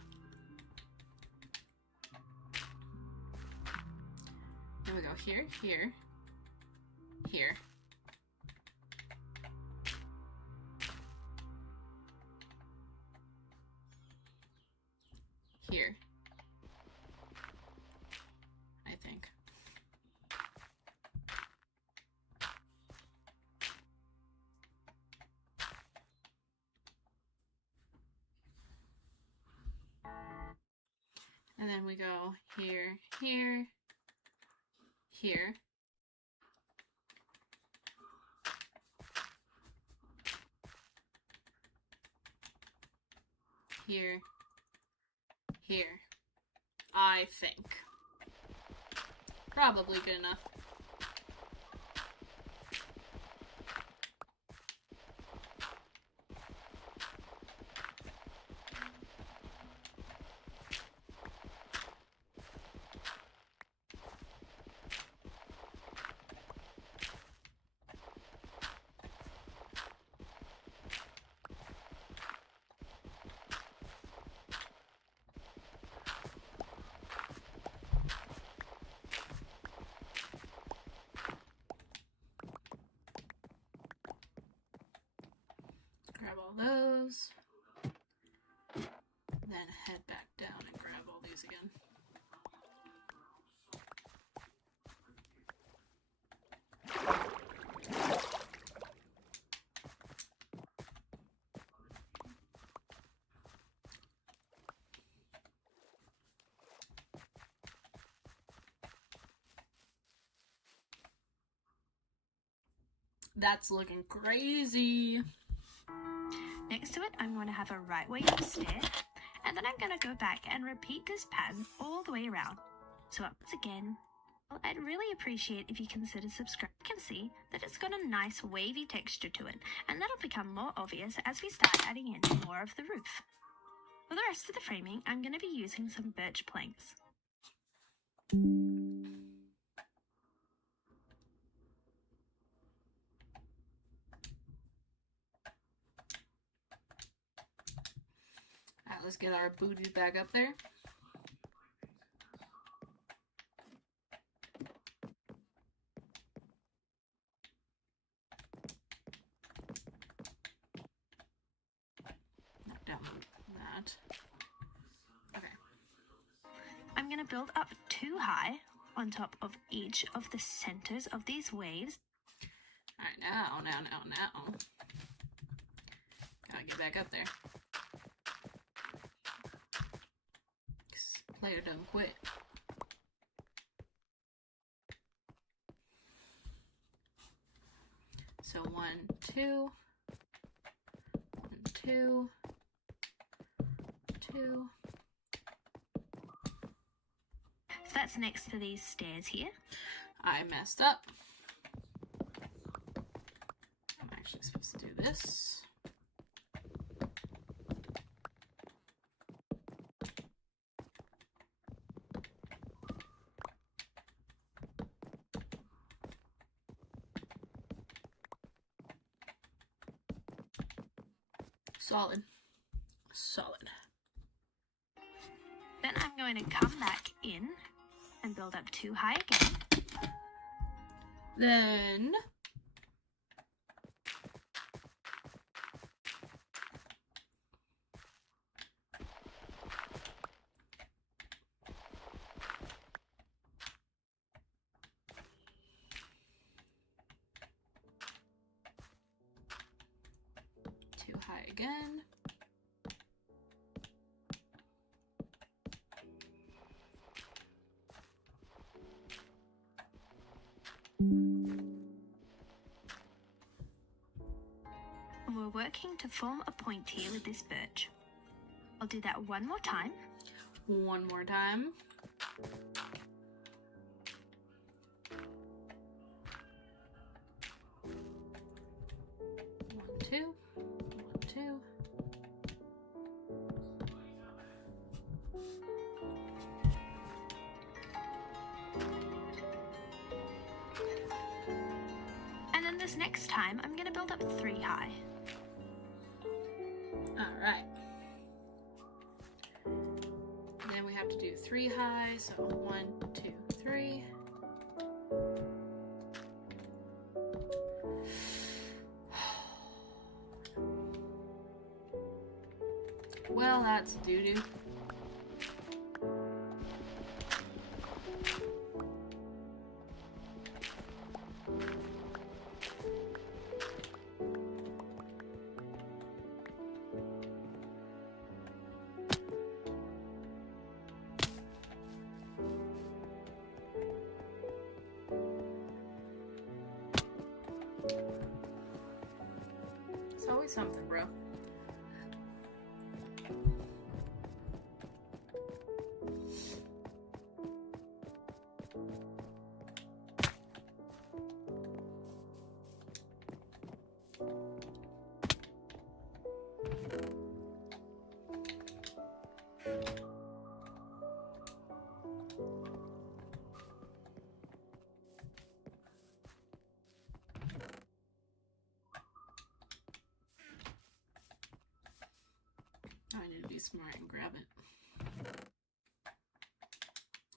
Then we go here, here, here. Here. I think. And then we go here, here, here. Here. Here. I think. Probably good enough. Grab all those. Then head back down and grab all these again. That's looking crazy. Next to it, I'm going to have a right way up stair, and then I'm going to go back and repeat this pattern all the way around. So once again, well, I'd really appreciate if you consider subscribing. You can see that it's got a nice wavy texture to it, and that'll become more obvious as we start adding in more of the roof. For the rest of the framing, I'm going to be using some birch planks. Alright, let's get our booty back up there. Knock down that. Okay. I'm going to build up too high on top of each of the centers of these waves. Alright, now. Gotta get back up there. Player don't quit. So 1, 2, 1, 2, 2. So that's next to these stairs here. I messed up. I'm actually supposed to do this. Solid. Then I'm going to come back in and build up too high again. Then too high again. And we're working to form a point here with this birch. I'll do that one more time. One more time. One, two. And then this next time, I'm going to build up 3 high. Alright. Then we have to do 3 high, so 1, 2, 3. Well, that's doo-doo. It's always something, bro. I need to be smart and grab it.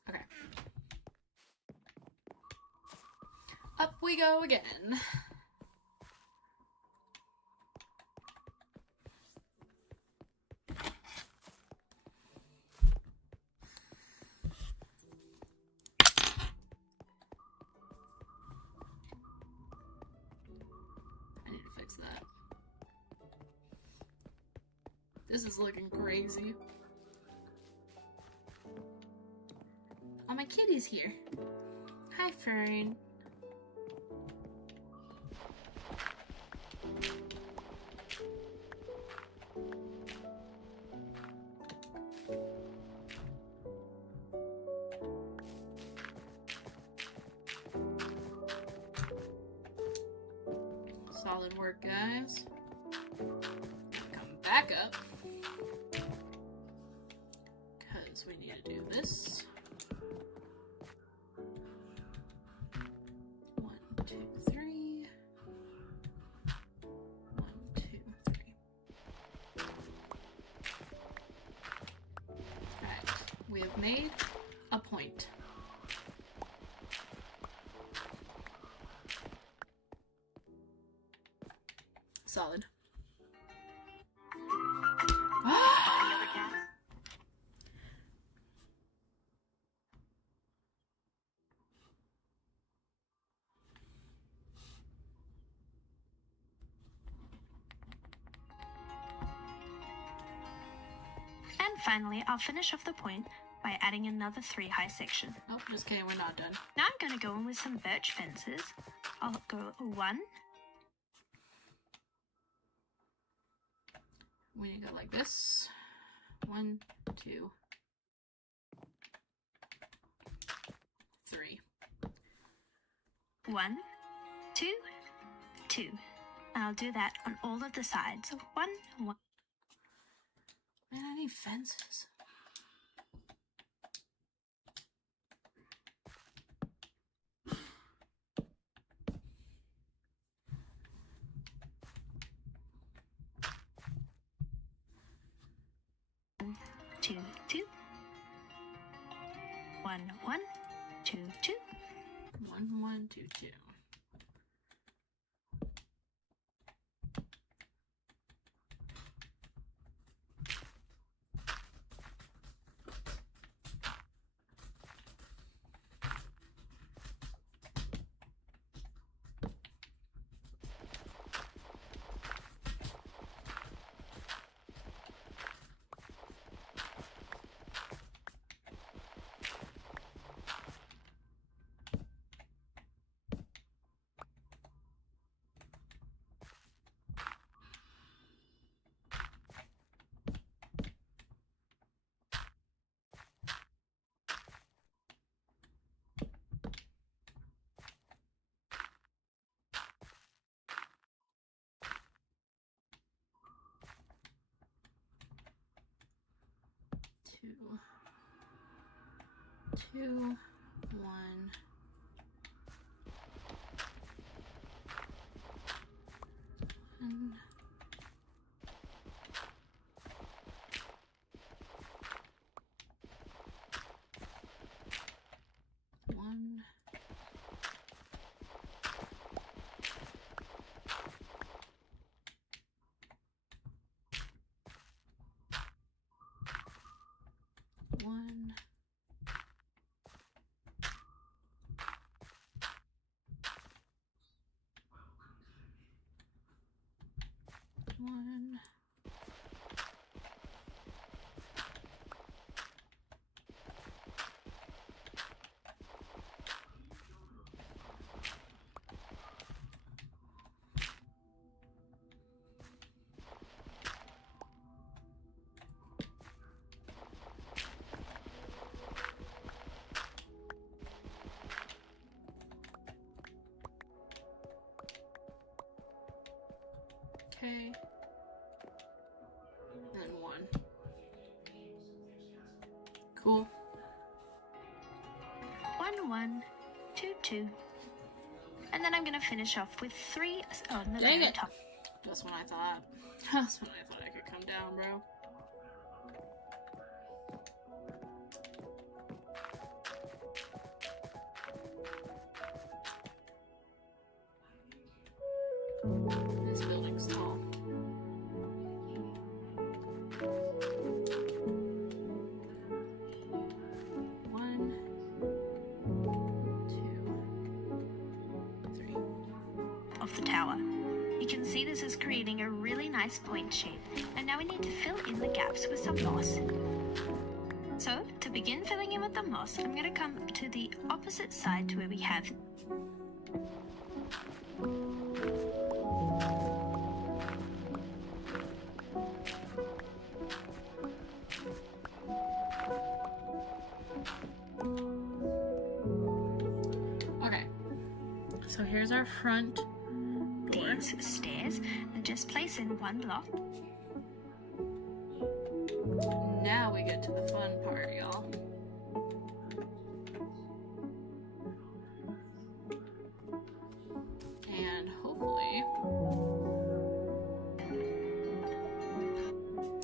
Okay. Up we go again. I need to fix that. This is looking crazy. Oh, my kitty's here. Hi, Fern. Solid work, guys. Come back up. Because we need to do this. 1, 2, 3. 1, 2, 3. Alright, we have made a point. Solid. Any other cats? And finally, I'll finish off the point by adding another 3 high section. Oh, just kidding, we're not done. Now I'm going to go in with some birch fences. I'll go 1, We need to go like this. 1, 2, 3. 1, 2, 2. And I'll do that on all of the sides. 1, 1. Man, I need fences. Two, two. 1, 1, 2, 2. 1, 1, 2, 2. Two, 1. One. One. One. Okay. And then 1. Cool. 1, 1, 2, 2. And then I'm going to finish off with 3 on the Dang very it. top. That's when I thought. That's when I thought I could come down, bro. You can see this is creating a really nice point shape, and now we need to fill in the gaps with some moss. So, to begin filling in with the moss, I'm going to come to the opposite side to where we have Okay, so here's our front door. these stairs and just place in one block. Now we get to the fun part, y'all. And hopefully,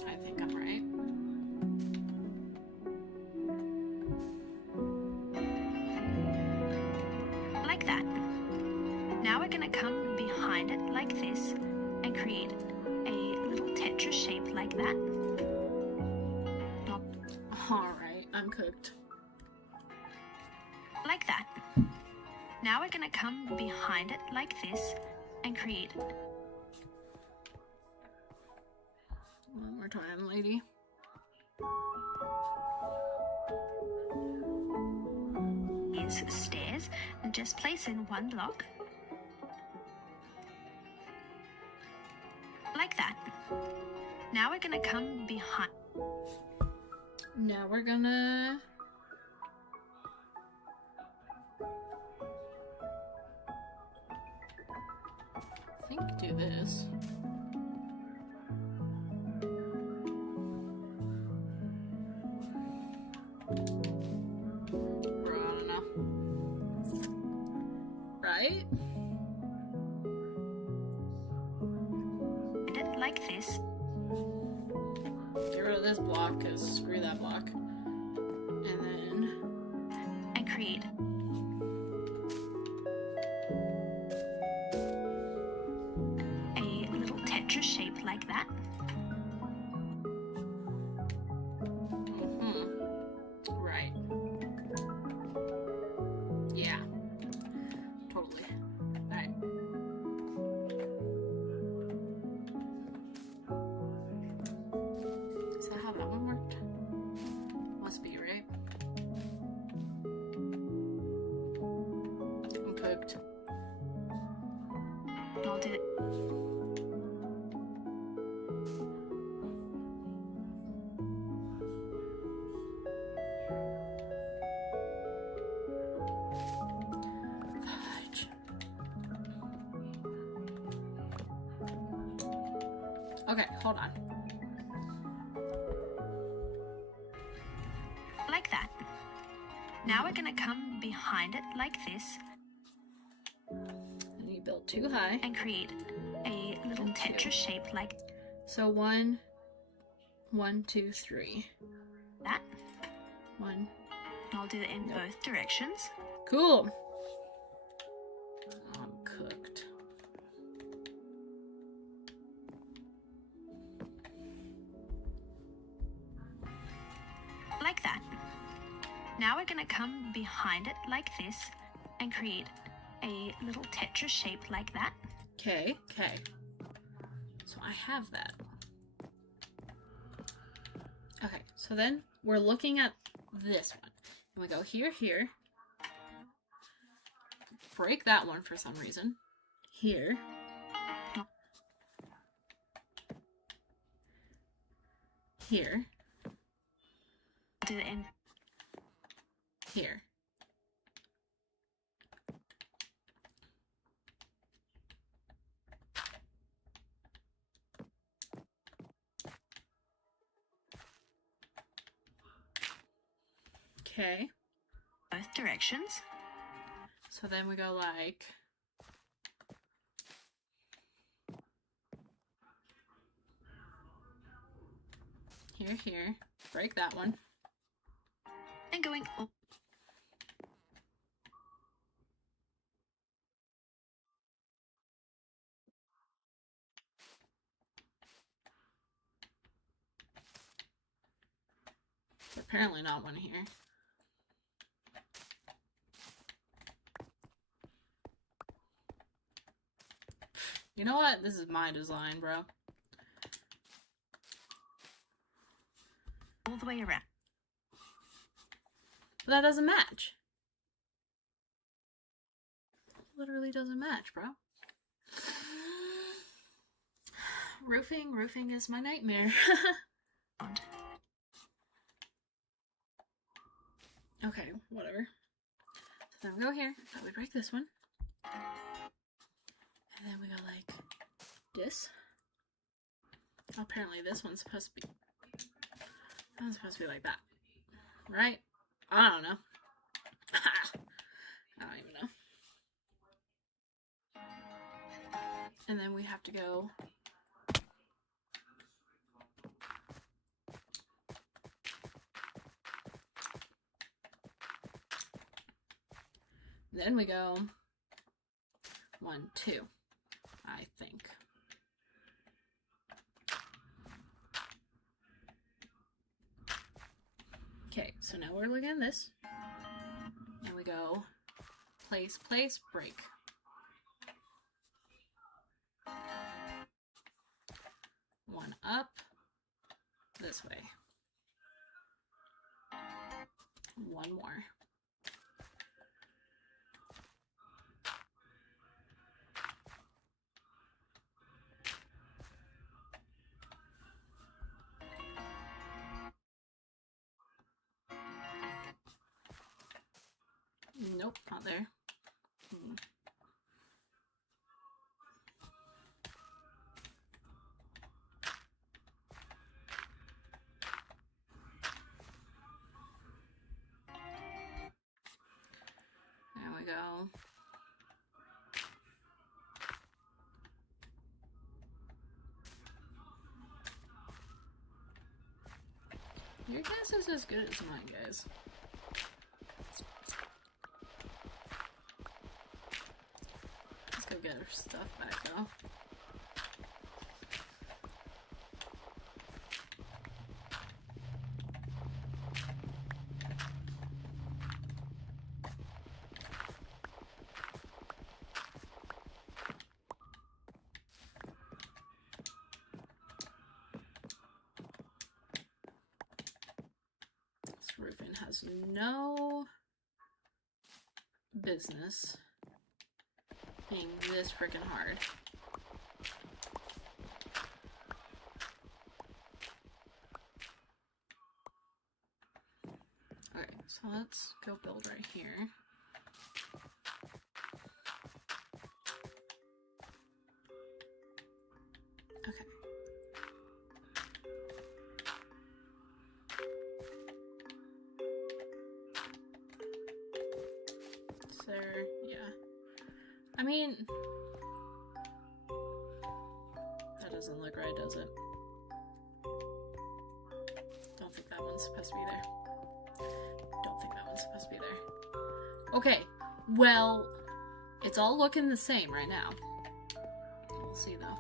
I think I'm right. Like that. Now we're going to come behind it like this and create a little Tetris shape like that. Alright, I'm cooked. Like that. Now we're going to come behind it like this and create One more time, lady. these stairs and just place in one block. Like that. Now we're going to come behind. Now we're gonna I think do this. Bro, I don't know. Right? it like this. Get rid of this block, because screw that block. And then And create a little Tetris shape like that. Right. Yeah. Totally. Alright. Is that how that one worked? Must be, right? I'm cooked. I'll do it. Fudge. Okay, hold on. Like that. Now we're going to come behind it like this And you built too high. and create a little And two. Tetris shape like So 1, 1, 2, 3. that. 1. I'll do it in Yep. both directions. Cool. I'm cooked. Like that. Now we're going to come behind it like this and create a little Tetris shape like that. Okay, okay. So I have that. Okay, so then we're looking at this one. And we go here, here. Break that one for some reason. Here. Here. Do it in Here. Okay. both directions. So then we go like here, here. Break that one. And going up. Apparently not one here. you know what? This is my design, bro. All the way around. But that doesn't match. Literally doesn't match, bro. Roofing is my nightmare. Okay, whatever. So then we go here. So we break this one. And then we go like this. Apparently this one's supposed to be... That one's supposed to be like that. Right? I don't know. I don't even know. And then we have to go... Then we go 1, 2, I think. Okay, so now we're looking at this. And we go place, place, break. One up this way. One more. Nope, not there. There we go. Your guess is as good as mine, guys. Let's go get our stuff back, though. This roofing has no business being this freaking hard. Okay, so let's go build right here. Okay. Sir, yeah. I mean, that doesn't look right, does it? Don't think that one's supposed to be there. Don't think that one's supposed to be there. Okay, well, it's all looking the same right now. We'll see though.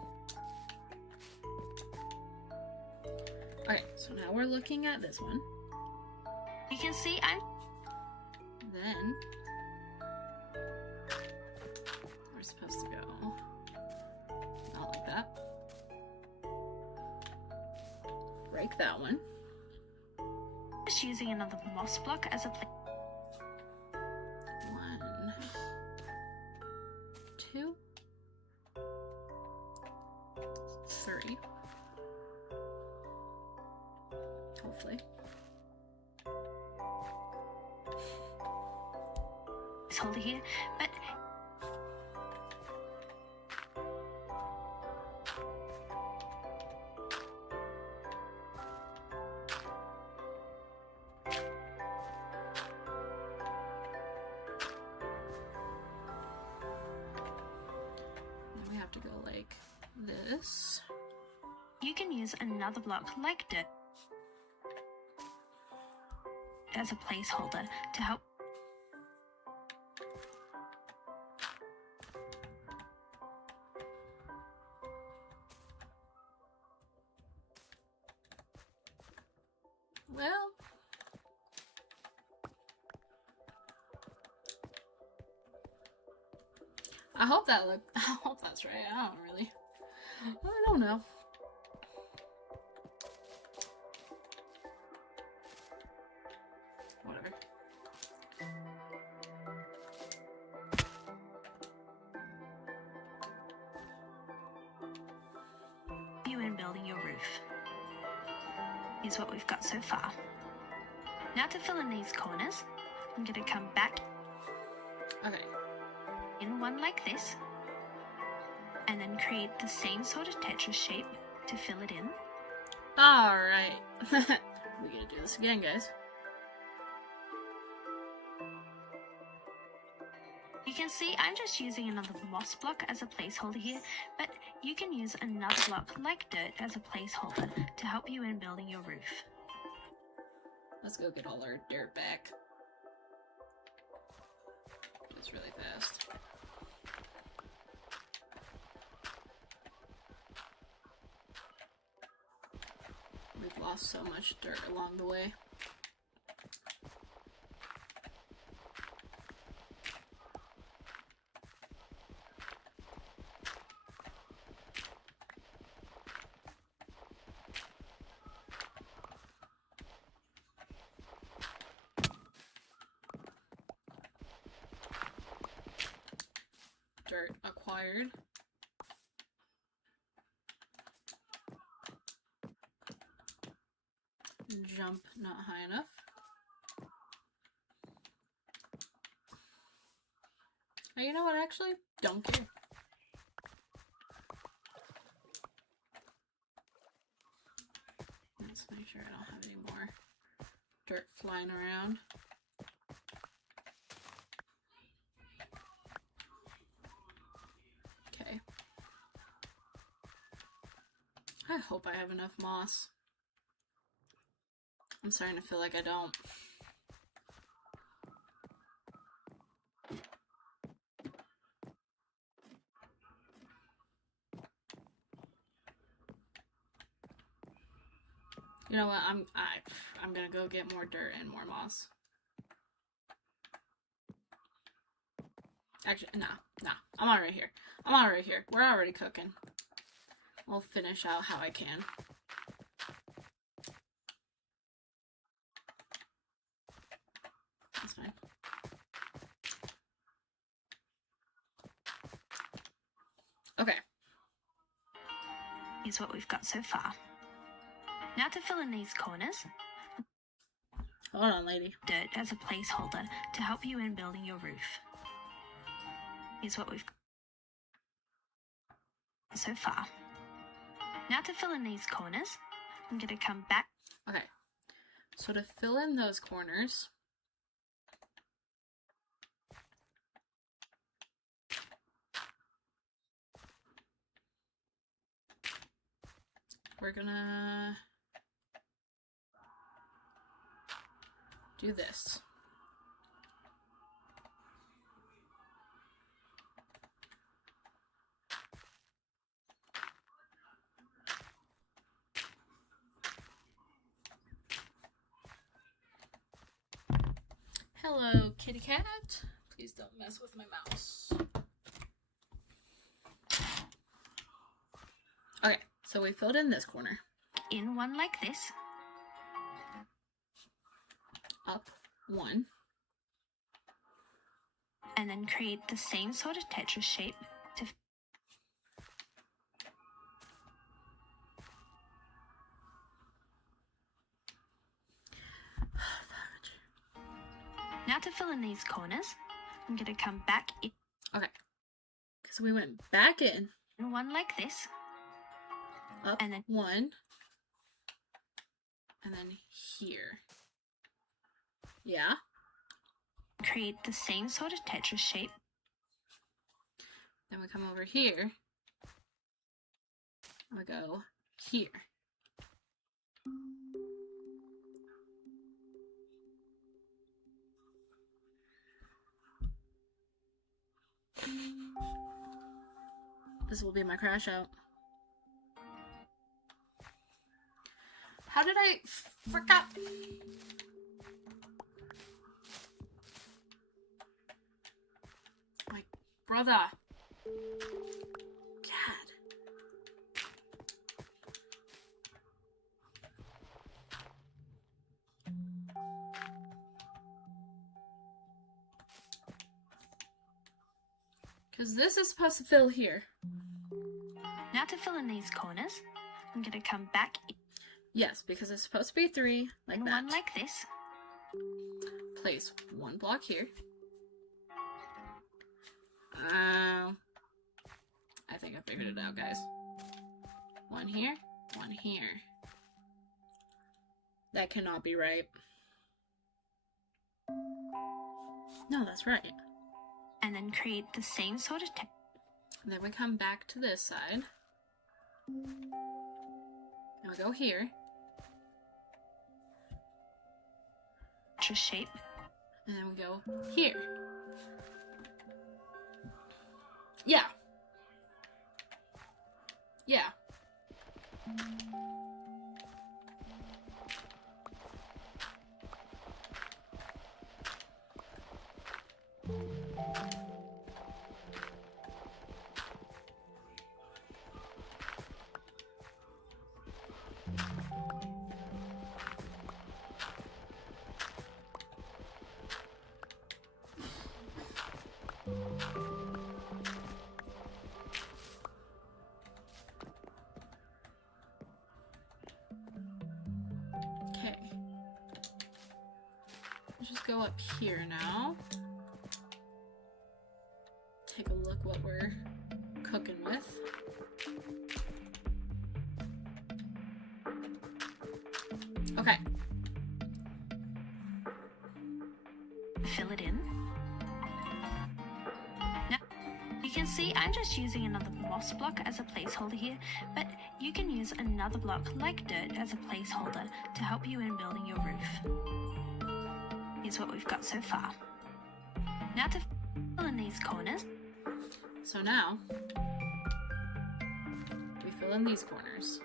Okay, so now we're looking at this one. You can see I'm... Then we're supposed to go not like that. Break that one. just using another moss block as a place. 1, 2, 3. Hopefully. Holder here, but then we have to go like this. you can use another block like dirt as a placeholder to help. Well, I hope that's right. I don't know. Whatever. You in building your roof. Here's what we've got so far. Now to fill in these corners, I'm going to come back Okay. in one like this, and then create the same sort of Tetris shape to fill it in. Alright. We gotta do this again, guys. You can see I'm just using another moss block as a placeholder here, but you can use another block like dirt as a placeholder to help you in building your roof. Let's go get all our dirt back. It's really fast. We've lost so much dirt along the way. Dirt acquired. Jump not high enough. Oh, you know what? Actually, don't care. Let's make sure I don't have any more dirt flying around. Okay. I hope I have enough moss. I'm starting to feel like I don't. You know what? I'm gonna go get more dirt and more moss. Actually, nah. I'm already here. We're already cooking. We'll finish out how I can. That's fine. Okay. Here's what we've got so far. Now to fill in these corners, Hold on, lady. dirt as a placeholder to help you in building your roof. Here's what we've got so far. Now to fill in these corners, I'm going to come back. Okay. So to fill in those corners, we're gonna do this. Hello, kitty cat. Please don't mess with my mouse. Okay, so we filled in this corner. In one like this, Up one. and then create the same sort of Tetris shape to Now to fill in these corners, I'm going to come back in Okay. Because we went back in. one like this, Up and then one. And then here. Yeah. create the same sort of Tetris shape. Then we come over here. And we go here. This will be my crash out. How did I forgot? My brother. God. Because this is supposed to fill here. Now to fill in these corners, I'm going to come back Yes, because it's supposed to be 3, like in that. one like this. Place 1 block here. I think I figured it out, guys. 1 here, 1 here. That cannot be right. No, that's right. And then create the same sort of And then we come back to this side. And we go here. Tetris shape. And then we go here. Yeah. Yeah. Okay. Let's just go up here now. Take a look what we're cooking with. Okay. Fill it in. Now, you can see I'm just using another moss block as a placeholder here, but you can use another block like dirt as a placeholder to help you in building your roof. Here's what we've got so far. Now to fill in these corners. So now, we fill in these corners.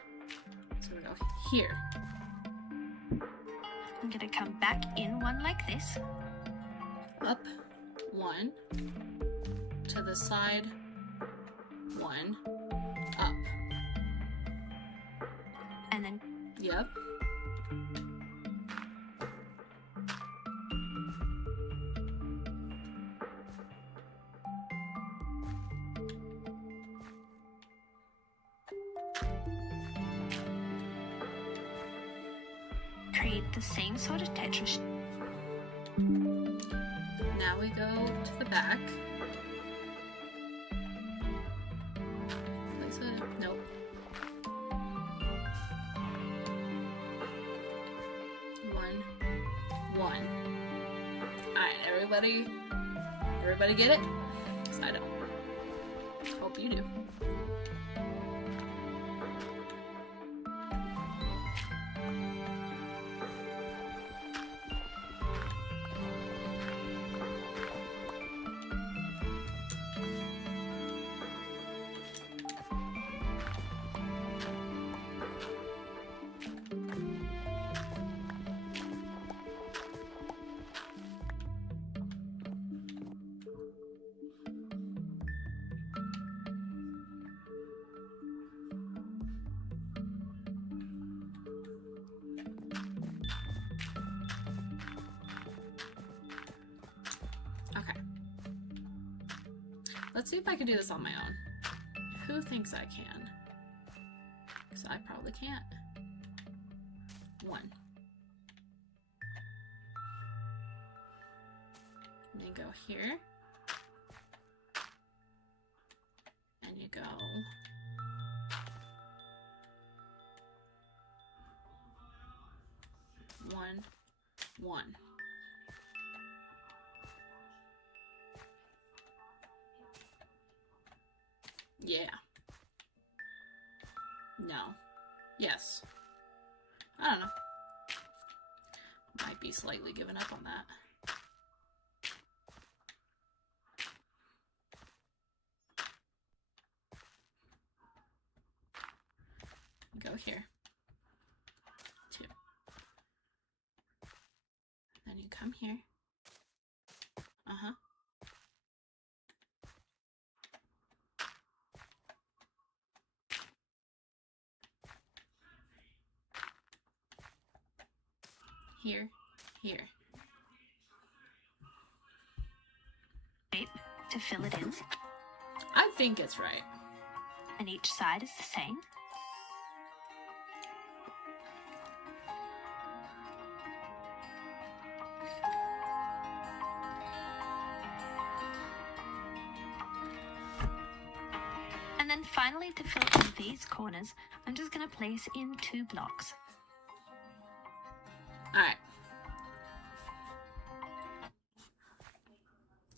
So we go here. I'm going to come back in one like this. Up 1. To the side 1. Up. And then Yep. create the same sort of Tetris. Now we go to the back. Place it. Nope. 1, 1. Alright, everybody get it? 'Cause I don't. Hope you do. Okay. Let's see if I can do this on my own. Who thinks I can? Because I probably can't. 1. And then go here. And you go... 1, 1. Yeah. No. Yes. I don't know. Might be slightly giving up on that. Go here. 2. Then you come here. Uh-huh. here, here. Shape to fill it in, I think it's right. and each side is the same. And then finally, to fill in these corners, I'm just going to place in 2 blocks. Alright.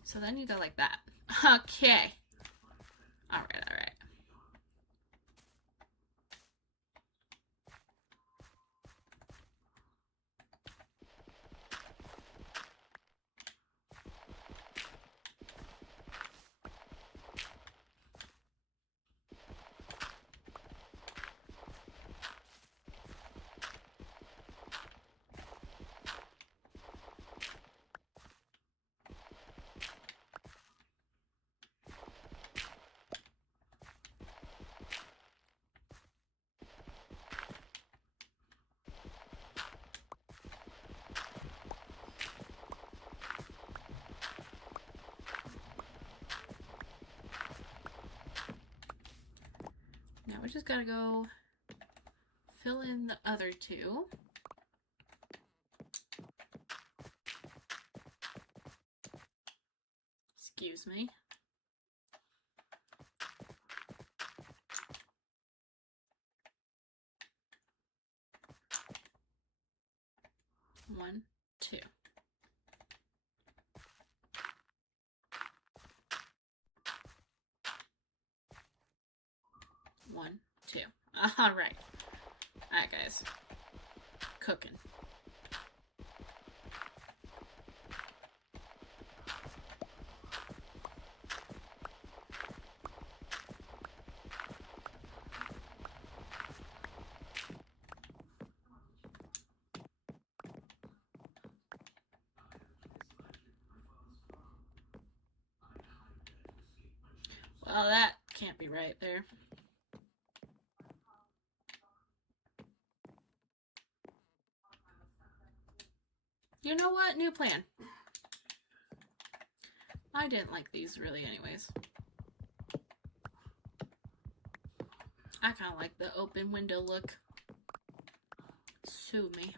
So then you go like that. Okay. Alright, alright. Now we just gotta go fill in the other 2. Excuse me. One, 2. One, 2. Alright. Alright, guys. Cooking. Well, that can't be right there. You know what? New plan. I didn't like these really anyways. I kind of like the open window look. Sue me.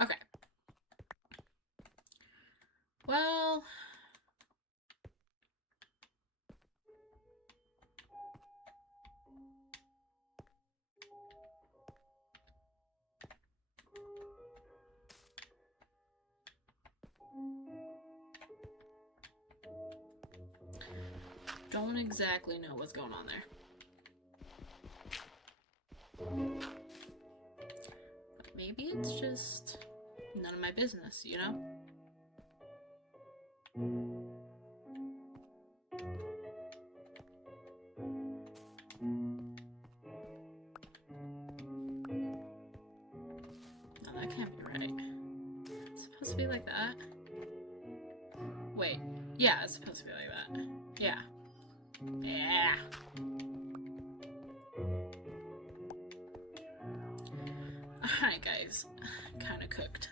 Okay. Well, don't exactly know what's going on there. But maybe it's just none of my business, you know? No, that can't be right. It's supposed to be like that. Wait. Yeah, it's supposed to be like that. Yeah. Yeah. Alright, guys. Kinda cooked.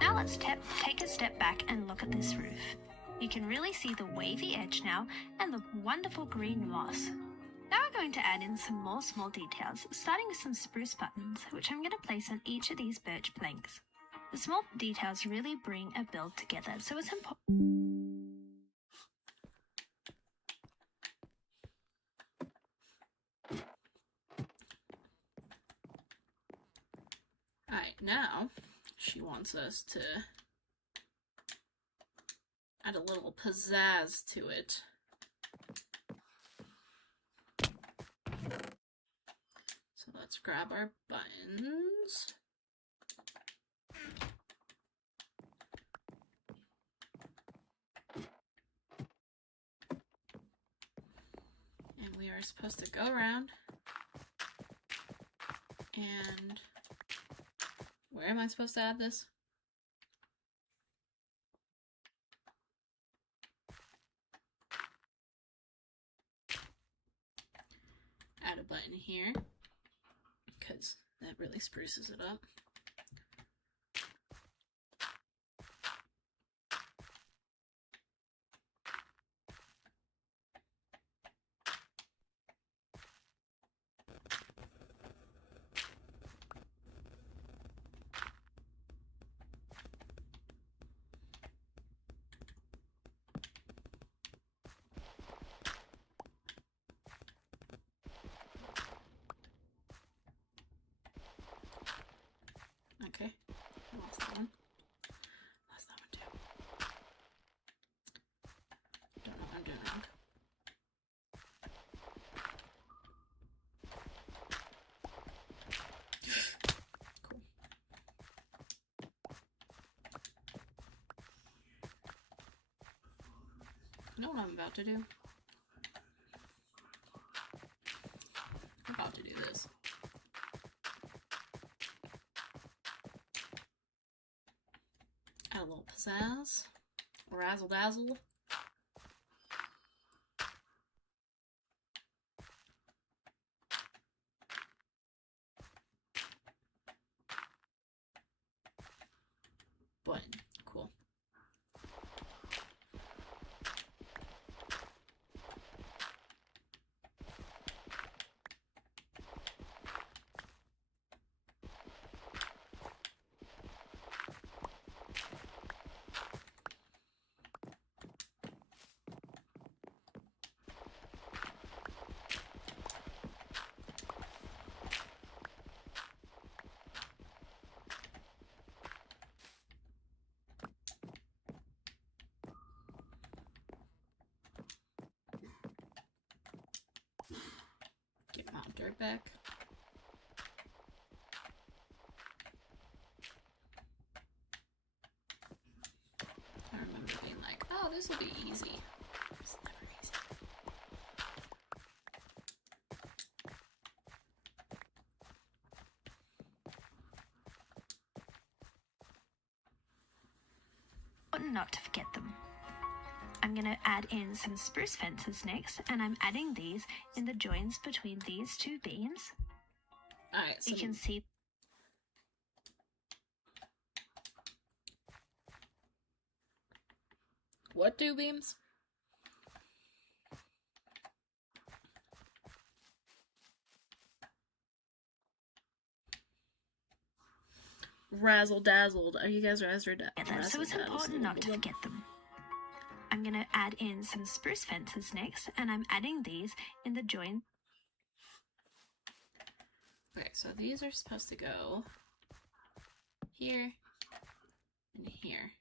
Now let's take a step back and look at this roof. You can really see the wavy edge now and the wonderful green moss. Now we're going to add in some more small details, starting with some spruce buttons, which I'm going to place on each of these birch planks. The small details really bring a build together, so it's important. Alright, now she wants us to add a little pizzazz to it. So let's grab our buttons. And we are supposed to go around and where am I supposed to add this? Add a button here because that really spruces it up. Okay, lost that one. Lost that one too. Don't know what I'm doing wrong. Cool. You know what I'm about to do? I'm about to do this. Add a little pizzazz, razzle dazzle. Button, cool. Get my dirt back. I remember being like, oh, this will be easy. It's never easy. Not to forget them. I'm going to add in some spruce fences next, and I'm adding these in the joints between these two beams. Alright, so You can see what do beams? Razzle dazzled. Are you guys razzle dazzled? so it's important not to forget them. I'm going to add in some spruce fences next, and I'm adding these in the joint. Okay, so these are supposed to go here and here.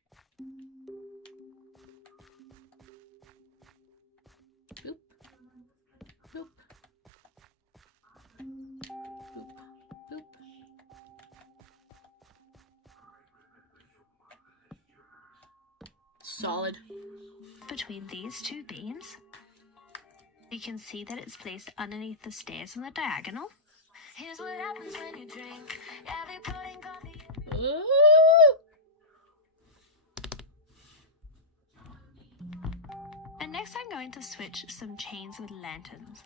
Boop. Boop. Boop. Boop. Solid. Between these two beams. You can see that it's placed underneath the stairs on the diagonal. Here's what happens when you drink every pudding coffee. Ooh. And next I'm going to switch some chains with lanterns.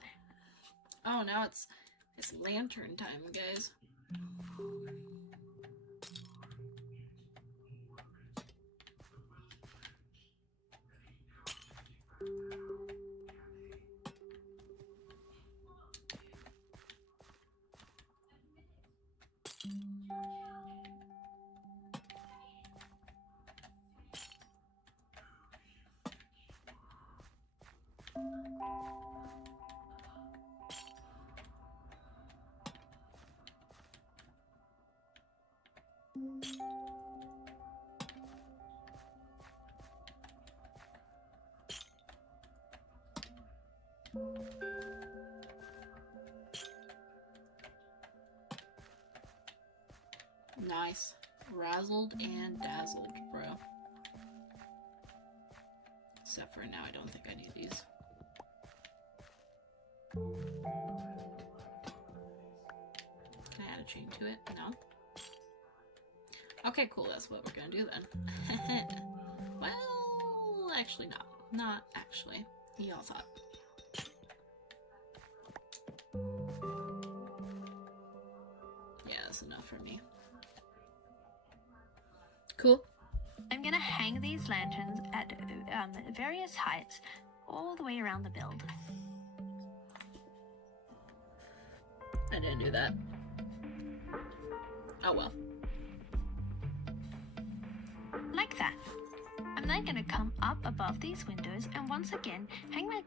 Oh, now it's lantern time, guys. Nice. Razzled and dazzled, bro. Except for now, I don't think I need these. Can I add a chain to it? No. Okay, cool. That's what we're gonna do then. Well, actually not. Not actually. Y'all thought. Yeah, that's enough for me. Cool. I'm gonna hang these lanterns at various heights all the way around the build. I didn't do that. Oh well. Like that. I'm then gonna come up above these windows and once again hang my...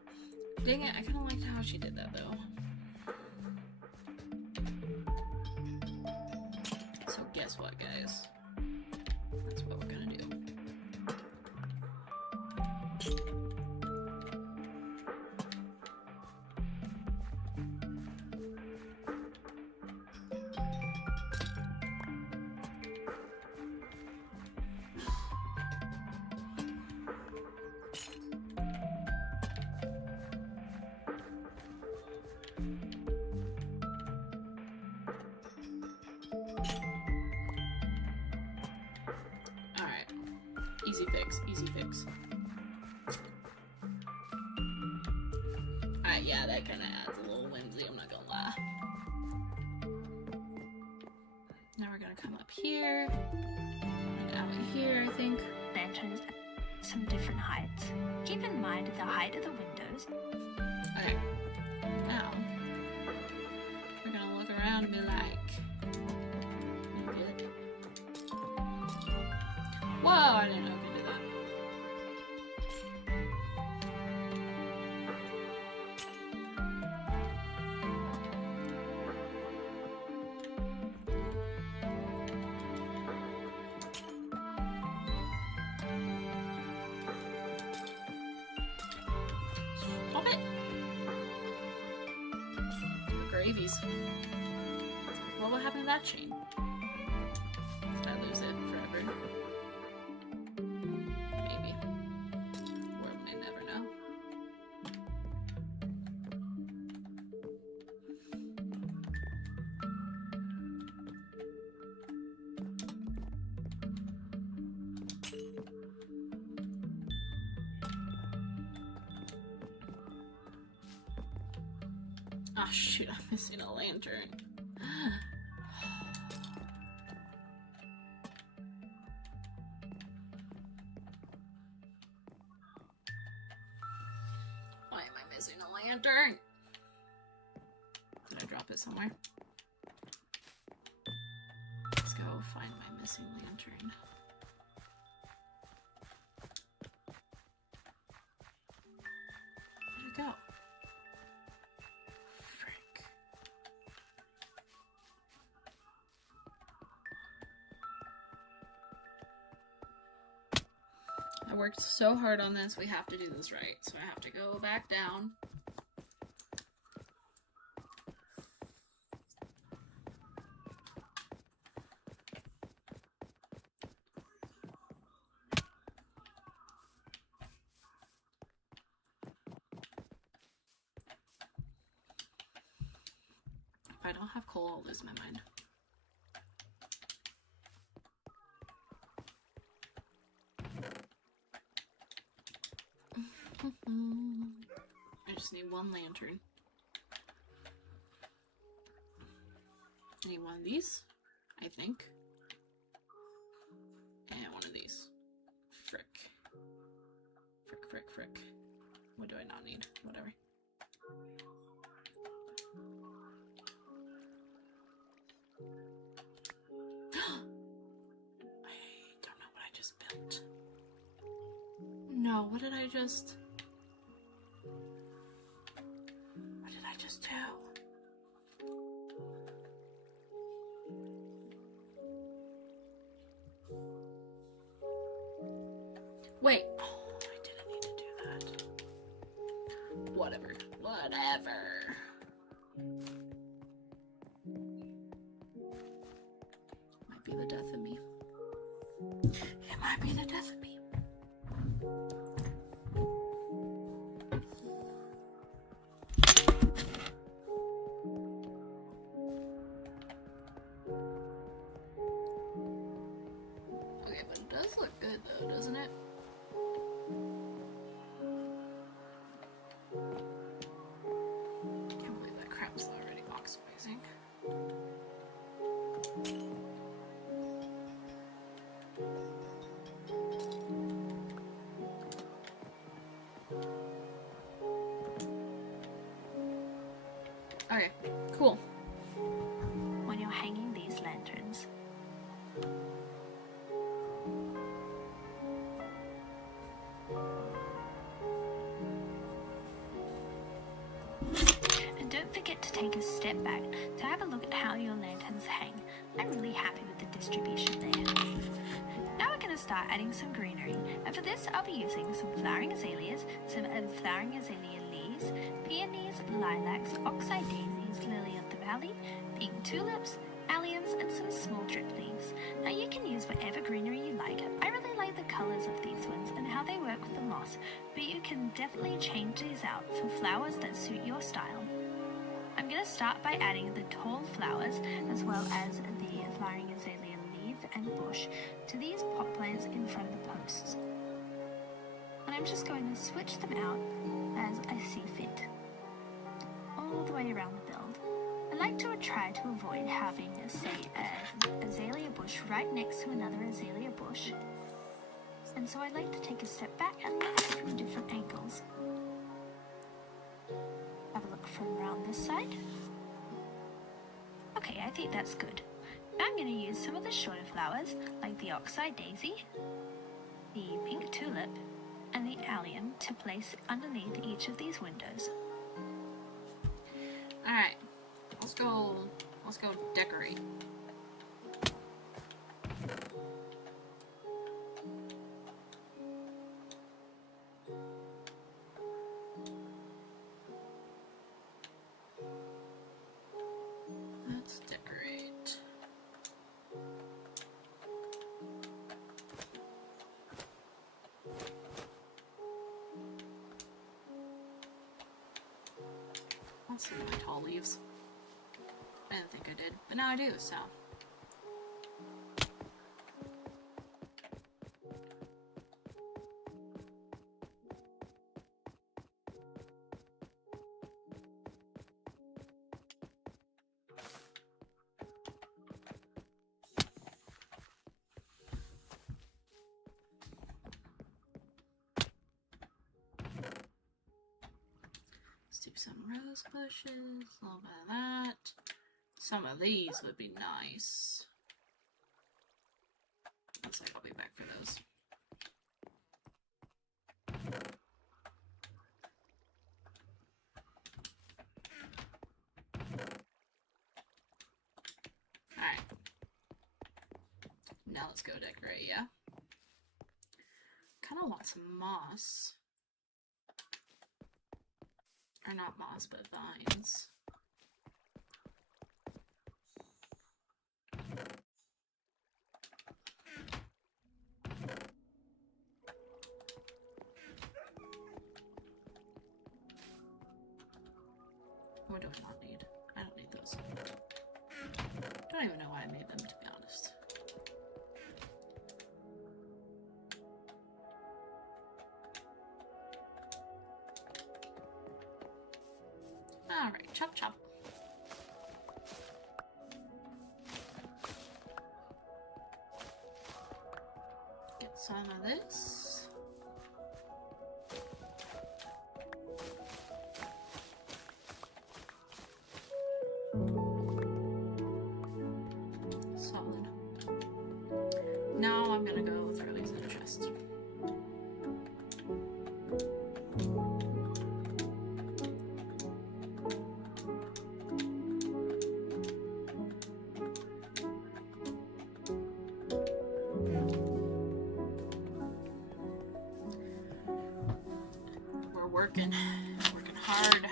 Dang it, I kinda liked how she did that though. So guess what, guys? That's what we're gonna do. Alright. Easy fix, easy fix. Alright, yeah, that kinda adds a little whimsy, I'm not gonna lie. Now we're gonna come up here, and out here, I think. lanterns at some different heights. Keep in mind the height of the windows. Okay. Now, we're gonna look around and be like, you good? Whoa, I didn't know I could do that. Stop it! Gravies. What will happen to that chain? Did I lose it forever? Maybe. World may never know. Ah, shoot, I'm missing a lantern. Why am I missing a lantern? Did I drop it somewhere? Let's go find my missing lantern. Where'd it go? Frick. I worked so hard on this, we have to do this right. So I have to go back down. If I don't have coal, I'll lose my mind. I just need one lantern. I need one of these, I think. And one of these. Frick. Frick, frick, frick. What do I not need? Whatever. I don't know what I just built. No, what did I just... What did I just do? Wait. Oh, I didn't need to do that. Whatever. Whatever. Might be the death of me. It might be the death of me. Okay, but it does look good though, doesn't it? Can't believe that crap's already oxidizing. Okay, cool. When you're hanging these lanterns, and don't forget to take a step back to have a look at how your lanterns hang. I'm really happy with the distribution there. Now we're going to start adding some greenery, and for this I'll be using some flowering azaleas, some flowering azalea leaves, peonies, lilacs, oxeye daisies, lily of the valley, pink tulips, alliums, and some small drip leaves. Now you can use whatever greenery you like. I really like the colours of these ones and how they work with the moss, but you can definitely change these out for flowers that suit your style. I'm going to start by adding the tall flowers as well as the flowering azalea leaf and bush to these pot plants in front of the posts. And I'm just going to switch them out as I see fit, all the way around the build. I like to try to avoid having, say, an azalea bush right next to another azalea bush. And so I like to take a step back and look at it from different angles. Have a look from around this side. Okay, I think that's good. Now I'm going to use some of the shorter flowers, like the oxeye daisy, the pink tulip, and the allium to place underneath each of these windows. Alright. Let's go decorate. Let's decorate. Let's see my tall leaves. I didn't think I did, but now I do, so. Let's do some rose bushes, a little bit of that. Some of these would be nice. Looks like I'll be back for those. Alright. Now let's go decorate, yeah? Kinda want some moss. Or not moss, but vines. What do I not need? I don't need those. Don't even know why I made them, to be honest. Alright, chop chop. Get some of this. Solid. Now I'm gonna go throw these in a chest. We're working hard.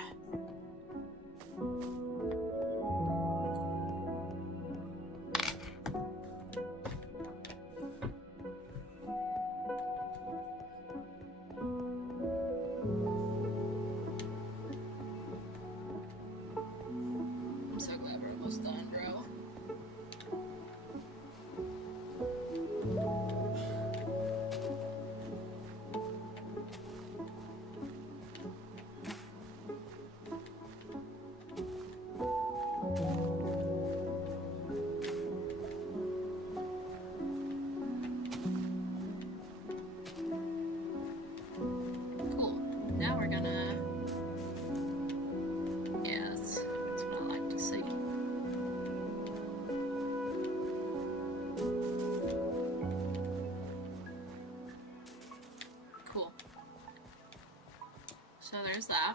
there's that.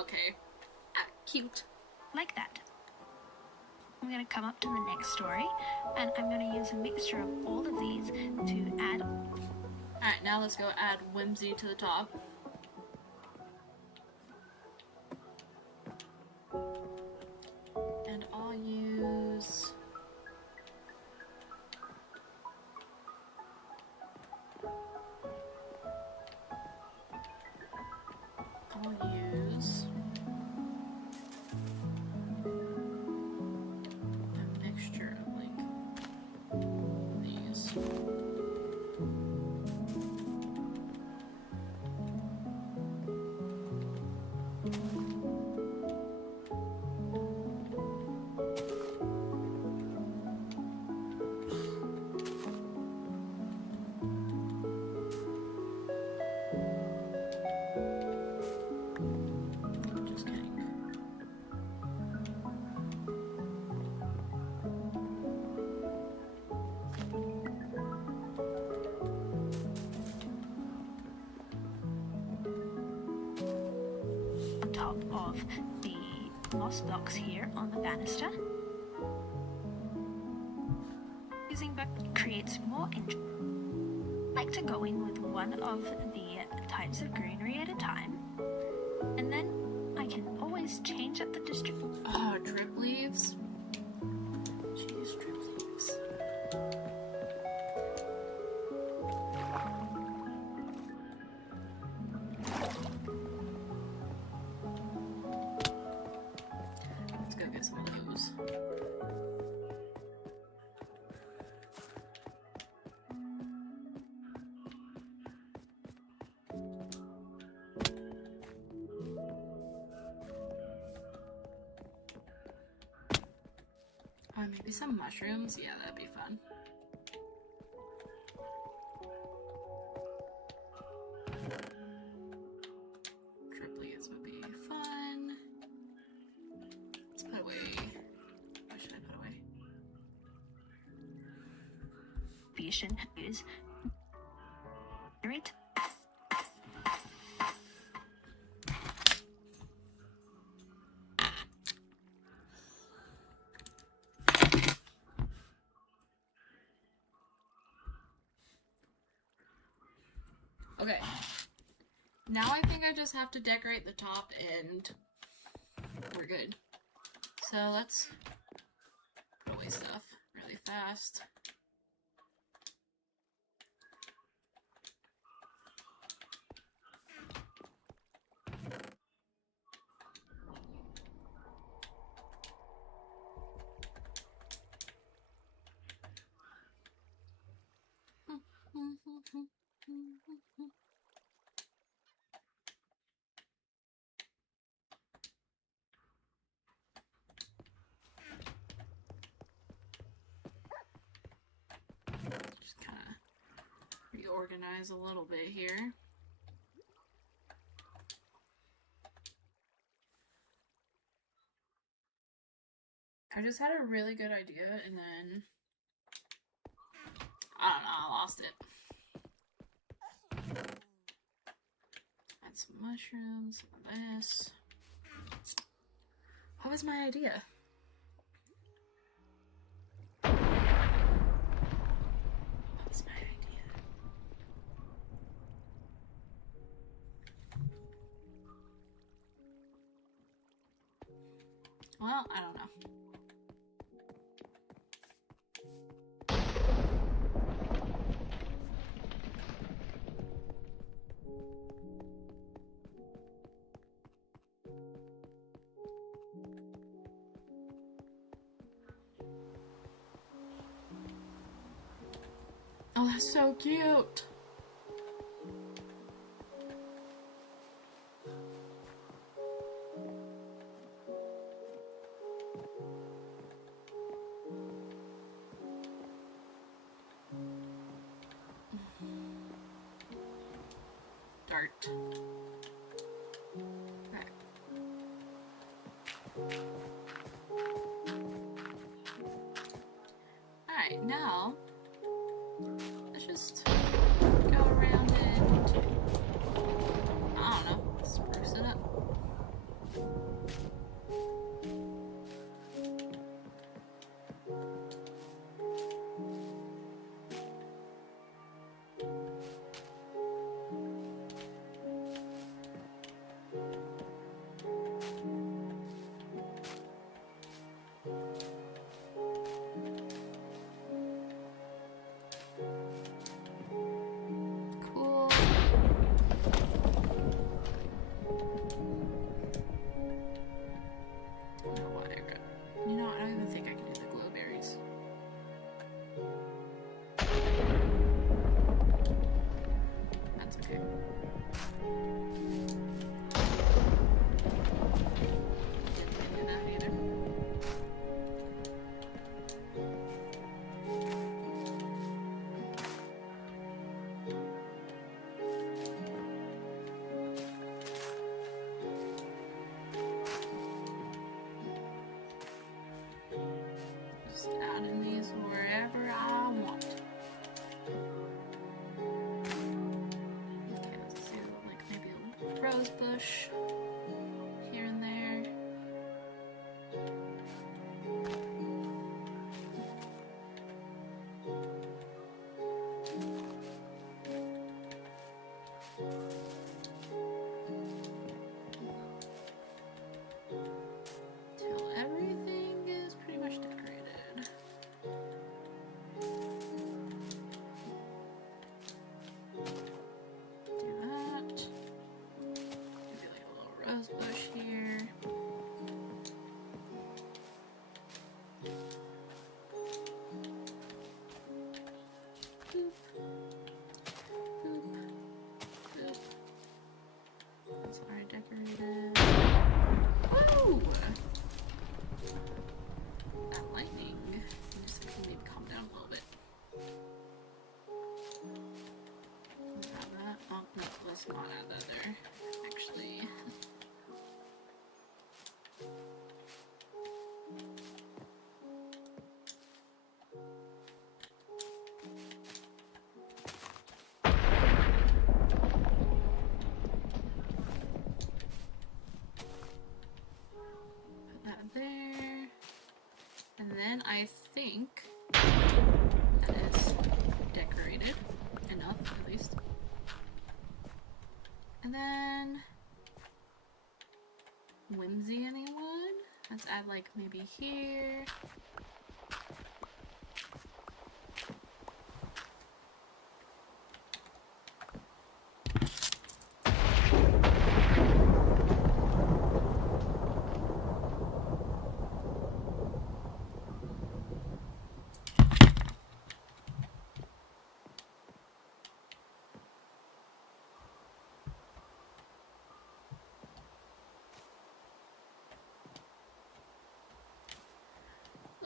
Okay. Cute. Like that. I'm going to come up to the next story, and I'm going to use a mixture of all of these to add. Alright, now let's go add whimsy to the top. And I'll use... a mixture of like these. Just kidding. On top of the moss blocks here on the banister. Using book creates more interest. I like to go in with one of the types of greenery at a time, and then I can always change up the distribution. Oh, drip leaves. Jeez, drip leaves. Let's go get some of those. Oh, maybe some mushrooms? Yeah, that'd be fun. Drip leaves would be fun. Let's put away. What should I put away? Use it. Okay. Now I think I just have to decorate the top and we're good. So let's put away stuff really fast. Just kind of reorganize a little bit here. I just had a really good idea and then I don't know, I lost it. Add some mushrooms, some of this. What was my idea? What was my idea? Well, I don't know. Oh, that's so cute. Dart. Okay. Alright, now let's just go around. bush here and there. Till everything is pretty much decorated. Do that. Maybe like a little rose bush here. Boop. Boop. Boop. That's already decorated. Woo! That lightning. I'm just gonna maybe calm down a little bit. Grab that. Oh, no, let's not add that there. Actually. Put that there. And then I think that is decorated enough, at least. And then whimsy, anyone? Let's add like maybe here.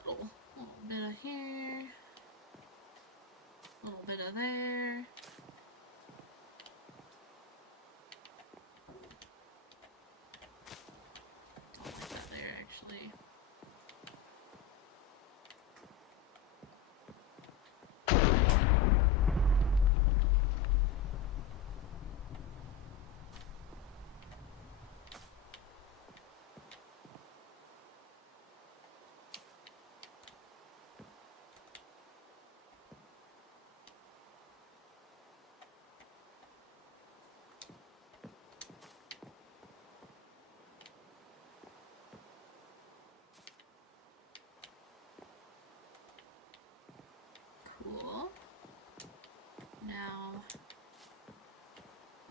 Little bit of here, a little bit of there. Don't like that there, actually. Cool. Now,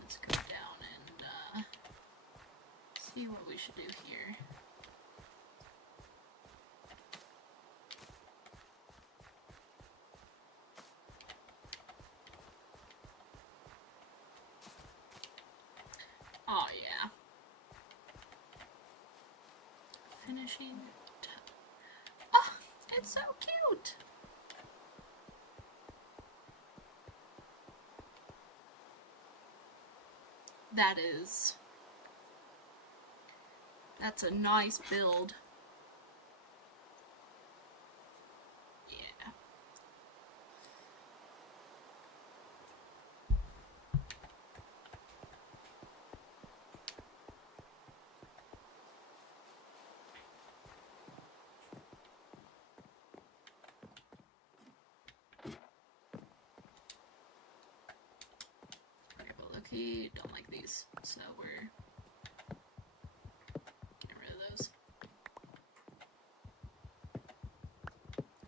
let's go down and see what we should do here. Oh yeah. Finishing. Oh, it's so cute. That's a nice build. Yeah. Okay, but look, he don't like these, so we're getting rid of those.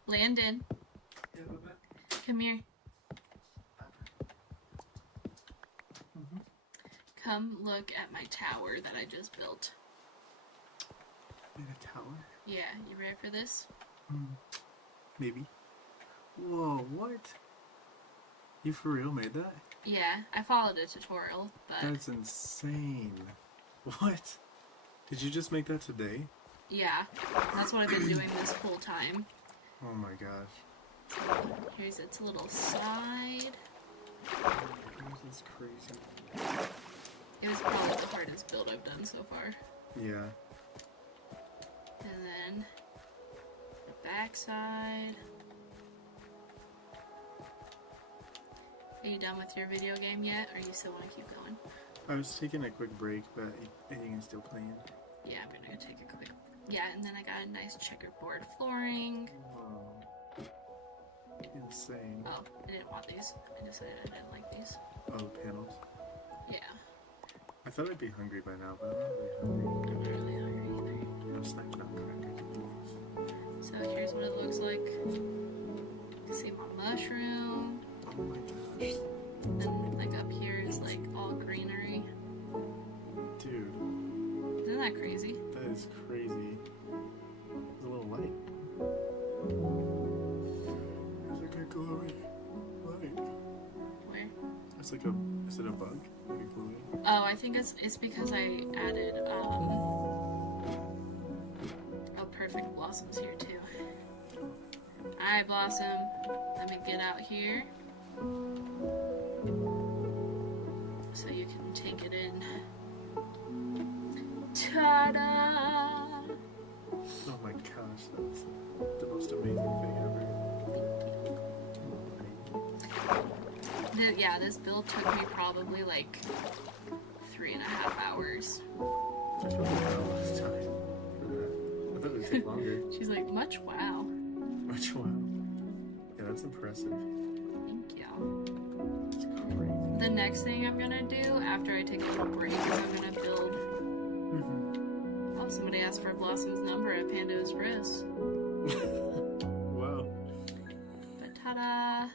Landon, come here. Come look at my tower that I just built. In a tower? Yeah, you ready for this? Maybe. Whoa, what? You for real made that? Yeah, I followed a tutorial, but That's insane. What? Did you just make that today? yeah, that's what I've been doing this whole time. Oh my gosh. Here's its little side. This is crazy. It was probably the hardest build I've done so far. Yeah. And then the back side. Are you done with your video game yet, or you still want to keep going? I was taking a quick break, but I think I'm still playing. Yeah, I'm gonna take a quick. Yeah, and then I got a nice checkerboard flooring. Wow. Insane. Oh, I didn't want these. I decided I didn't like these. Oh, panels. Yeah, I thought I'd be hungry by now, but I'm not really hungry. I'm not really hungry either. I'm snacking on crackers and cookies. So here's what it looks like. You can see my mushroom. Oh my gosh. And like up here is like all greenery. Dude, Isn't that crazy? that is crazy. There's a little light. There's like a glowing light. Where? It's like a, is it a bug? Like a glowing? Oh, I think it's because I added perfect blossoms here too. Alright, Blossom. Let me get out here. So you can take it in. Ta-da! Oh my gosh, that's the most amazing thing ever. Yeah, this build took me probably like 3.5 hours. I feel like I had less time for that. I thought it would take longer. She's like, much wow. Much wow. Yeah, that's impressive. Thank you. It's crazy. The next thing I'm gonna do after I take a little break is I'm gonna build. Oh, somebody asked for Blossom's number at Panda Express. Wow. But ta-da!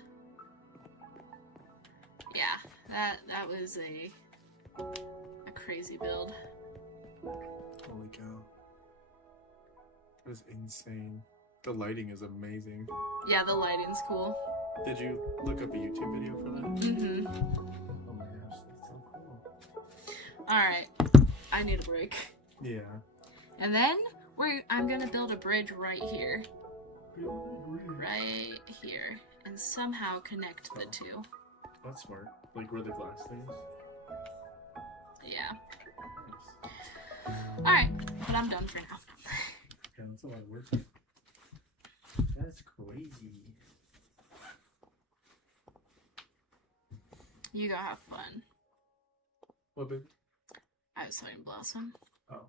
Yeah, that was a crazy build. Holy cow. That is insane. The lighting is amazing. Yeah, the lighting's cool. Did you look up a YouTube video for that? Mm-hmm. Oh my gosh, that's so cool. Alright, I need a break. Yeah. And then I'm gonna build a bridge right here. Right here. And somehow connect the two. That's smart. Like where the glass thing is? Yeah. Nice. Alright, but I'm done for now. Yeah, that's a lot of work. That's crazy. You go have fun. What, baby? I was talking Blossom. Oh.